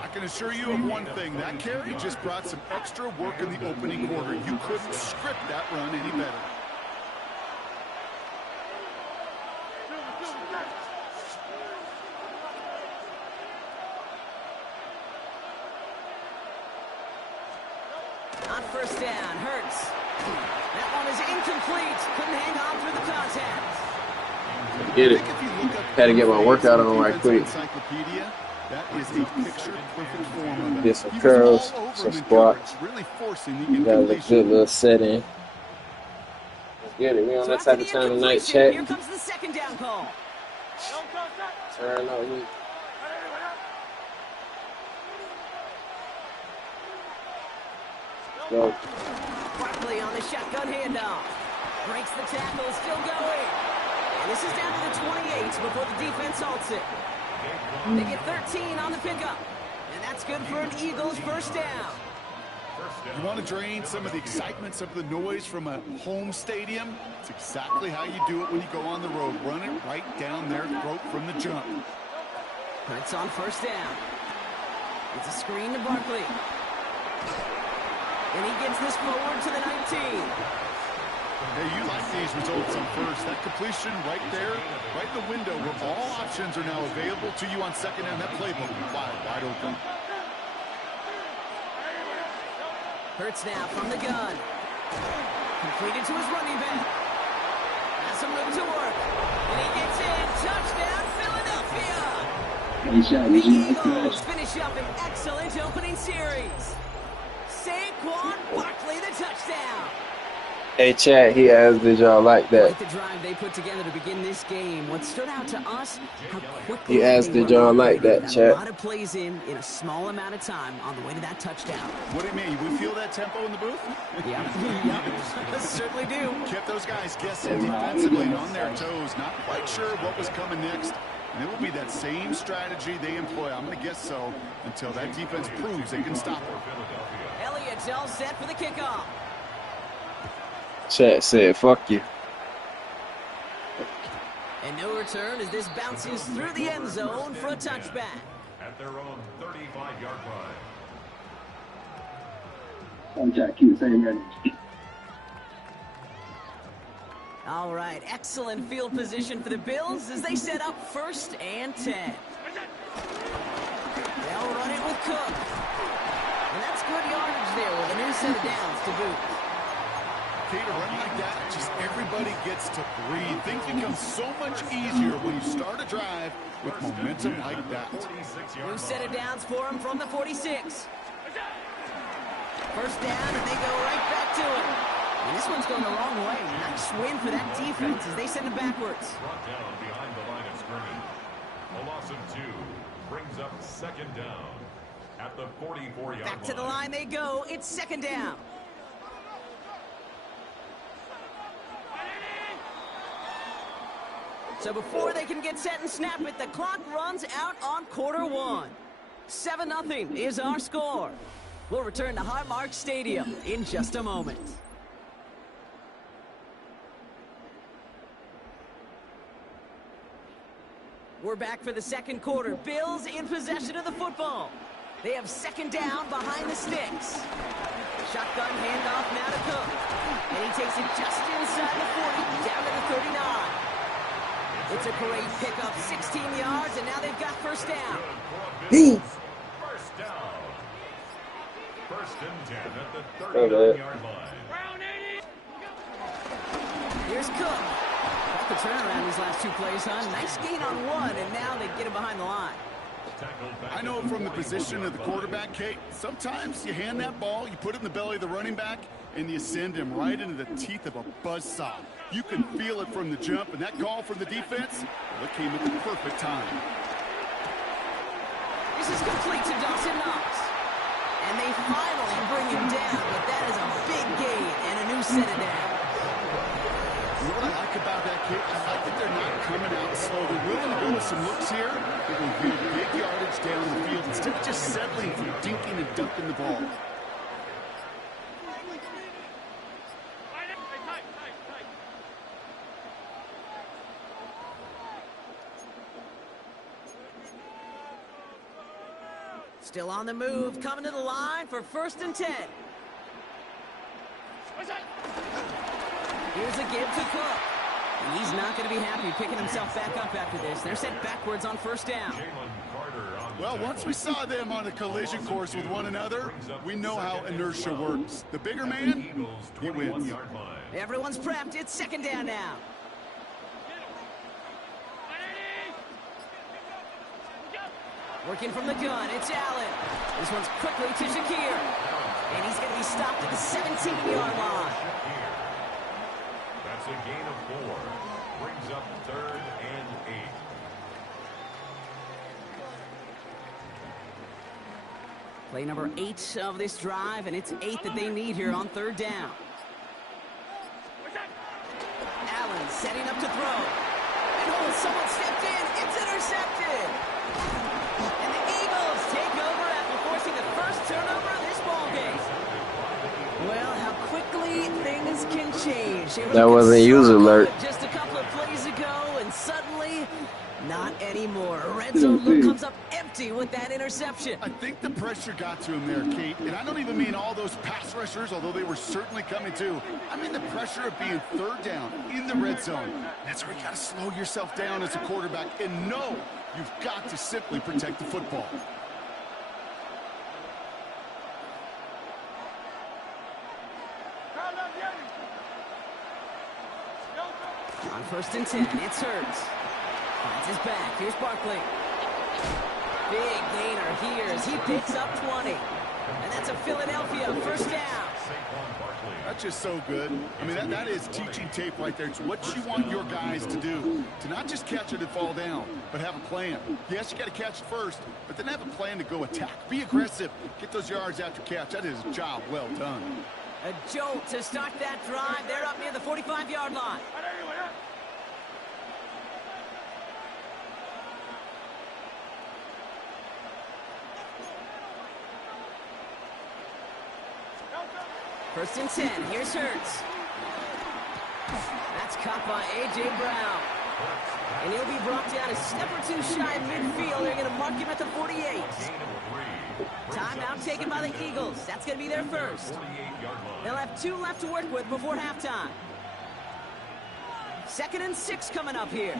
I can assure you of one thing. That carry just brought some extra work in the opening quarter. You couldn't script that run any better. On first down, Hurts. That one is incomplete. Couldn't hang on through the contact. Get it. Had to get my workout on right quick. That is a picture-perfect form of it. Get some curls, some squats. Really forcing the got a good little set in. Let's get it. We on that type of time tonight, chat. Here comes the 2nd down call. Turn up. Go. Barkley on the shotgun handoff. Breaks the tackle, still going. And this is down to the 28 before the defense halts it. They get 13 on the pickup. And that's good for an Eagles first down. You want to drain some of the excitement, some of the noise from a home stadium? It's exactly how you do it when you go on the road. Run it right down their throat from the jump. Hurts on first down. It's a screen to Barkley. And he gets this forward to the 19. Hey, you like these results on first. That completion right there, right in the window where all options are now available to you on second down. That playbook wide open. Hurts now from the gun. Completed to his running back. Has some room to work. And he gets in. Touchdown, Philadelphia. The Eagles finish up an excellent opening series. Saquon Barkley, the touchdown. Hey, chat, he asked, did y'all like that? Like the drive they put together to begin this game. What stood out to us, how quickly He asked, did y'all like that, chat? A lot of plays in a small amount of time on the way to that touchdown. What do you mean? We feel that tempo in the booth? Yeah, certainly do. Kept those guys guessing defensively and on their toes. Not quite sure what was coming next. And it will be that same strategy they employ. I'm going to guess so until that defense proves they can stop it. Elliott's all set for the kickoff. Chat said, fuck you. And no return as this bounces through the end zone for a touchback. At their own 35-yard line. Oh, Jack, keep saying ready. All right, excellent field position for the Bills as they set up 1st and 10. They'll run it with Cook. And that's good yardage there with a new set of downs to boot. Okay, to run like that, just everybody gets to breathe. Things become so much easier when you start a drive with momentum like that. New set of downs for him from the 46. First down, and they go right back to it. And this one's going the wrong way. Nice win for that defense as they send it backwards. Brought down behind the line of scrimmage. A loss of 2 brings up 2nd down at the 44-yard line. Back to the line they go. It's 2nd down. So before they can get set and snap it, the clock runs out on quarter 1. 7-0 is our score. We'll return to Highmark Stadium in just a moment. We're back for the 2nd quarter. Bills in possession of the football. They have 2nd down behind the sticks. Shotgun handoff now to Cook. And he takes it just inside the 40, down to the 39. It's a great pickup, 16 yards, and now they've got 1st down. First down. 1st and 10 at the 39-yard line. Here's Cook. Got the turnaround these last 2 plays, huh? Nice gain on 1, and now they get him behind the line. I know from the position of the quarterback, Kate, sometimes you hand that ball, you put it in the belly of the running back, and you send him right into the teeth of a buzzsaw. You can feel it from the jump, and that call from the defense, well, it came at the perfect time. This is complete to Dawson Knox. And they finally bring him down, but that is a big gain and a new set of downs. You know what I like about that, Kate? I like that they're not coming out slow. They're willing to go with some looks here. They're going to build big yardage down the field instead of just settling for dinking and dunking the ball. Still on the move, coming to the line for 1st and 10. Here's a give to Cook. And he's not going to be happy picking himself back up after this. They're sent backwards on 1st down. Well, once we saw them on a collision course with one another, we know how inertia works. The bigger man, he wins. Everyone's prepped. It's 2nd down now. Working from the gun, it's Allen. This one's quickly to Shakir. And he's going to be stopped at the 17-yard line. That's a gain of 4. Brings up 3rd and 8. Play number 8 of this drive, and it's 8 that they need here on 3rd down. Allen setting up to throw. And oh, someone stepped in. It's intercepted. And the Eagles take over after forcing the first turnover of this ballgame. Well, how quickly things can change. That wasn't user alert. Just a couple of plays ago, and suddenly, not any anymore. Red zone look comes up empty with that interception. I think the pressure got to him there, Kate. And I don't even mean all those pass rushers, although they were certainly coming too. I mean the pressure of being third down in the red zone. That's where you got to slow yourself down as a quarterback and know you've got to simply protect the football. On 1st and 10, it's Hurts. Finds his back. Here's Barkley. Big gainer here as he picks up 20. And that's a Philadelphia first down. That's just so good. I mean, that is teaching tape right there. It's what you want your guys to do. To not just catch it and fall down, but have a plan. Yes, you got to catch it first, but then have a plan to go attack. Be aggressive. Get those yards after catch. That is a job well done. A jolt to start that drive. They're up near the 45-yard line. First and 10. Here's Hurts. That's caught by A.J. Brown. And he'll be brought down a step or two shy of midfield. They're going to mark him at the 48. Timeout taken by the Eagles. That's going to be their first. They'll have 2 left to work with before halftime. 2nd and 6 coming up here.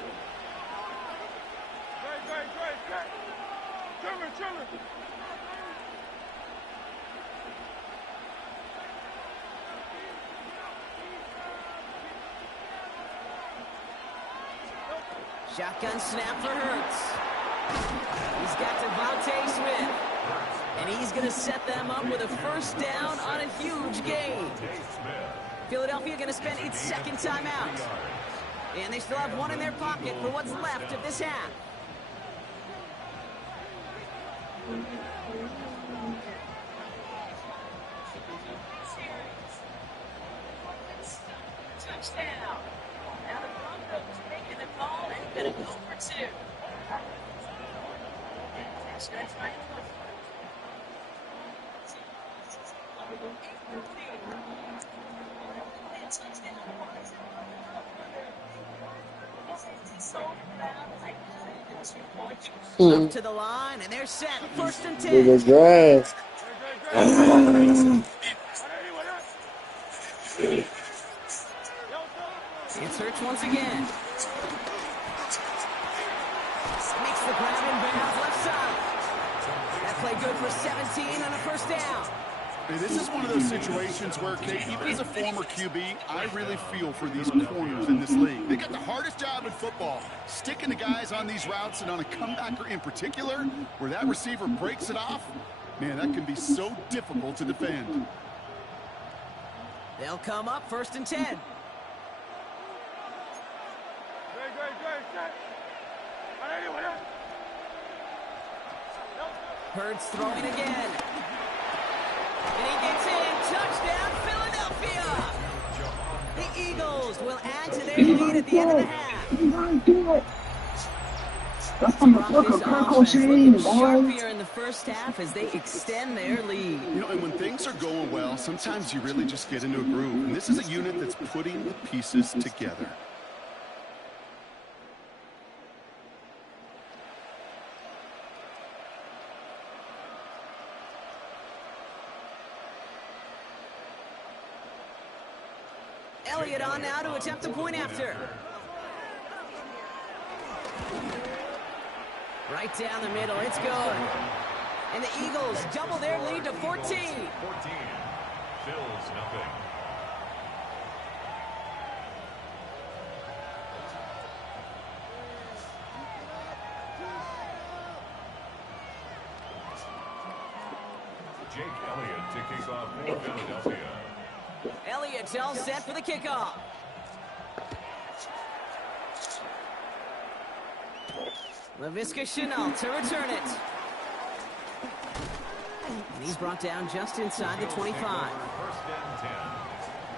Shotgun snap for Hurts. He's got Devontae Smith. And he's going to set them up with a first down on a huge gain. Philadelphia going to spend its second timeout. And they still have 1 in their pocket for what's left of this half. Touchdown. Now the Broncos making the call and going to go for 2. That's right. Up to the line, and they're set. 1st and 10. Nigga grass. It's Hurts once again. Makes the grab in bounds left side. That play good for 17 on a first down. Hey, this is one of those situations where, Kate, even as a former QB, I really feel for these corners in this league. They got the hardest job in football, sticking the guys on these routes and on a comebacker in particular, where that receiver breaks it off. Man, that can be so difficult to defend. They'll come up 1st and 10. Hurts throwing again. And he gets in. Touchdown, Philadelphia! The Eagles will add to their lead at the end of the half. That's from the book of Kirk O'Shane, boys. Sharpier in the first half as they extend their lead. You know, and when things are going well, sometimes you really just get into a groove. And this is a unit that's putting the pieces together. Elliott on now to attempt the point after. Right down the middle, it's good. And the Eagles double their lead to 14. 14. Bills nothing. Jake Elliott to kick off for Philadelphia. Elliott's all set for the kickoff. Laviska Shenault to return it. And he's brought down just inside the 25. 1st and 10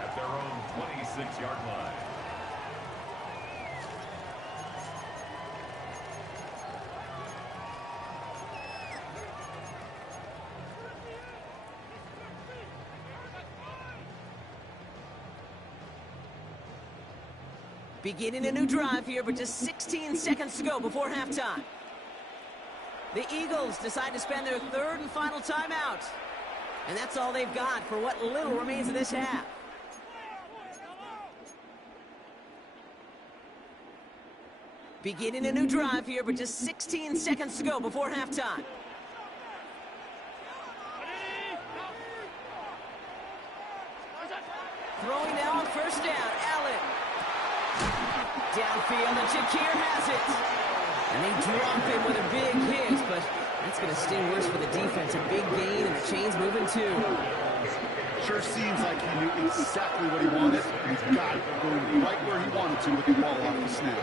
at their own 26-yard line. Beginning a new drive here, but just 16 seconds to go before halftime. The Eagles decide to spend their third and final timeout. And that's all they've got for what little remains of this half. Beginning a new drive here, but just 16 seconds to go before halftime. Throwing now on first down, Allen. Downfield, and Shakir has it. And they drop him with a big hit, but that's going to sting worse for the defense. A big gain, and the chain's moving too. Sure seems like he knew exactly what he wanted, and he's got it going right where he wanted to with the ball off the snap.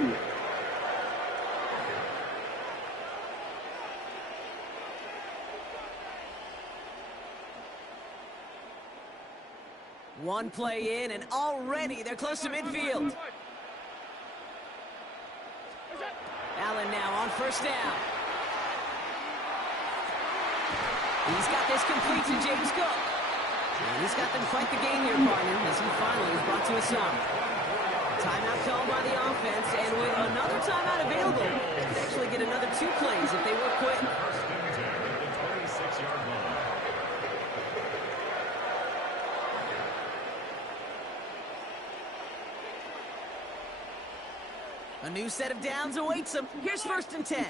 One play in, and already they're close to midfield. Allen now on first down. He's got this complete to James Cook. And he's got them quite the game here, partner, as he finally is brought to a stop. Timeout called by the offense, and with another timeout available, they could actually get another 2 plays if they work quick. A new set of downs awaits them. Here's first and 10.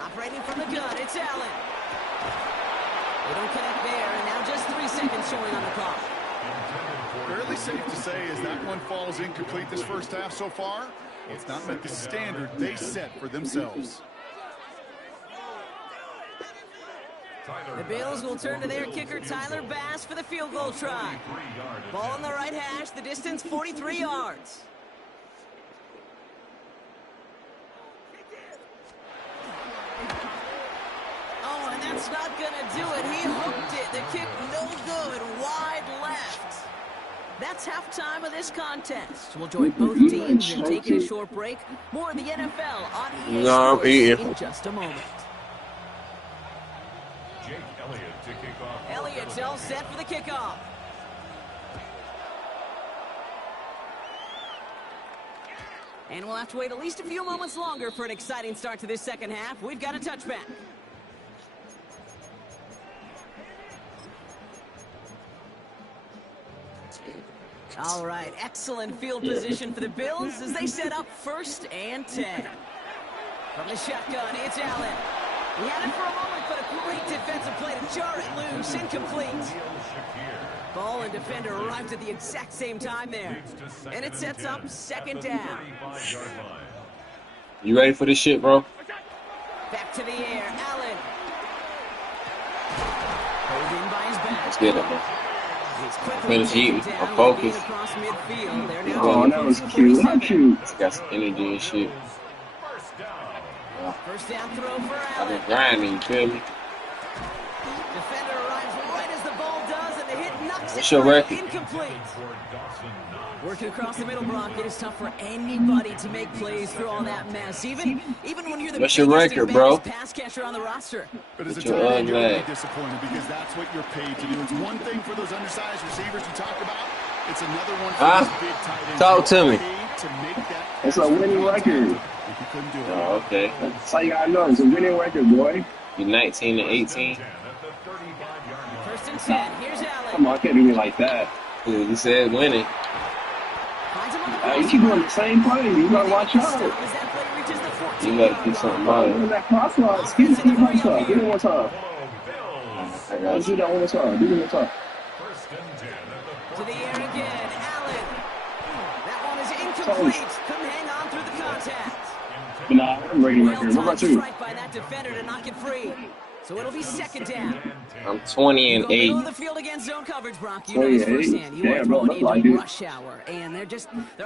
Operating from the gun, it's Allen. They don't connect there, and now just 3 seconds showing on the clock. Fairly safe to say as that one falls incomplete this first half so far. It's not met the standard they set for themselves. The Bills will turn to their kicker, Tyler Bass, for the field goal try. Ball on the right hash, the distance 43 yards. Oh, and that's not going to do it. He hooked it. The kick no good, wide left. That's halftime of this contest. We'll join both teams in taking a short break. More of the NFL on EA Sports in just a moment. Elliott's all set for the kickoff. And we'll have to wait at least a few moments longer for an exciting start to this second half. We've got a touchback. All right, excellent field position for the Bills as they set up first and 10. From the shotgun, it's Allen. He had it for a moment, but a great defensive play to jar it loose, incomplete. Ball and defender arrived at the exact same time there. And it sets up second down. You ready for this shit, bro? Back to the air, Allen. Pulled in by his back. Let's get it, bro. Finish eating. I'm focused. Oh, that was cute. How cute. Got some energy and shit. First down throw for Allen. I've been grinding, you feel me? Defender arrives right as the ball does, and the hit knocks What's your record? Incomplete. Working across the middle, Brock, it is tough for anybody to make plays through all that mess. Even when you're the What's your record, bro? Pass catcher on the roster. But as a tight end, you're really disappointed because that's what you're paid to do. It's one thing for those undersized receivers you talk about. It's another one for those big tight ends. Talk to me. It's a winning record. Oh, okay. That's how you gotta know. It's a winning record, boy. You 19 and 18. First and 10. Here's Allen. Come on, I can't do it like that. You said winning. You keep doing the same play. You gotta watch out. You gotta keep something about That crosswalk. Excuse me, crosswalk. Do it one time. I got Do that one time. Do it one time. To the air again, Allen. That one is incomplete. Couldn't hang on through the contact. But nah, I'm ready right here. What about you? Strike by that defender to knock it free. So it'll be second down. I'm 20 and 8. Middle of the field against zone coverage, Brock. You know this firsthand. You are throwing into rush hour, and there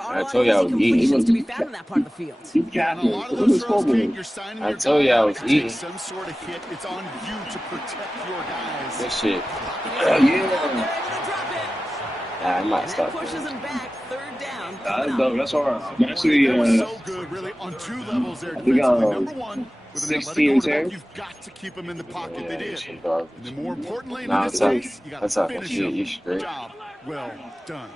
are a lot of completions to be found in that part of the field. You got a lot of those throws, Kate, you're signing I told you I was eating. Some sort of hit. It's on you to protect your guys. This shit. Yeah. I might And that start pushes playing. them back. Third down. That's dope. That's all right. I'm Well, actually, they were so good, really, on two levels there I think defensively. Number one, with an athletic 16 quarterback, 10. you've got to keep them in the Oh, pocket. They yeah, you did. should And garbage. then more importantly, in Nah, this talking. case, you got I'm to talking finish shit. them. You straight. Job well done.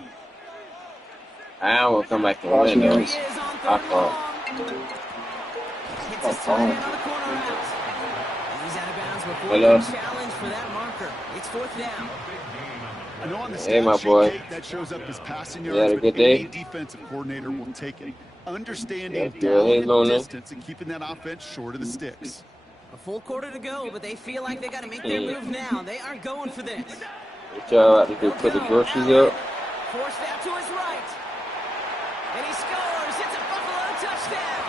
I will come back to win Caution, Here though. he guys. is on I third and thought. long. Hits Oh, his tight end oh. on the corner out. And he's out of bounds before Hello. the challenge for that marker. It's fourth down. I know on the Hey, stat my sheet, boy. Kate, that shows up as passing You had yards, a but good any day? defensive coordinator will take it. Understanding That's good. Hey, down and Luna. distance and keeping that offense short of the sticks. A full quarter to go, but they feel like they got to make their move now. They are going for this. What y'all about to do? Put the groceries up? Forced out to his right. And he scores. It's a Buffalo touchdown.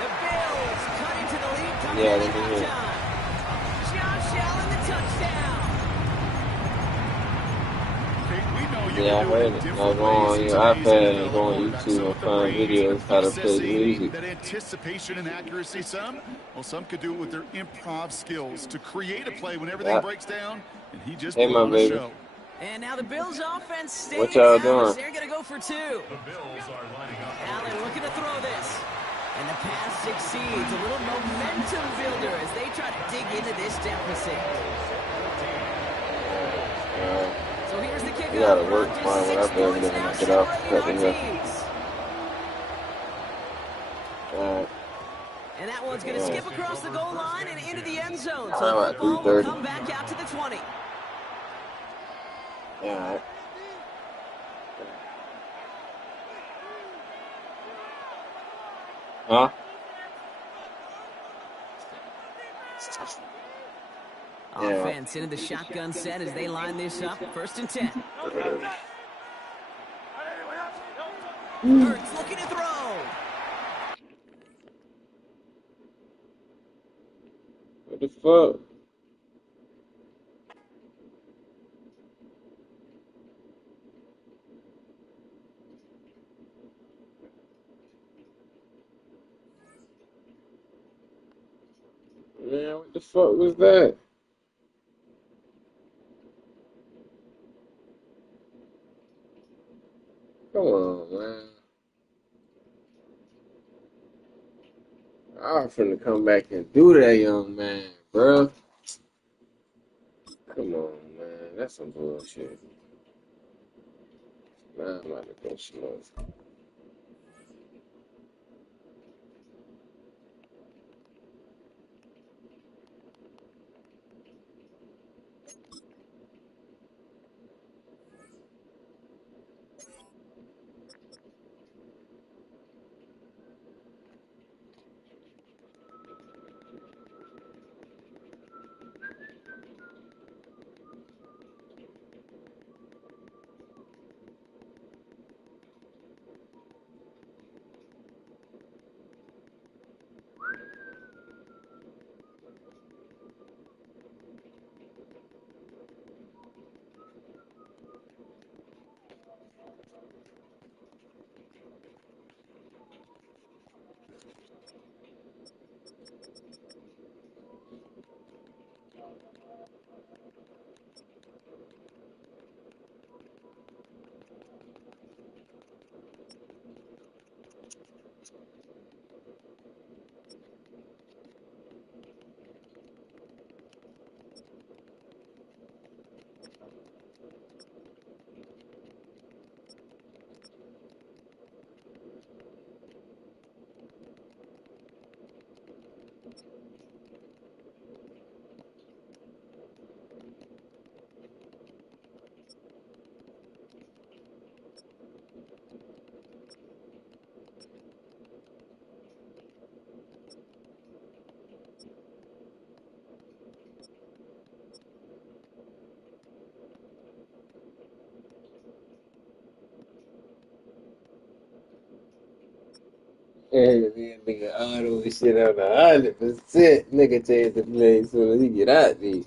The Bills cut into the lead coming Yeah, in let at me hear. halftime. Josh Allen, the touchdown. Kate, we know you Yeah, I can do it heard in it. Now different go on ways in your today's iPad and NFL go on quarterback. YouTube Some and with the find brains, videos how to play the processing, music. that anticipation and accuracy. Some could do it with their improv skills to create a play when everything Yeah. breaks down, and he just Hey, put my on a baby. show. And now the Bills offense staying What y'all out. doing? They're going to go for two. The Bills are lining up. Allen looking to throw this. And the pass succeeds. A little momentum builder as they try to dig into this deficit. So here's the kickoff. You gotta We're work up to tomorrow when I 6 better points than now I get off separating cut our in here. teams. Alright. And that one's going to skip across the goal line and into the end zone. So Alright, the football will 3:30. come back out to the 20. Alright. Huh? Yeah. Offense into the shotgun set as they line this up. 1st and 10. Hurts looking to throw. What the fuck? Man, what the fuck was that? Come on, man. I'm finna come back and do that, young man, bruh. Come on, man. That's some bullshit. Now I'm about to go slow. Hey, man, nigga, auto and shit on 100%. Nigga change the play as soon as he get out there.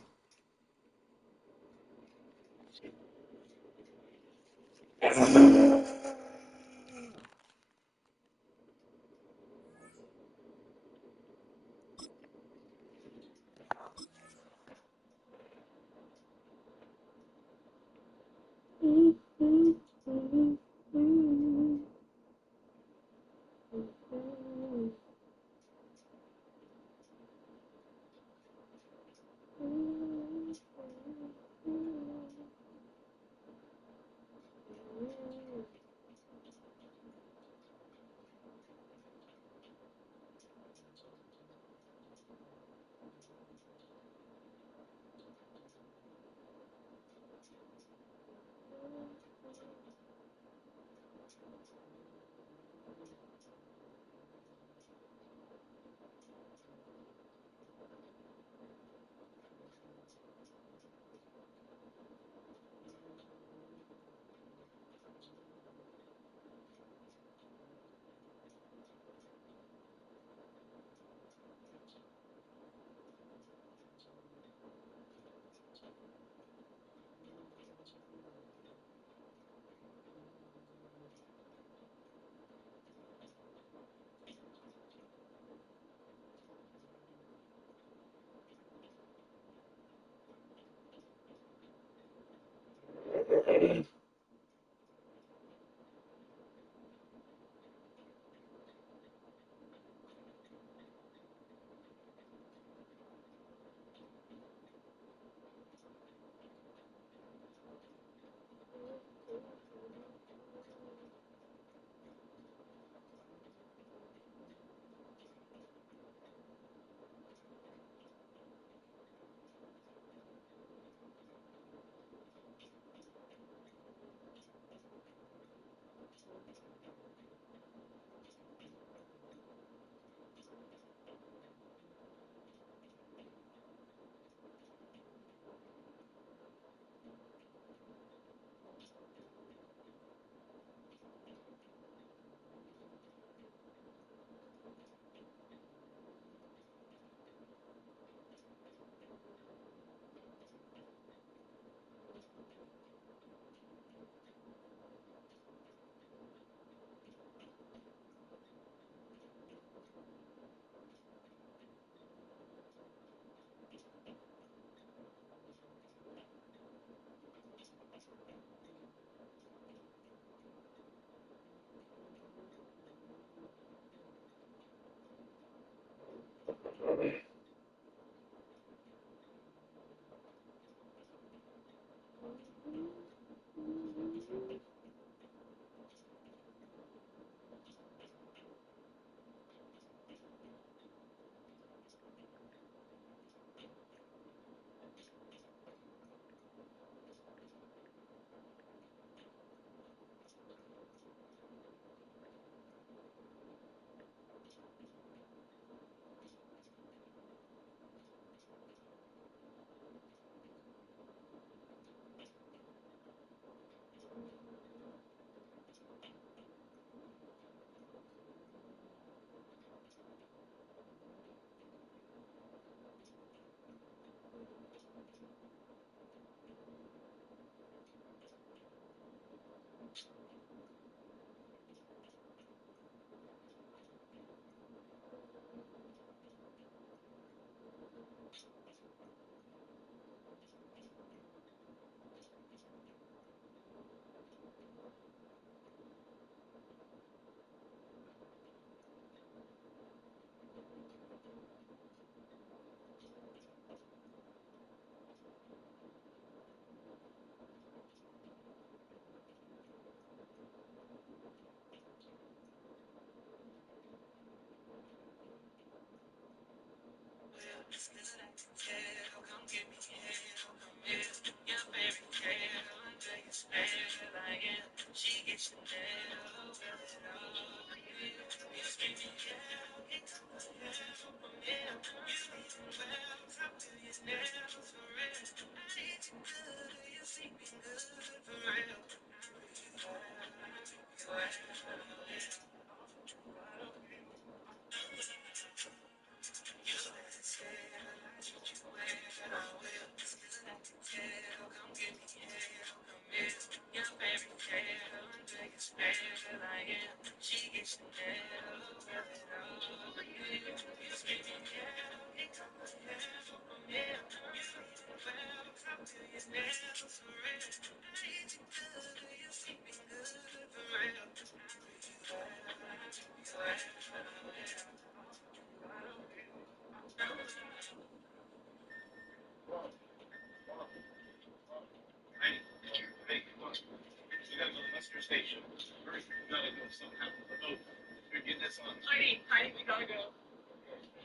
Heidi, we gotta go.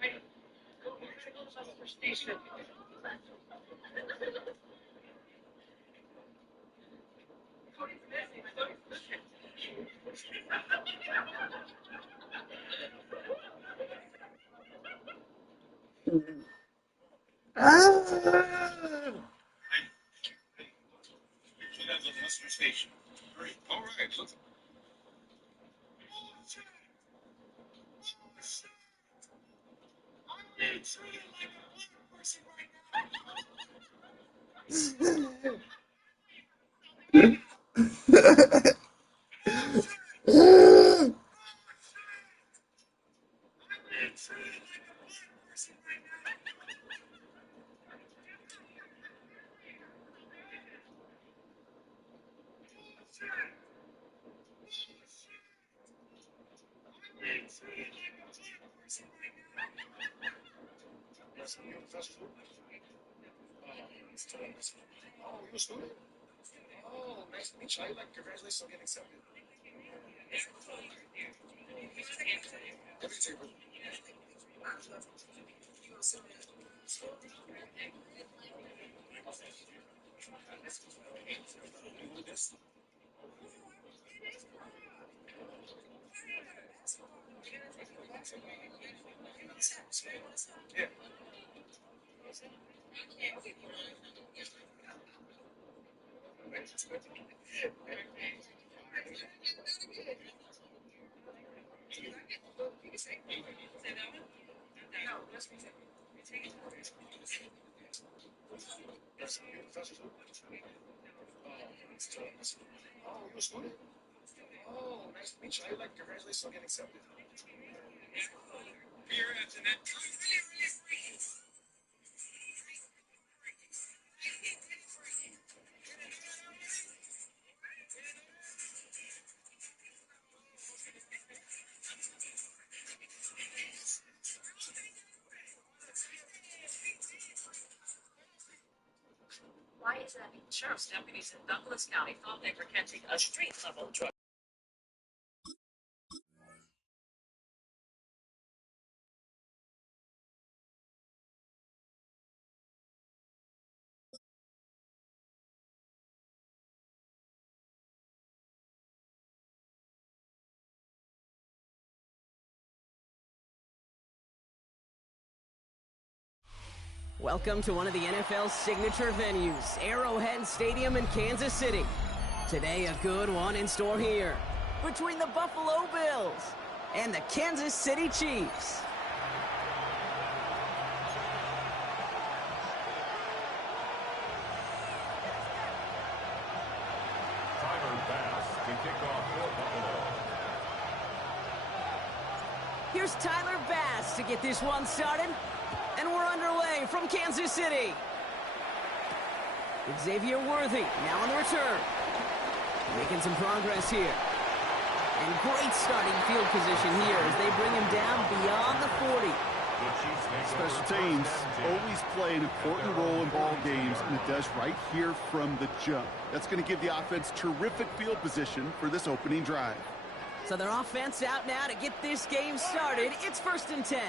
Heidi, go. We're gonna go to the bus station. Cody's missing. Cody's missing. Station. All right, let's. I'm treated like a black person right now. Oh, you're a student? Oh, nice to meet you. Like, congratulations on getting accepted. Yeah. Oh, you're a student? Oh, nice to meet you. Like, congratulations on getting accepted. Here at the net. Why is that? Sheriff's deputies in Douglas County thought they were catching a street-level drug. Welcome to one of the NFL's signature venues, Arrowhead Stadium in Kansas City. Today, a good one in store here between the Buffalo Bills and the Kansas City Chiefs. Tyler Bass to kick off for Buffalo. Here's Tyler Bass to get this one started. And we're underway from Kansas City. Xavier Worthy now on the return. Making some progress here. And great starting field position here as they bring him down beyond the 40. Special teams always play an important role in ball games, and it does right here from the jump. That's going to give the offense terrific field position for this opening drive. So their offense out now to get this game started. It's 1st and 10.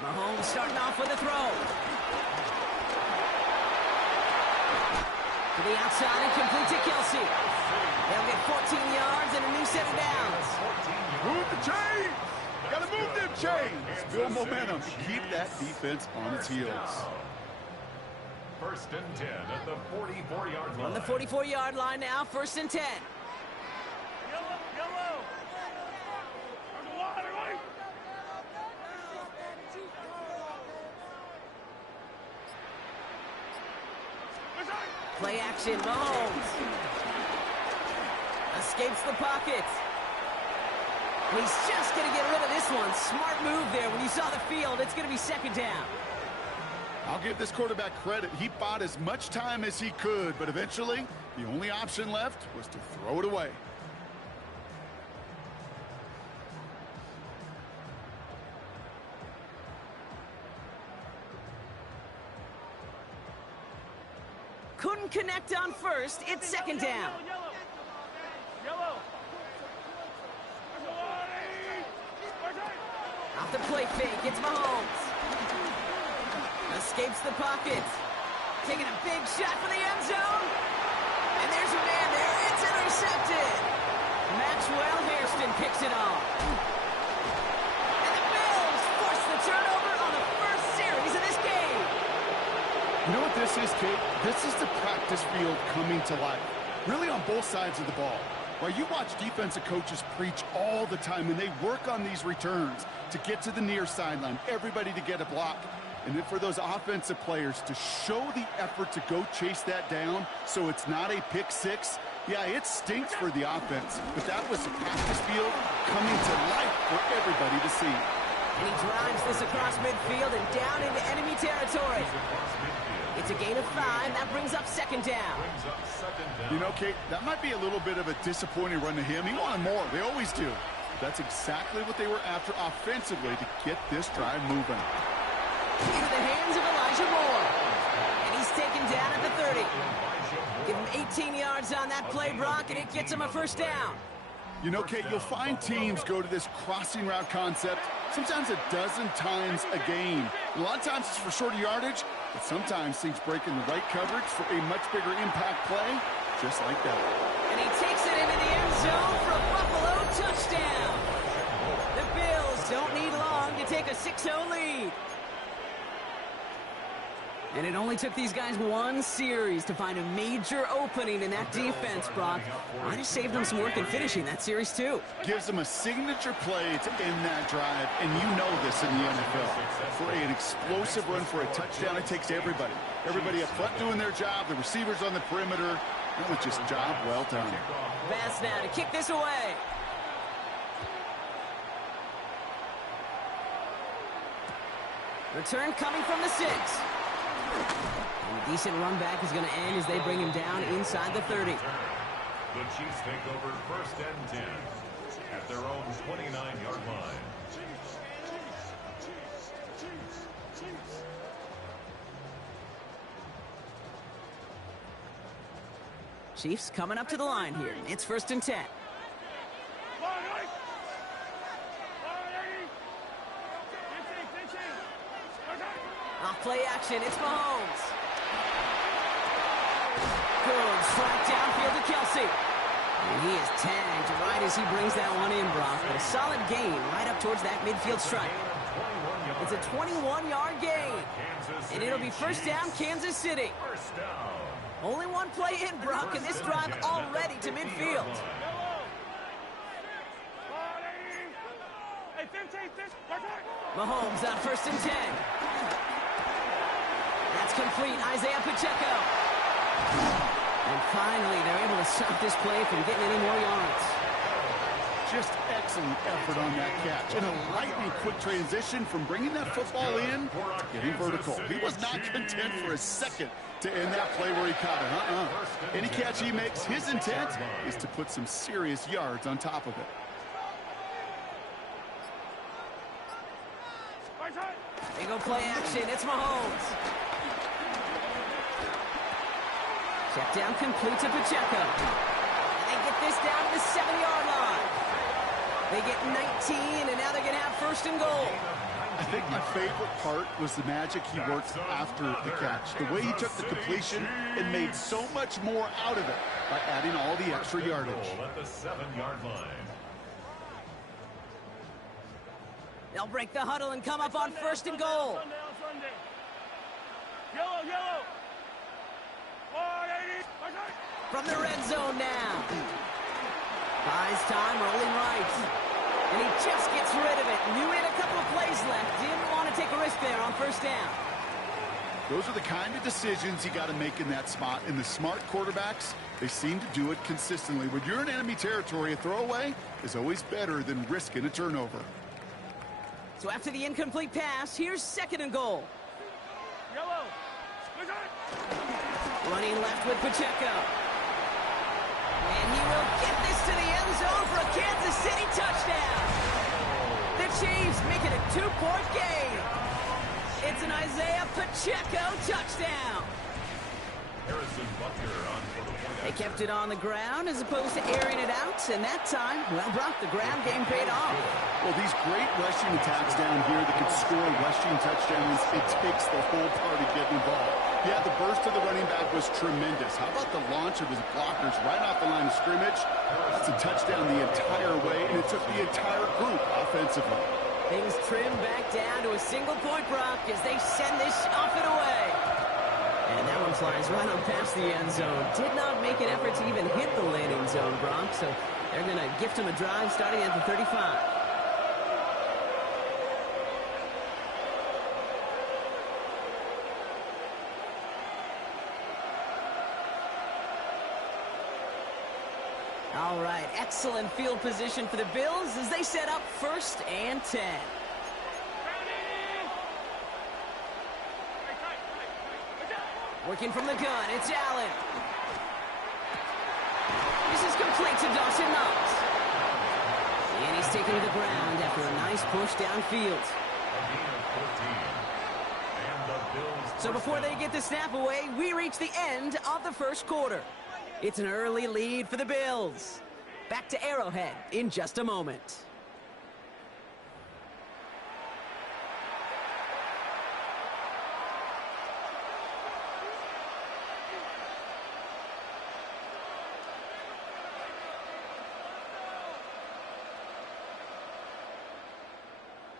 Mahomes starting off with a throw. To the outside and complete to Kelsey. They'll get 14 yards and a new set of downs. Move the chains! Gotta move them chains! Build momentum to keep that defense on its heels. First and 10 at the 44-yard line. On the 44-yard line now, first and 10. Play action, Mahomes. Escapes the pocket. And he's just going to get rid of this one. Smart move there. When you saw the field, it's going to be second down. I'll give this quarterback credit. He bought as much time as he could, but eventually, the only option left was to throw it away. Couldn't connect on first. It's second down. Off the play fake, it's Mahomes. Escapes the pocket. Taking a big shot for the end zone. And there's a man there. It's intercepted. Maxwell Hairston picks it off. And the Bills force the turnover on the first series of this game. You know what this is, Kate? This is the practice field coming to life. Really on both sides of the ball. While you watch defensive coaches preach all the time, and they work on these returns to get to the near sideline, everybody to get a block. And then for those offensive players to show the effort to go chase that down so it's not a pick six, yeah, it stinks for the offense. But that was the practice field coming to life for everybody to see. And he drives this across midfield and down into enemy territory. It's a gain of 5. That brings up second down. You know, Kate, that might be a little bit of a disappointing run to him. He wanted more. They always do. That's exactly what they were after offensively to get this drive moving. Into the hands of Elijah Moore. And he's taken down at the 30. Give him 18 yards on that play, Brock, and it gets him a first down. You know, Kate, you'll find teams go to this crossing route concept sometimes a dozen times a game. A lot of times it's for shorter yardage, but sometimes things break in the right coverage for a much bigger impact play, just like that. And he takes it into the end zone for a Buffalo touchdown. The Bills don't need long to take a 6-0 lead. And it only took these guys one series to find a major opening in that defense, Brock. Might have saved them some work in finishing that series, too. Gives them a signature play to end that drive, and you know this in the NFL. For an explosive run for a touchdown, it takes everybody. Everybody up front doing their job, the receivers on the perimeter. It was just job well done. Bass now to kick this away. Return coming from the 6. And a decent run back is going to end as they bring him down inside the 30. The Chiefs take over first and 10 at their own 29-yard line. Chiefs coming up to the line here. It's first and 10. Off play action, it's Mahomes. Good strike downfield to Kelsey. And he is tagged right as he brings that one in, Brock. But a solid gain right up towards that midfield strike. It's a 21-yard gain. And it'll be first down, Kansas City. Only one play in, Brock, and this drive already to midfield. Mahomes on first and 10. That's complete, Isaiah Pacheco. And finally, they're able to stop this play from getting any more yards. Just excellent effort on that catch. And a lightning quick transition from bringing that football in to getting vertical. He was not content for a second to end that play where he caught it. Any catch he makes, his intent is to put some serious yards on top of it. They go play action. It's Mahomes. Check down complete to Pacheco. And they get this down to the 7-yard line. They get 19, and now they're going to have first and goal. I think my favorite part was the magic he worked after the catch. The way he took the completion and made so much more out of it by adding all the extra yardage. At the 7-yard line. They'll break the huddle and come up on 1st and goal. From the red zone now. Buys time, rolling right. And he just gets rid of it. Knew he had a couple of plays left. Didn't want to take a risk there on 1st down. Those are the kind of decisions you got to make in that spot. And the smart quarterbacks, they seem to do it consistently. When you're in enemy territory, a throwaway is always better than risking a turnover. So after the incomplete pass, here's 2nd and goal. Running left with Pacheco. And he will get this to the end zone for a Kansas City touchdown. The Chiefs make it a 2-point game. It's an Isaiah Pacheco touchdown. Harrison Butker on for the point. They kept it on the ground as opposed to airing it out, and that time, well, Brock, the ground game paid off. Well, these great rushing attacks down here that can score rushing touchdowns, it takes the whole party getting involved. Yeah, the burst of the running back was tremendous. How about the launch of his blockers right off the line of scrimmage? That's a touchdown the entire way, and it took the entire group offensively. Things trimmed back down to a single-point, Brock, as they send this off and away. And that one flies right on past the end zone. Did not make an effort to even hit the landing zone, Brock, so they're going to gift him a drive starting at the 35. All right, excellent field position for the Bills as they set up 1st and 10. Working from the gun, it's Allen. This is complete to Dawson Knox. And he's taken to the ground after a nice push downfield. So before they get the snap away, we reach the end of the 1st quarter. It's an early lead for the Bills. Back to Arrowhead in just a moment.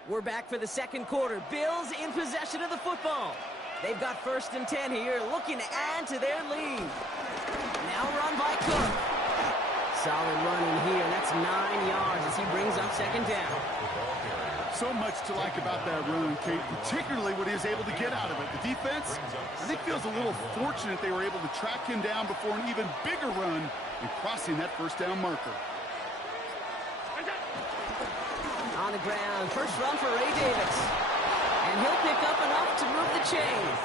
We're back for the 2nd quarter. Bills in possession of the football. They've got 1st and 10 here, looking to add to their lead. Now run by Cook. Solid run in here. That's 9 yards as he brings up 2nd down. So much to like about that run, Kate, particularly what he was able to get out of it. The defense, I think, feels a little fortunate they were able to track him down before an even bigger run and crossing that 1st down marker. On the ground, 1st run for Ray Davis. And he'll pick up enough to move the chains.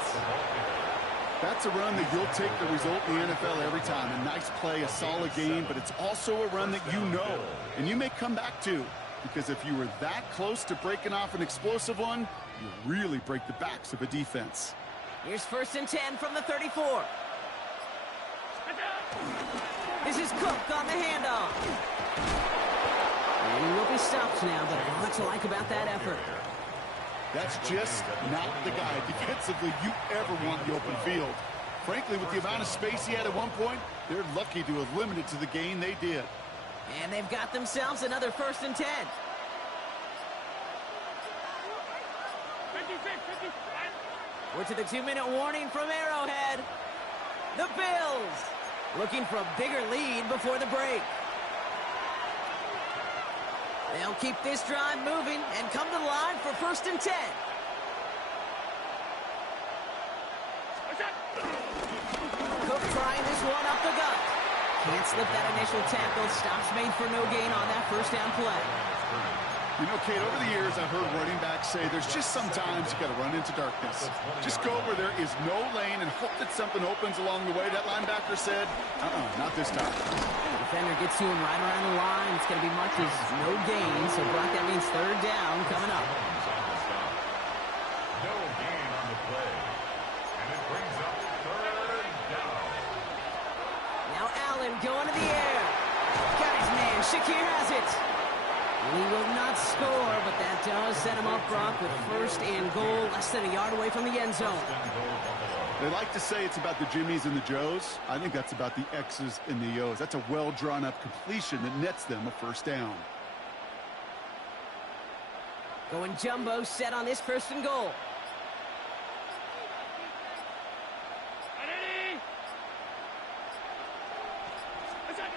That's a run that you'll take the result in the NFL every time. A nice play, a solid game, but it's also a run that you know, and you may come back to. Because if you were that close to breaking off an explosive one, you really break the backs of a defense. Here's 1st and 10 from the 34. This is Cook on the handoff. And he will be stopped now, but a lot to like about that effort. That's just not the guy defensively you ever want in the open field. Frankly, with the amount of space he had at one point, they're lucky to have limited to the gain they did. And they've got themselves another 1st and 10. We're to the 2-minute warning from Arrowhead. The Bills looking for a bigger lead before the break. They'll keep this drive moving and come to the line for 1st and 10. Cook trying this one up the gut. Can't slip that initial tackle. Stops made for no gain on that 1st down play. You know, Kate, over the years, I've heard running backs say there's just sometimes you got to run into darkness. Just go where there is no lane and hope that something opens along the way. That linebacker said, not this time. Defender gets to him right around the line. It's going to be marked as no gain, so Brock, that means 3rd down coming up. No gain on the play. And it brings up 3rd down. Now Allen going to the air. Got his man. Shakir has it. He will not score, but that does set him up, Brock, with first and goal, less than a yard away from the end zone. They like to say it's about the Jimmies and the Joes. I think that's about the X's and the O's. That's a well-drawn-up completion that nets them a first down. Going jumbo set on this first and goal.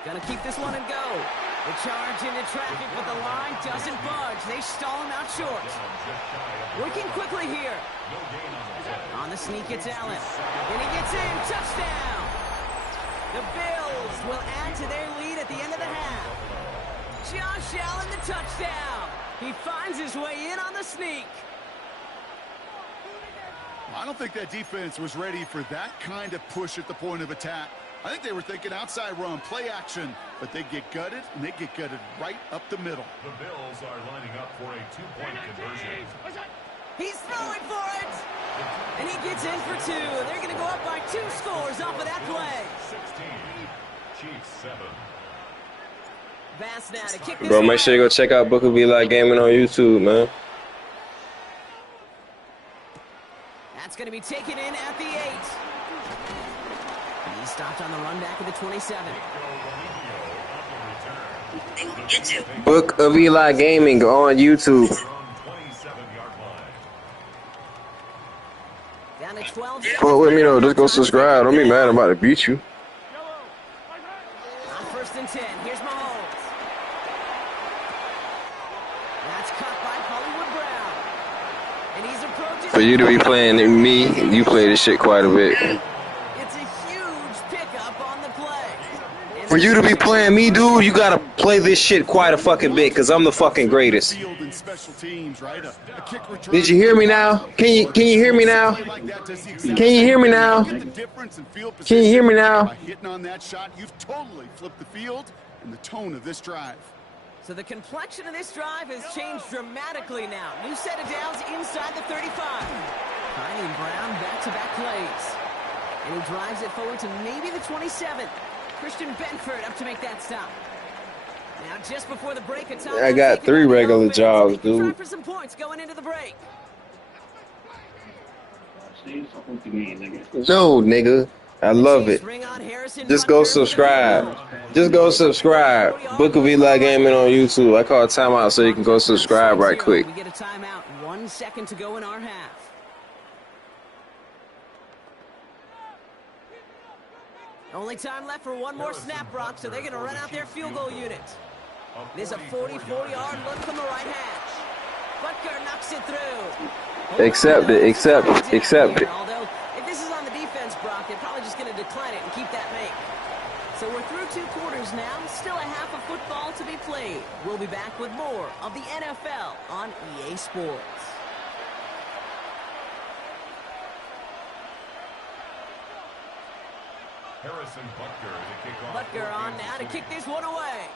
Gonna keep this one and go. The charge into traffic, but the line doesn't budge. They stall him out short. Working quickly here. On the sneak, it's Allen. And he gets in. Touchdown! The Bills will add to their lead at the end of the half. Josh Allen, the touchdown. He finds his way in on the sneak. I don't think that defense was ready for that kind of push at the point of attack. I think they were thinking outside run, play action, but they get gutted, and they get gutted right up the middle. The Bills are lining up for a two-point conversion. He's throwing for it, and he gets in for two. They're going to go up by 2 scores off of that play. 16, Chiefs 7. Bass now to kick this Bro, make sure you go check out BookofEliGaming on YouTube, man. That's going to be taken in at the 8. He stopped on the run back at the 27. BookofEliGaming on YouTube. Down to 12. Fuck with me though, just go subscribe. Don't be mad, I'm about to beat you. On first and 10, here's Mahomes. That's caught by Hollywood Brown. And he's approaching. For you to be playing me, you play this shit quite a bit. It's a huge pickup on the play. And For you to be playing me, dude, you gotta play this shit quite a fucking bit, cause I'm the fucking greatest. Did you hear me now? Can you hear me now? Can you hear me now? Can you hear me now? By hitting on that shot, you've totally flipped the field and the tone of this drive. So the complexion of this drive has changed dramatically now. New set of downs inside the 35. Heine and Brown back-to-back plays. And he drives it forward to maybe the 27. Christian Benford up to make that stop. Now just before the break, a time I got 3 regular jobs, dude. try for some points going into the break. No, nigga. I love it. Just go subscribe. Just go subscribe. BookofEliGaming on YouTube. I call a timeout so you can go subscribe right quick. We get a timeout. 1 second to go in our half. Only time left for one more snap, Brock, so they're going to run out their field goal unit. There's a 44-yard look from the right hash. Butker knocks it through. Accept it. Accept it. Although, if this is on the defense, Brock, they're probably just going to decline it and keep that make. So we're through 2 quarters now. Still a half of football to be played. We'll be back with more of the NFL on EA Sports. Harrison Butker to kick off. Butker on now to kick this one away.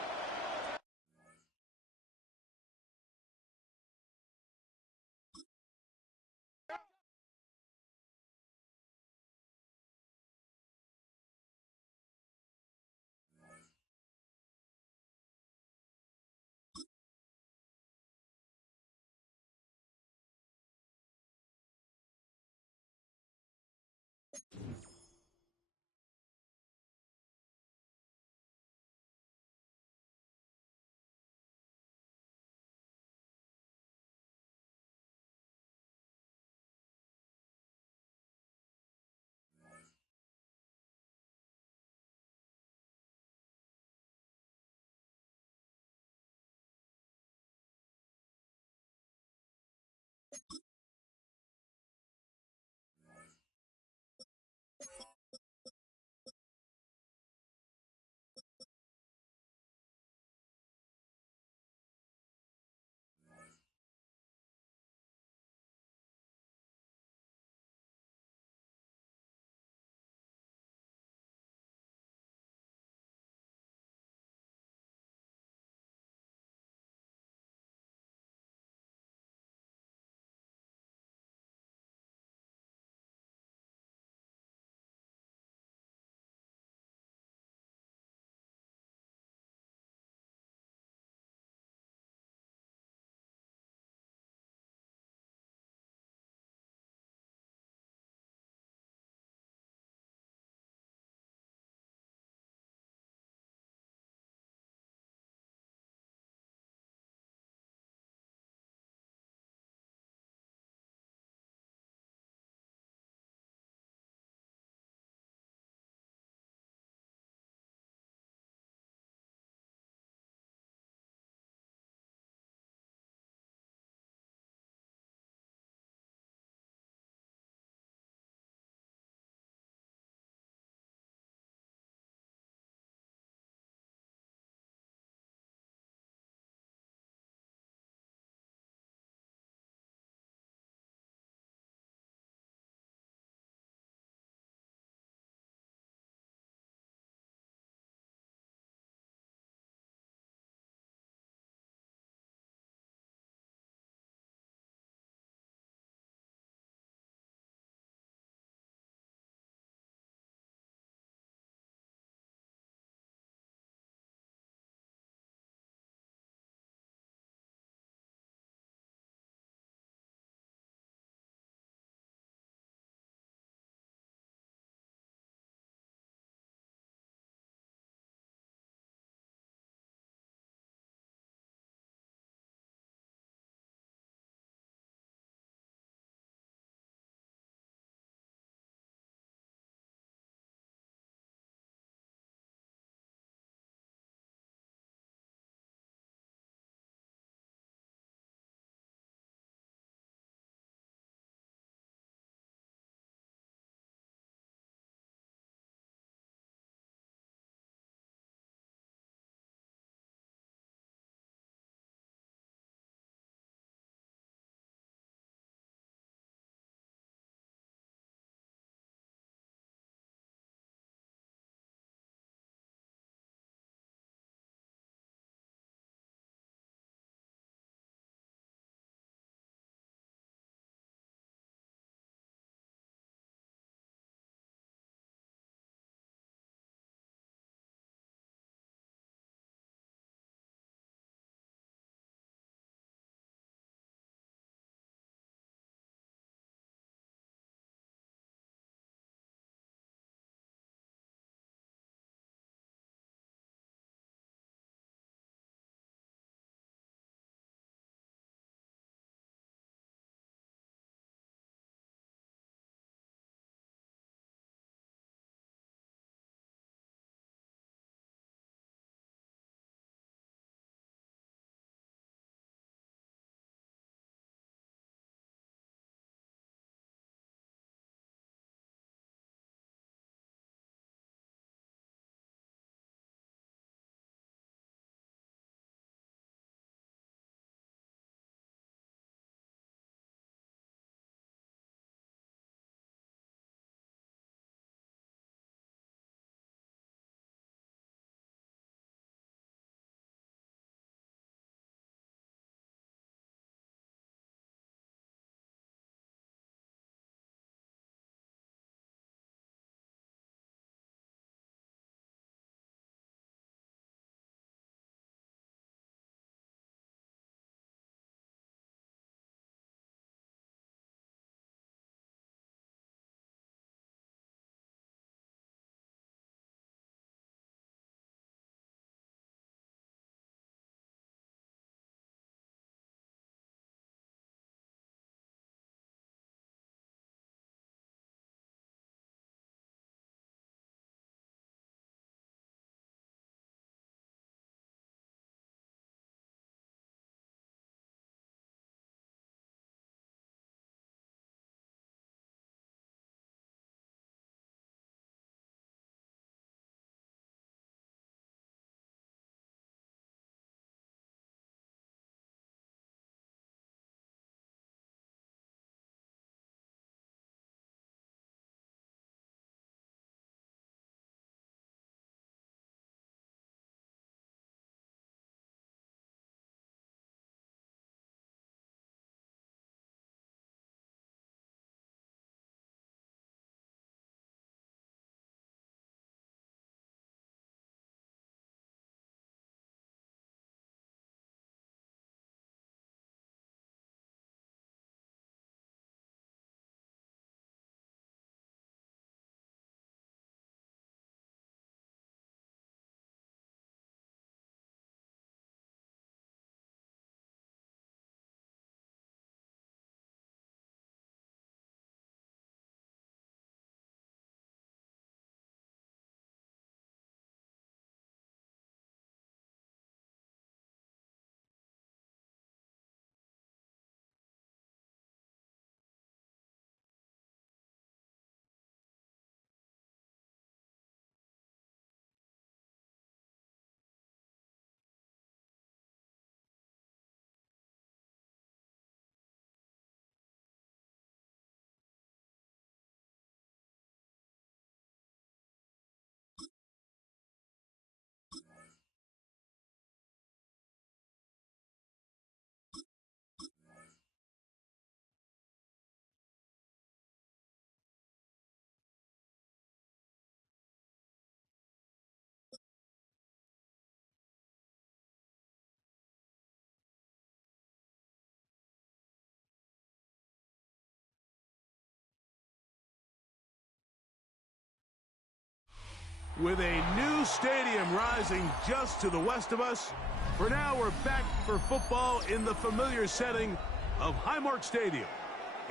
With a new stadium rising just to the west of us, for now we're back for football in the familiar setting of Highmark Stadium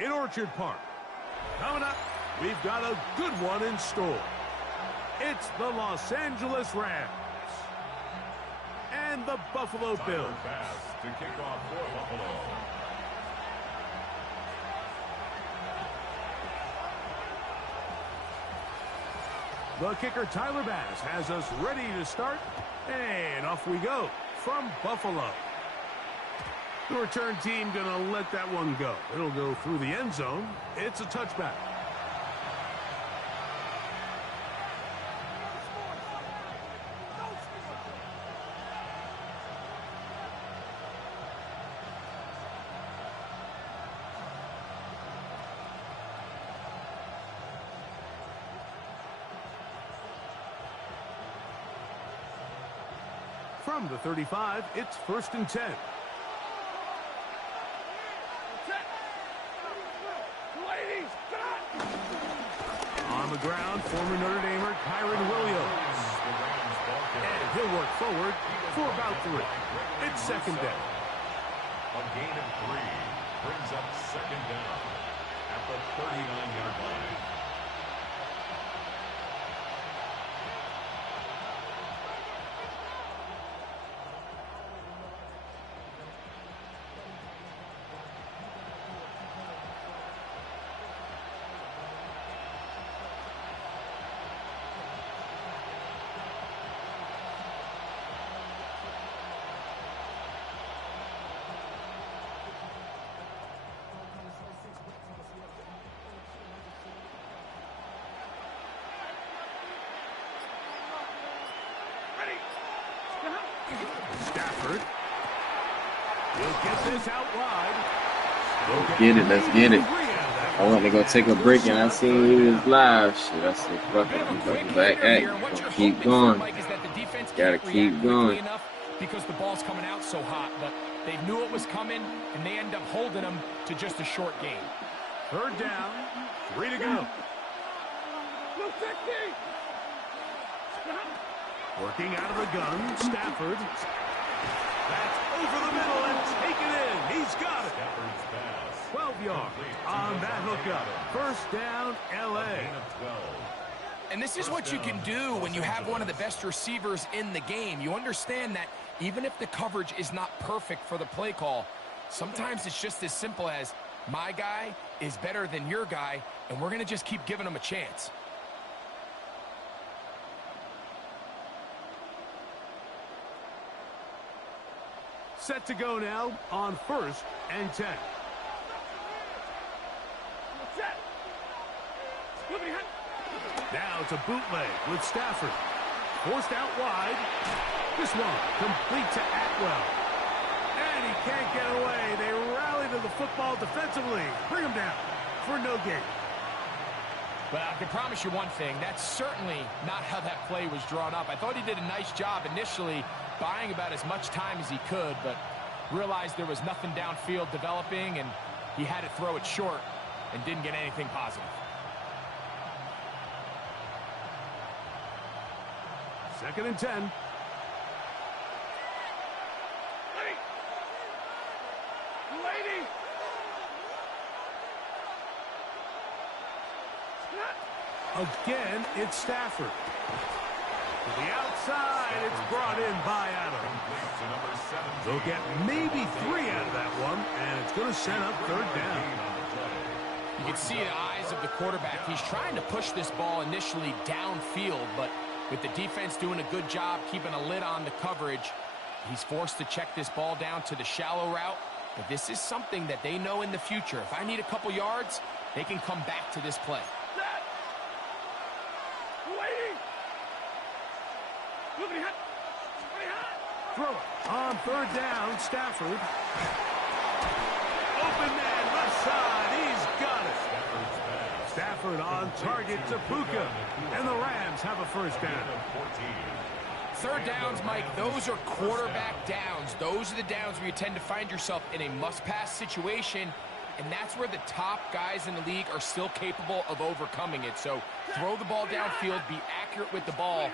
in Orchard Park. Coming up, we've got a good one in store. It's the Los Angeles Rams and the Buffalo Bills. To kick off for Buffalo. The kicker, Tyler Bass, has us ready to start, and off we go from Buffalo. The return team going to let that one go. It'll go through the end zone. It's a touchback. From the 35, it's 1st and 10. On the ground, former Notre Damer Kyron Williams. And he'll work forward for about 3. It's 2nd down. A gain of 3 brings up 2nd down at the 39-yard line. Stafford. He'll get this out wide. Let's get it. Let's get it. I want to go take a break, and I seen you was live. Shit, I said, fuck it. I'm fucking back at it. Keep going. Gotta keep going. Because the ball's coming out so hot, but they knew it was coming, and they end up holding them to just a short gain. 3rd down, 3 to go. Working out of the gun, Stafford. That's over the middle and taken in. He's got it. 12 yards on that hookup. 1st down, L.A. And this is what you can do when you have one of the best receivers in the game. You understand that even if the coverage is not perfect for the play call, sometimes it's just as simple as my guy is better than your guy, and we're going to just keep giving him a chance. Set to go now on 1st and 10. Now it's a bootleg with Stafford. Forced out wide. This one complete to Atwell. And he can't get away. They rally to the football defensively. Bring him down for no gain. But I can promise you one thing. That's certainly not how that play was drawn up. I thought he did a nice job initially buying about as much time as he could, but realized there was nothing downfield developing, and he had to throw it short and didn't get anything positive. 2nd and 10. Again, it's Stafford. To the outside, it's brought in by Adams. They'll get maybe 3 out of that one, and it's going to set up 3rd down. You can see the eyes of the quarterback. He's trying to push this ball initially downfield, but with the defense doing a good job keeping a lid on the coverage, he's forced to check this ball down to the shallow route. But this is something that they know in the future. If I need a couple yards, they can come back to this play. Throw it on 3rd down, Stafford. Open man, left side, he's got it. Stafford on target to Puka, and the Rams have a 1st down. 3rd downs, Mike, those are quarterback downs. Those are the downs where you tend to find yourself in a must-pass situation, And that's where the top guys in the league are still capable of overcoming it. So throw the ball downfield, be accurate with the ball.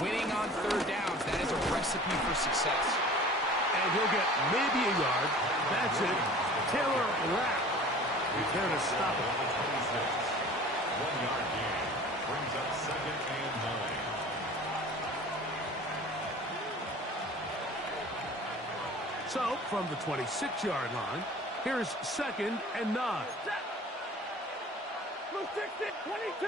Winning on third downs, that is a recipe for success. And he'll get maybe a yard. That's it. Taylor Rapp is there to stop it. 1-yard gain brings up 2nd and 9. So, from the 26-yard line, here's 2nd and 9. Blue 60, 22.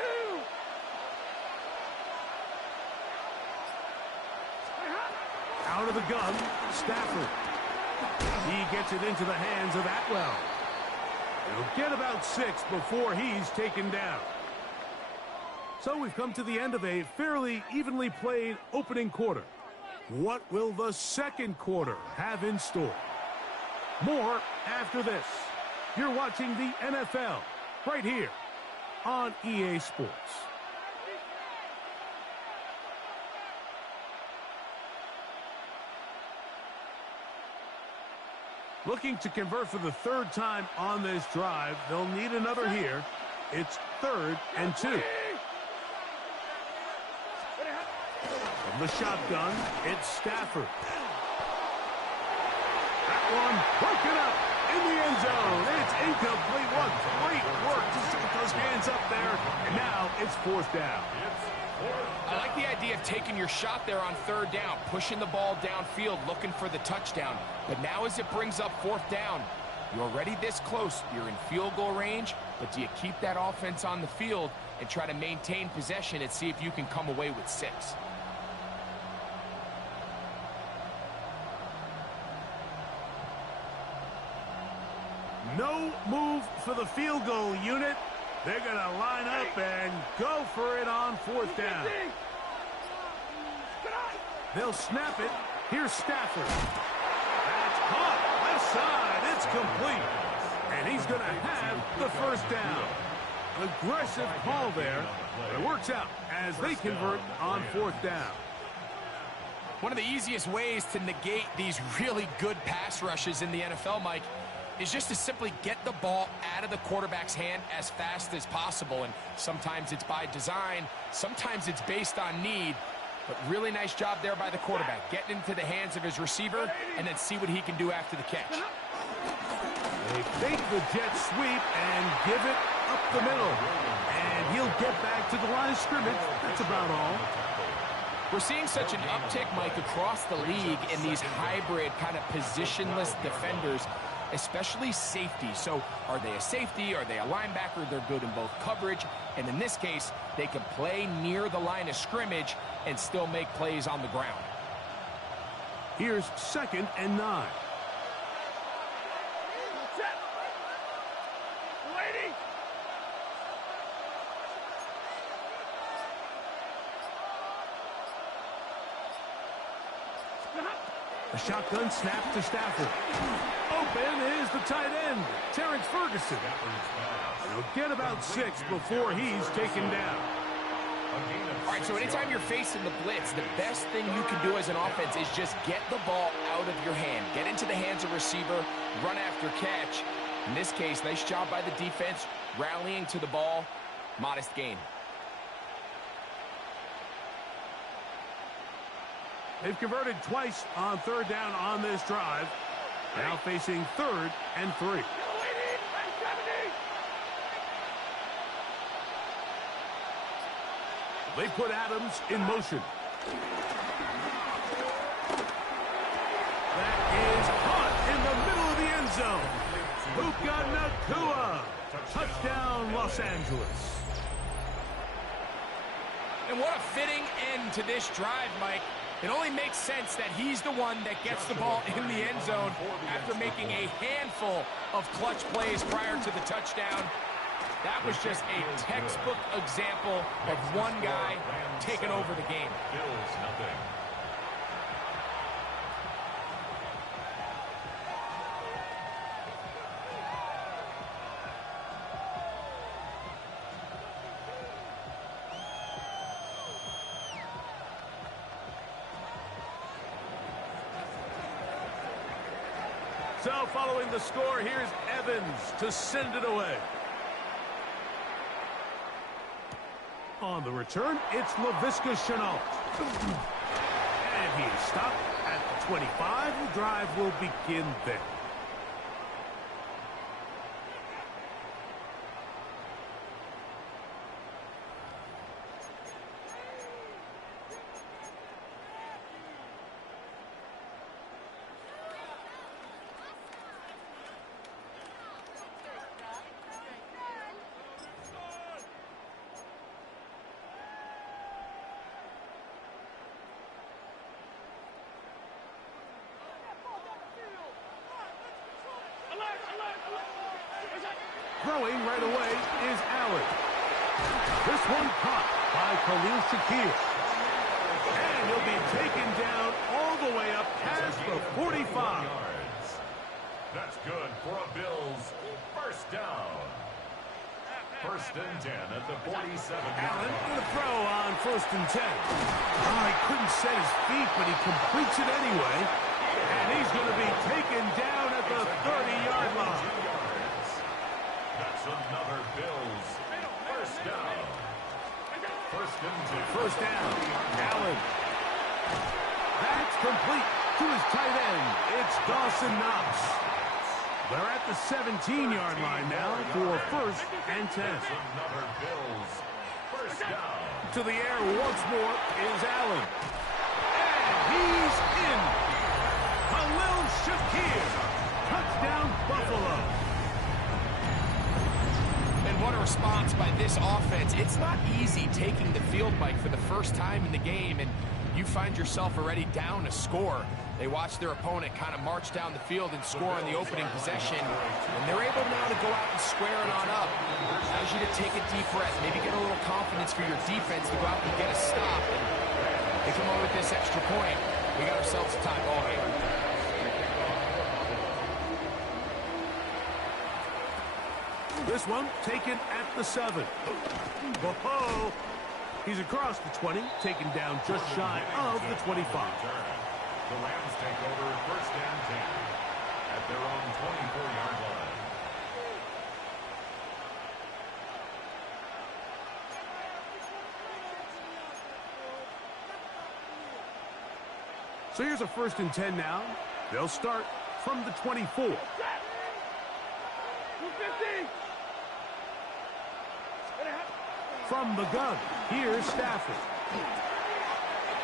Out of the gun, Stafford. He gets it into the hands of Atwell. He'll get about 6 before he's taken down. So we've come to the end of a fairly evenly played opening quarter. What will the second quarter have in store? More after this. You're watching the NFL right here on EA Sports. Looking to convert for the third time on this drive. They'll need another here. It's 3rd and 2. From the shotgun, it's Stafford. That one broken up in the end zone. It's incomplete. What great work to get those hands up there. And now it's 4th down. I like the idea of taking your shot there on third down, pushing the ball downfield, looking for the touchdown. But now as it brings up 4th down, you're already this close. You're in field goal range, but do you keep that offense on the field and try to maintain possession and see if you can come away with 6? No move for the field goal unit. They're going to line up and go for it on 4th down. They'll snap it. Here's Stafford. That's caught. Left side. It's complete. And he's going to have the 1st down. Aggressive call there. But it works out as they convert on 4th down. One of the easiest ways to negate these really good pass rushes in the NFL, Mike, is just to simply get the ball out of the quarterback's hand as fast as possible. And sometimes it's by design, sometimes it's based on need. But really nice job there by the quarterback, getting into the hands of his receiver and then see what he can do after the catch. They fake the jet sweep and give it up the middle. And he'll get back to the line of scrimmage. That's about all. We're seeing such an uptick, Mike, across the league in these hybrid kind of positionless defenders, especially safety. So are they a safety? Are they a linebacker? They're good in both coverage. And in this case, they can play near the line of scrimmage and still make plays on the ground. Here's 2nd and 9. A shotgun snap to Stafford. Open is the tight end, Terrence Ferguson. He'll get about 6 before he's taken down. All right, so anytime you're facing the blitz, the best thing you can do as an offense is just get the ball out of your hand. Get into the hands of receiver, run after catch. In this case, nice job by the defense, rallying to the ball, modest gain. They've converted twice on 3rd down on this drive. Now facing 3rd and 3. They put Adams in motion. That is caught in the middle of the end zone. Puka Nacua. Touchdown, Los Angeles. And what a fitting end to this drive, Mike. It only makes sense that he's the one that gets the ball in the end zone after making a handful of clutch plays prior to the touchdown. That was just a textbook example of one guy taking over the game. Bills nothing. So following the score, here's Evans to send it away. On the return, it's LaVisca Chenault. And he is stopped at the 25. The drive will begin there. Throwing right away is Allen. This one caught by Khalil Shakir. And he'll be taken down all the way up past the 45. That's good for a Bills first down. First and 10 at the 47. Allen going to throw on first and 10. Oh, he couldn't set his feet, but he completes it anyway. And he's going to be taken down at the 30-yard line. That's another Bills first down. First and 10. First down. Allen. That's complete to his tight end. It's Dawson Knox. They're at the 17-yard line now for first and 10. That's another Bills first down. To the air once more is Allen. And he's in. Khalil Shakir. Touchdown, Buffalo. And what a response by this offense. It's not easy taking the field, Mike, for the first time in the game, and you find yourself already down a score. They watch their opponent kind of march down the field and score on the opening possession, and they're able now to go out and square it on up. Allows you to take a deep breath, maybe get a little confidence for your defense to go out and get a stop. And they come over with this extra point. We got ourselves a tie ball game. This one taken at the 7. Whoa! He's across the 20, taken down just shy of the 25. The Rams take over first and 10 at their own 24-yard line. So here's a first and 10 now. They'll start from the 24. 250. From the gun, here's Stafford.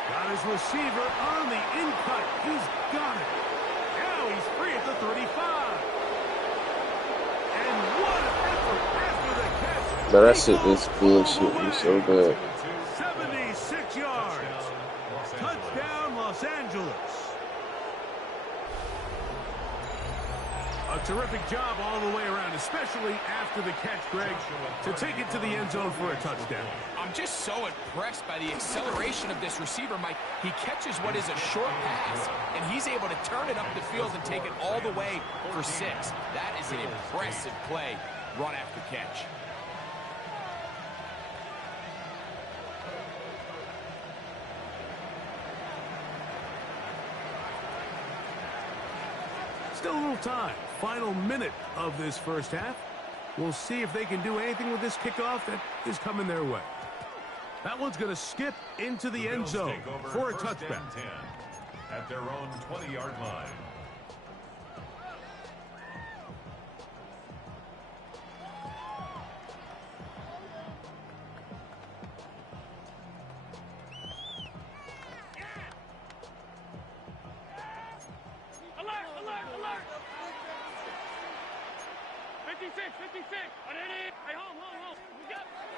Got his receiver on the in-cut. He's got it. Now he's free at the 35. And what an effort after the catch. But that shit is bullshit. He's so good. 76 yards. Touchdown, Los Angeles. A terrific job all the way around, especially after the catch, Greg, to take it to the end zone for a touchdown. I'm just so impressed by the acceleration of this receiver, Mike. He catches what is a short pass, and he's able to turn it up the field and take it all the way for 6. That is an impressive play, run after catch. Still a little time. Final minute of this first half. We'll see if they can do anything with this kickoff that is coming their way. That one's going to skip into the end zone for a touchback. At their own 20-yard line.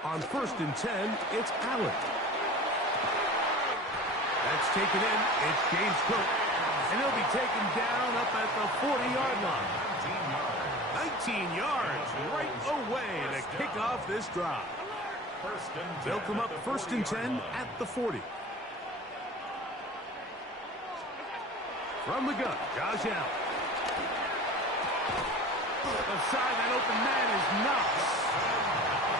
On first and 10, it's Allen. That's taken in. It's James Cook. And he'll be taken down up at the 40-yard line. 19 yards right away to kick off this drive. They'll come up first and 10 at the 40. From the gun, Josh Allen. Aside that open man is Knox.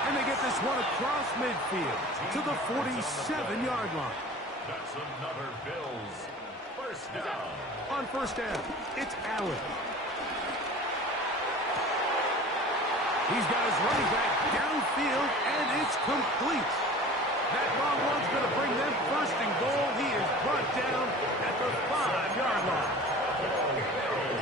And they get this one across midfield to the 47-yard line. That's another Bills first down. On first down, it's Allen. He's got his running back downfield, and it's complete. That long one's going to bring them first and goal. He is brought down at the 5-yard line.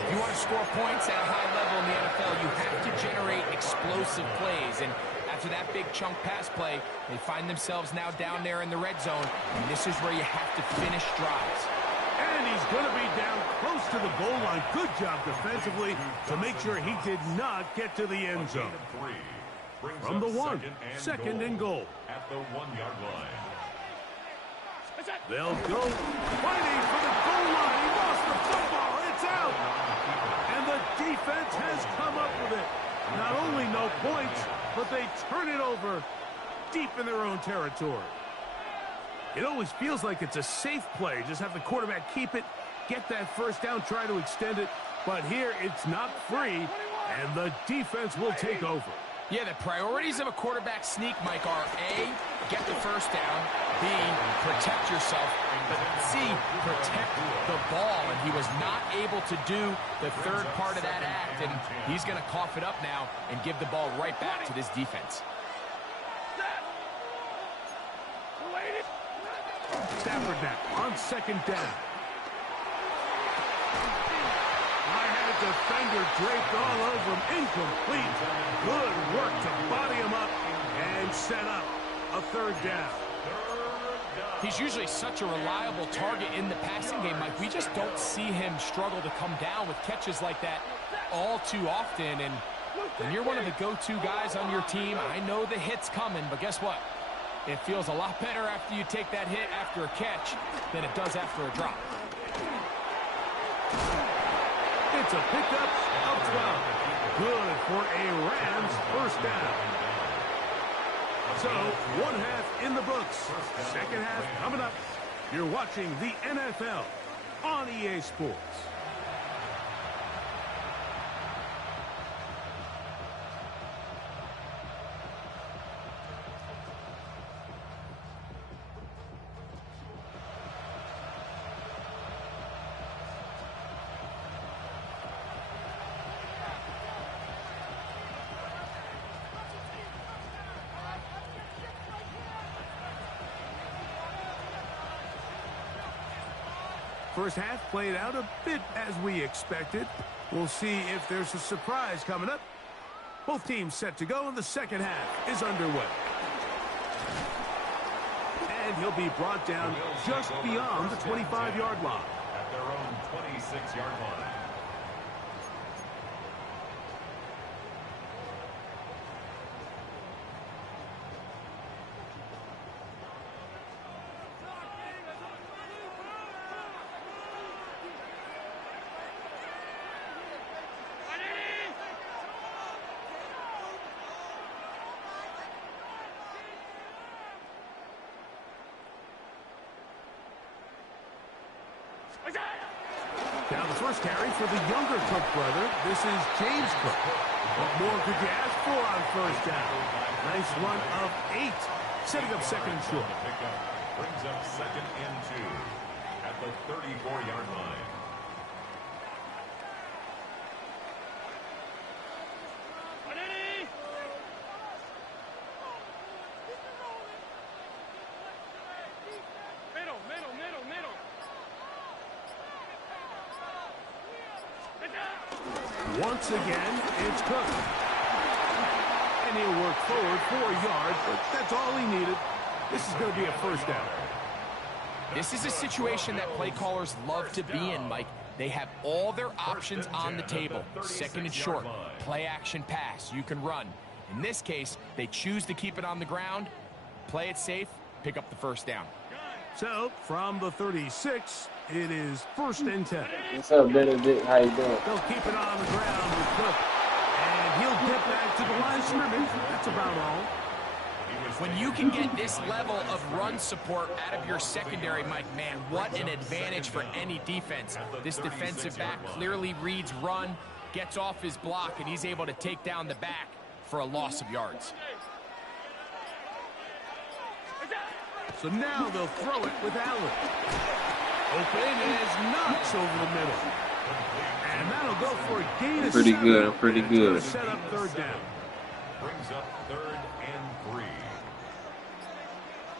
If you want to score points at a high level in the NFL, you have to generate explosive plays. And after that big chunk pass play, they find themselves now down there in the red zone. And this is where you have to finish drives. And he's going to be down close to the goal line. Good job defensively to make sure he did not get to the end zone. From the 1, second and goal. At the 1-yard line. They'll go fighting for the goal line. He lost the football. It's out. And the defense has come up with it. Not only no points, but they turn it over deep in their own territory. It always feels like it's a safe play. Just have the quarterback keep it, get that first down, try to extend it. But here it's not free, and the defense will take over. Yeah, the priorities of a quarterback sneak, Mike, are A, get the first down, B, protect yourself, but C, protect the ball. And he was not able to do the third part of that act, and he's going to cough it up now and give the ball right back to this defense. Stafford now on second down. I had a defender draped all over him. Incomplete. Good work to body him up and set up a third down. He's usually such a reliable target in the passing game, Mike. We just don't see him struggle to come down with catches like that all too often. And when you're one of the go-to guys on your team, I know the hit's coming, but guess what? It feels a lot better after you take that hit after a catch than it does after a drop. It's a pickup of 12. Good for a Rams first down. So, 1 half in the books. Second half coming up. You're watching the NFL on EA Sports. First half played out a bit as we expected. We'll see if there's a surprise coming up. Both teams set to go, and the second half is underway. And he'll be brought down just beyond the 25-yard line. At their own 26-yard line. Now the first carry for the younger Cook brother. This is James Cook. What more could you ask for on first down? Nice run of 8, setting up second and short. Brings up second and 2 at the 34-yard line. Once again, it's Cook. And he'll work forward 4 yards, but that's all he needed. This is going to be a first down. This is a situation that play callers love to be in, Mike. They have all their options on the table. Second and short, play action pass, you can run. In this case, they choose to keep it on the ground, play it safe, pick up the first down. So, from the 36, it is first and 10. What's up, Benedict? How you doing? They'll keep it on the ground with Cook. And he'll get back to the line of scrimmage. That's about all. When you can get this level of run support out of your secondary, Mike, man, what an advantage for any defense. This defensive back clearly reads run, gets off his block, and he's able to take down the back for a loss of yards. So now they'll throw it with Allen. Open is Knox over the middle. And that'll go for a gain of 7. Pretty good. Set up third down. Brings up 3rd and 3.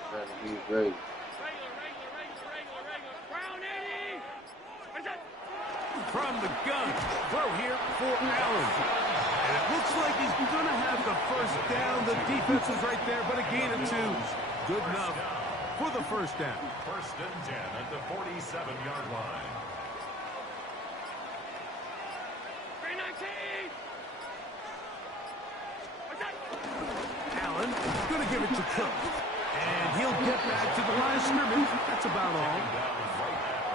Trying to be great. From the gun, throw here for Allen. And it looks like he's going to have the first down. The defense is right there, but a gain of 2. Good enough for the first down. 1st and 10 at the 47-yard line. Allen going to give it to Cook. And he'll get back to the line of scrimmage. That's about all.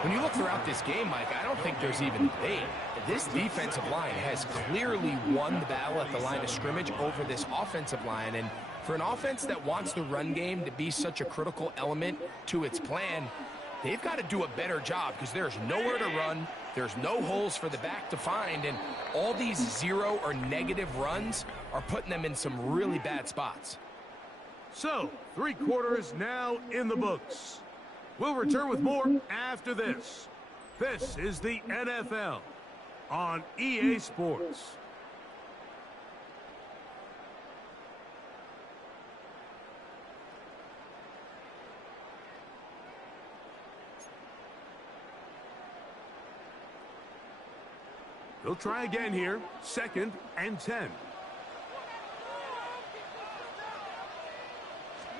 When you look throughout this game, Mike, I don't think there's even debate. This defensive line has clearly won the battle at the line of scrimmage over this offensive line. And for an offense that wants the run game to be such a critical element to its plan, they've got to do a better job because there's nowhere to run. There's no holes for the back to find. And all these 0 or negative runs are putting them in some really bad spots. So, 3 quarters now in the books. We'll return with more after this. This is the NFL on EA Sports. They'll try again here. 2nd and 10.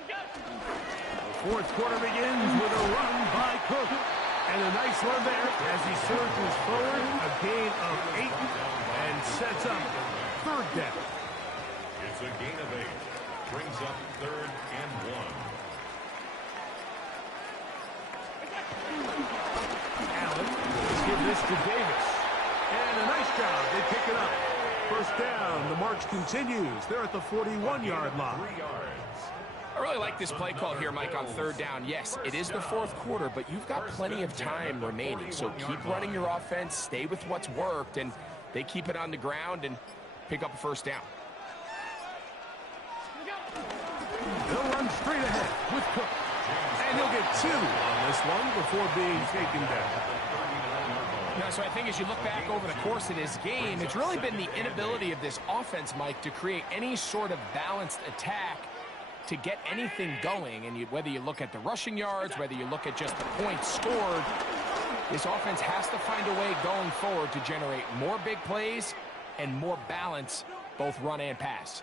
The 4th quarter begins with a run by Cook. And a nice run there as he surges forward. A gain of 8 and sets up 3rd down. It's a gain of 8. Brings up 3rd and 1. Allen, let's give this to Davis. And a nice job. They pick it up. First down. The march continues. They're at the 41-yard line. 3 yards. I really like this play call here, Mike, on 3rd down. Yes, it is the 4th quarter, but you've got plenty of time remaining. So keep running your offense, stay with what's worked, and they keep it on the ground and pick up a 1st down. They'll run straight ahead with Cook. And he'll get 2 on this one before being taken down. Now, so I think as you look back over the course of this game, it's really been the inability of this offense, Mike, to create any sort of balanced attack to get anything going. And whether you look at the rushing yards, whether you look at just the points scored, this offense has to find a way going forward to generate more big plays and more balance, both run and pass.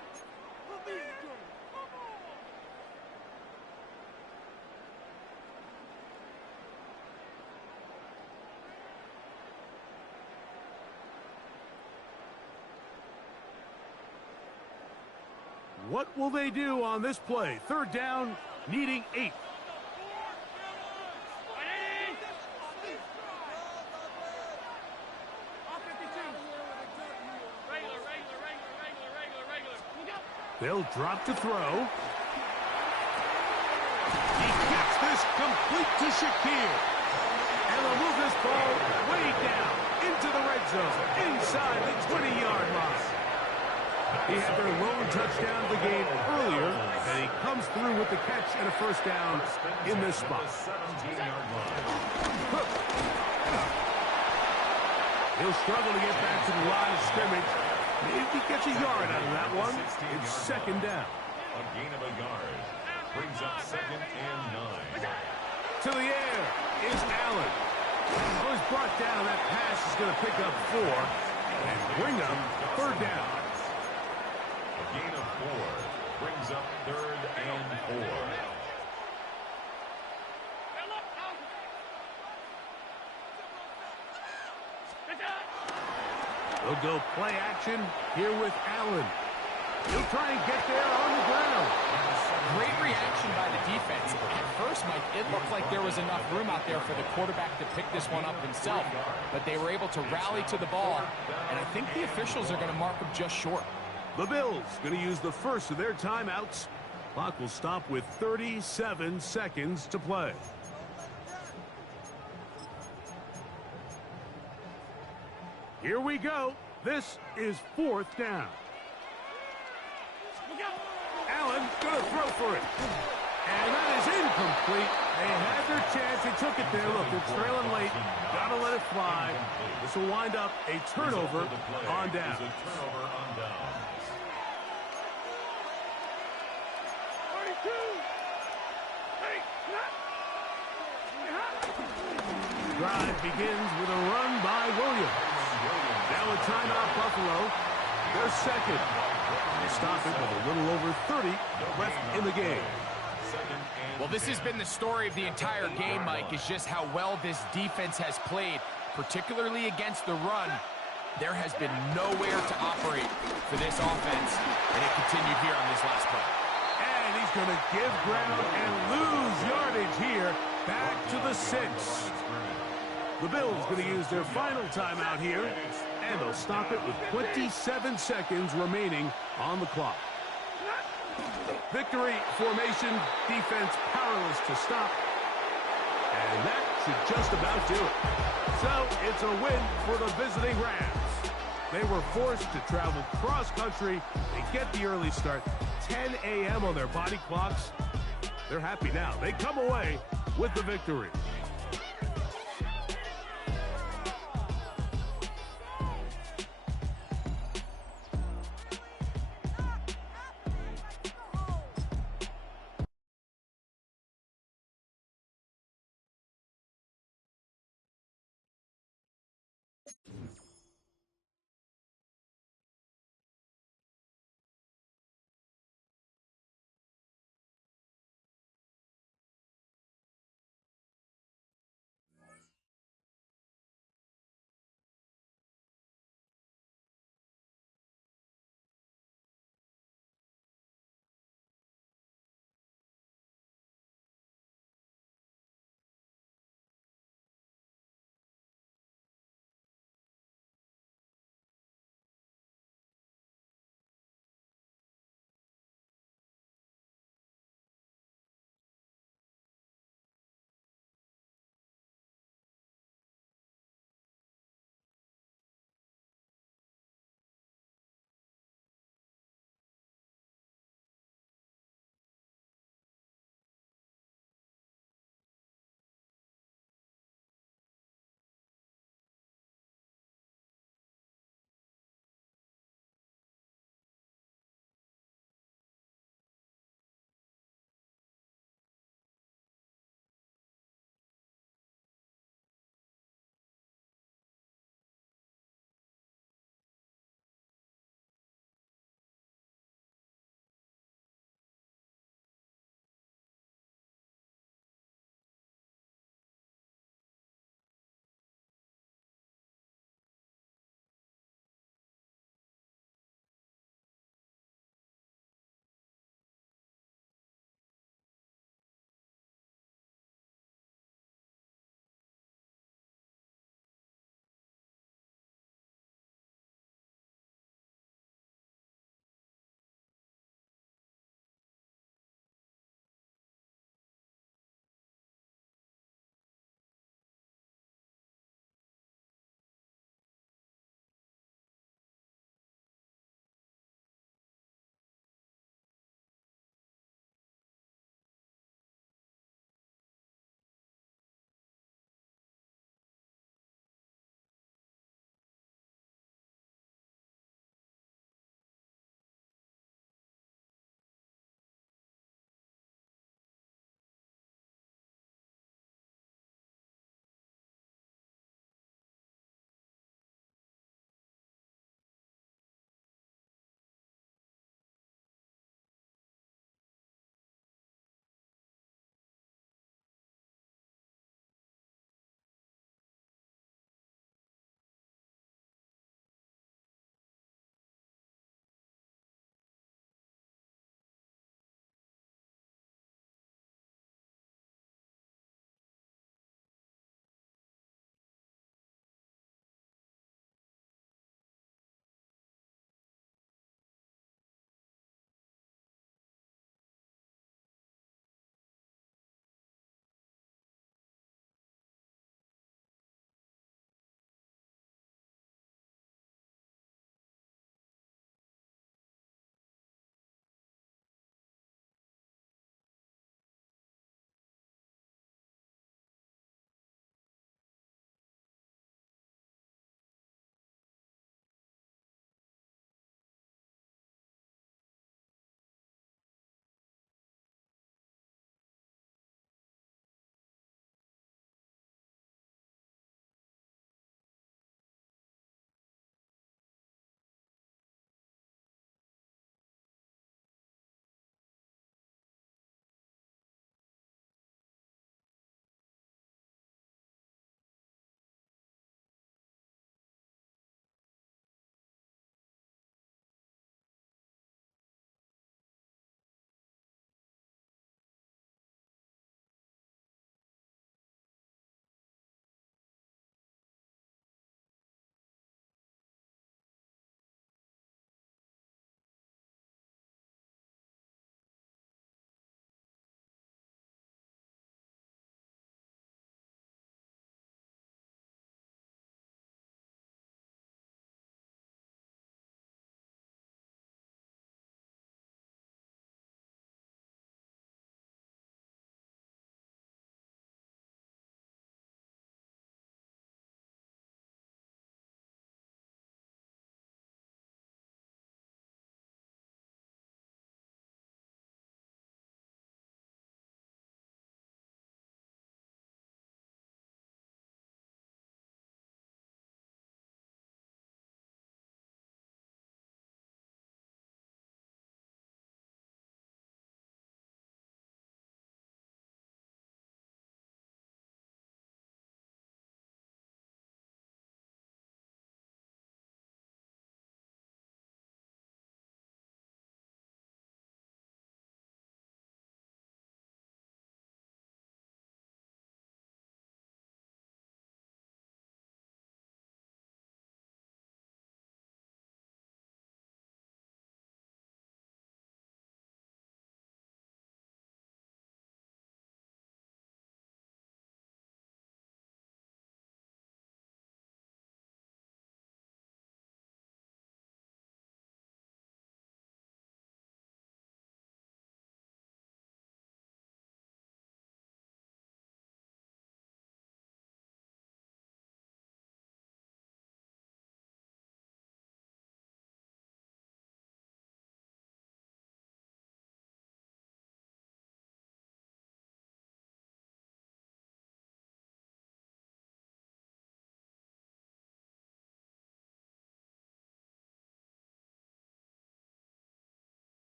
What will they do on this play? 3rd down, needing 8. They'll drop to throw. He gets this complete to Shakir. And they'll move this ball way down into the red zone, inside the 20-yard line. He had their lone touchdown of the game earlier, and he comes through with the catch and a 1st down in this spot. Cook. He'll struggle to get back to the line of scrimmage. Maybe he gets a yard out of that one. It's 2nd down. A gain of a yard. Brings up 2nd and 9. To the air is Allen. Oh, he's brought down. That pass is going to pick up 4 and bring up 3rd down. A gain of 4 brings up 3rd and 4. They'll go play action here with Allen. He'll try and get there on the ground. Great reaction by the defense. At first, Mike, it looked like there was enough room out there for the quarterback to pick this one up himself, but they were able to rally to the ball, and I think the officials are going to mark him just short. The Bills going to use the first of their timeouts. Clock will stop with 37 seconds to play. Here we go. This is 4th down. Allen going to throw for it. And that is incomplete. They had their chance. They took it there. Look, they're trailing late. Got to let it fly. This will wind up a turnover on down. Drive begins with a run by Williams. Now a timeout, Buffalo. They're second. They stop it with a little over 30 left in the game. Well, this has been the story of the entire game, Mike, is just how well this defense has played, particularly against the run. There has been nowhere to operate for this offense, and it continued here on this last play. And he's going to give ground and lose yardage here, back to the 6. The Bills going to use their final timeout here, and they'll stop it with 27 seconds remaining on the clock. Victory formation, defense powerless to stop, and that should just about do it. So it's a win for the visiting Rams. They were forced to travel cross-country. They get the early start, 10 a.m. on their body clocks. They're happy now. They come away with the victory.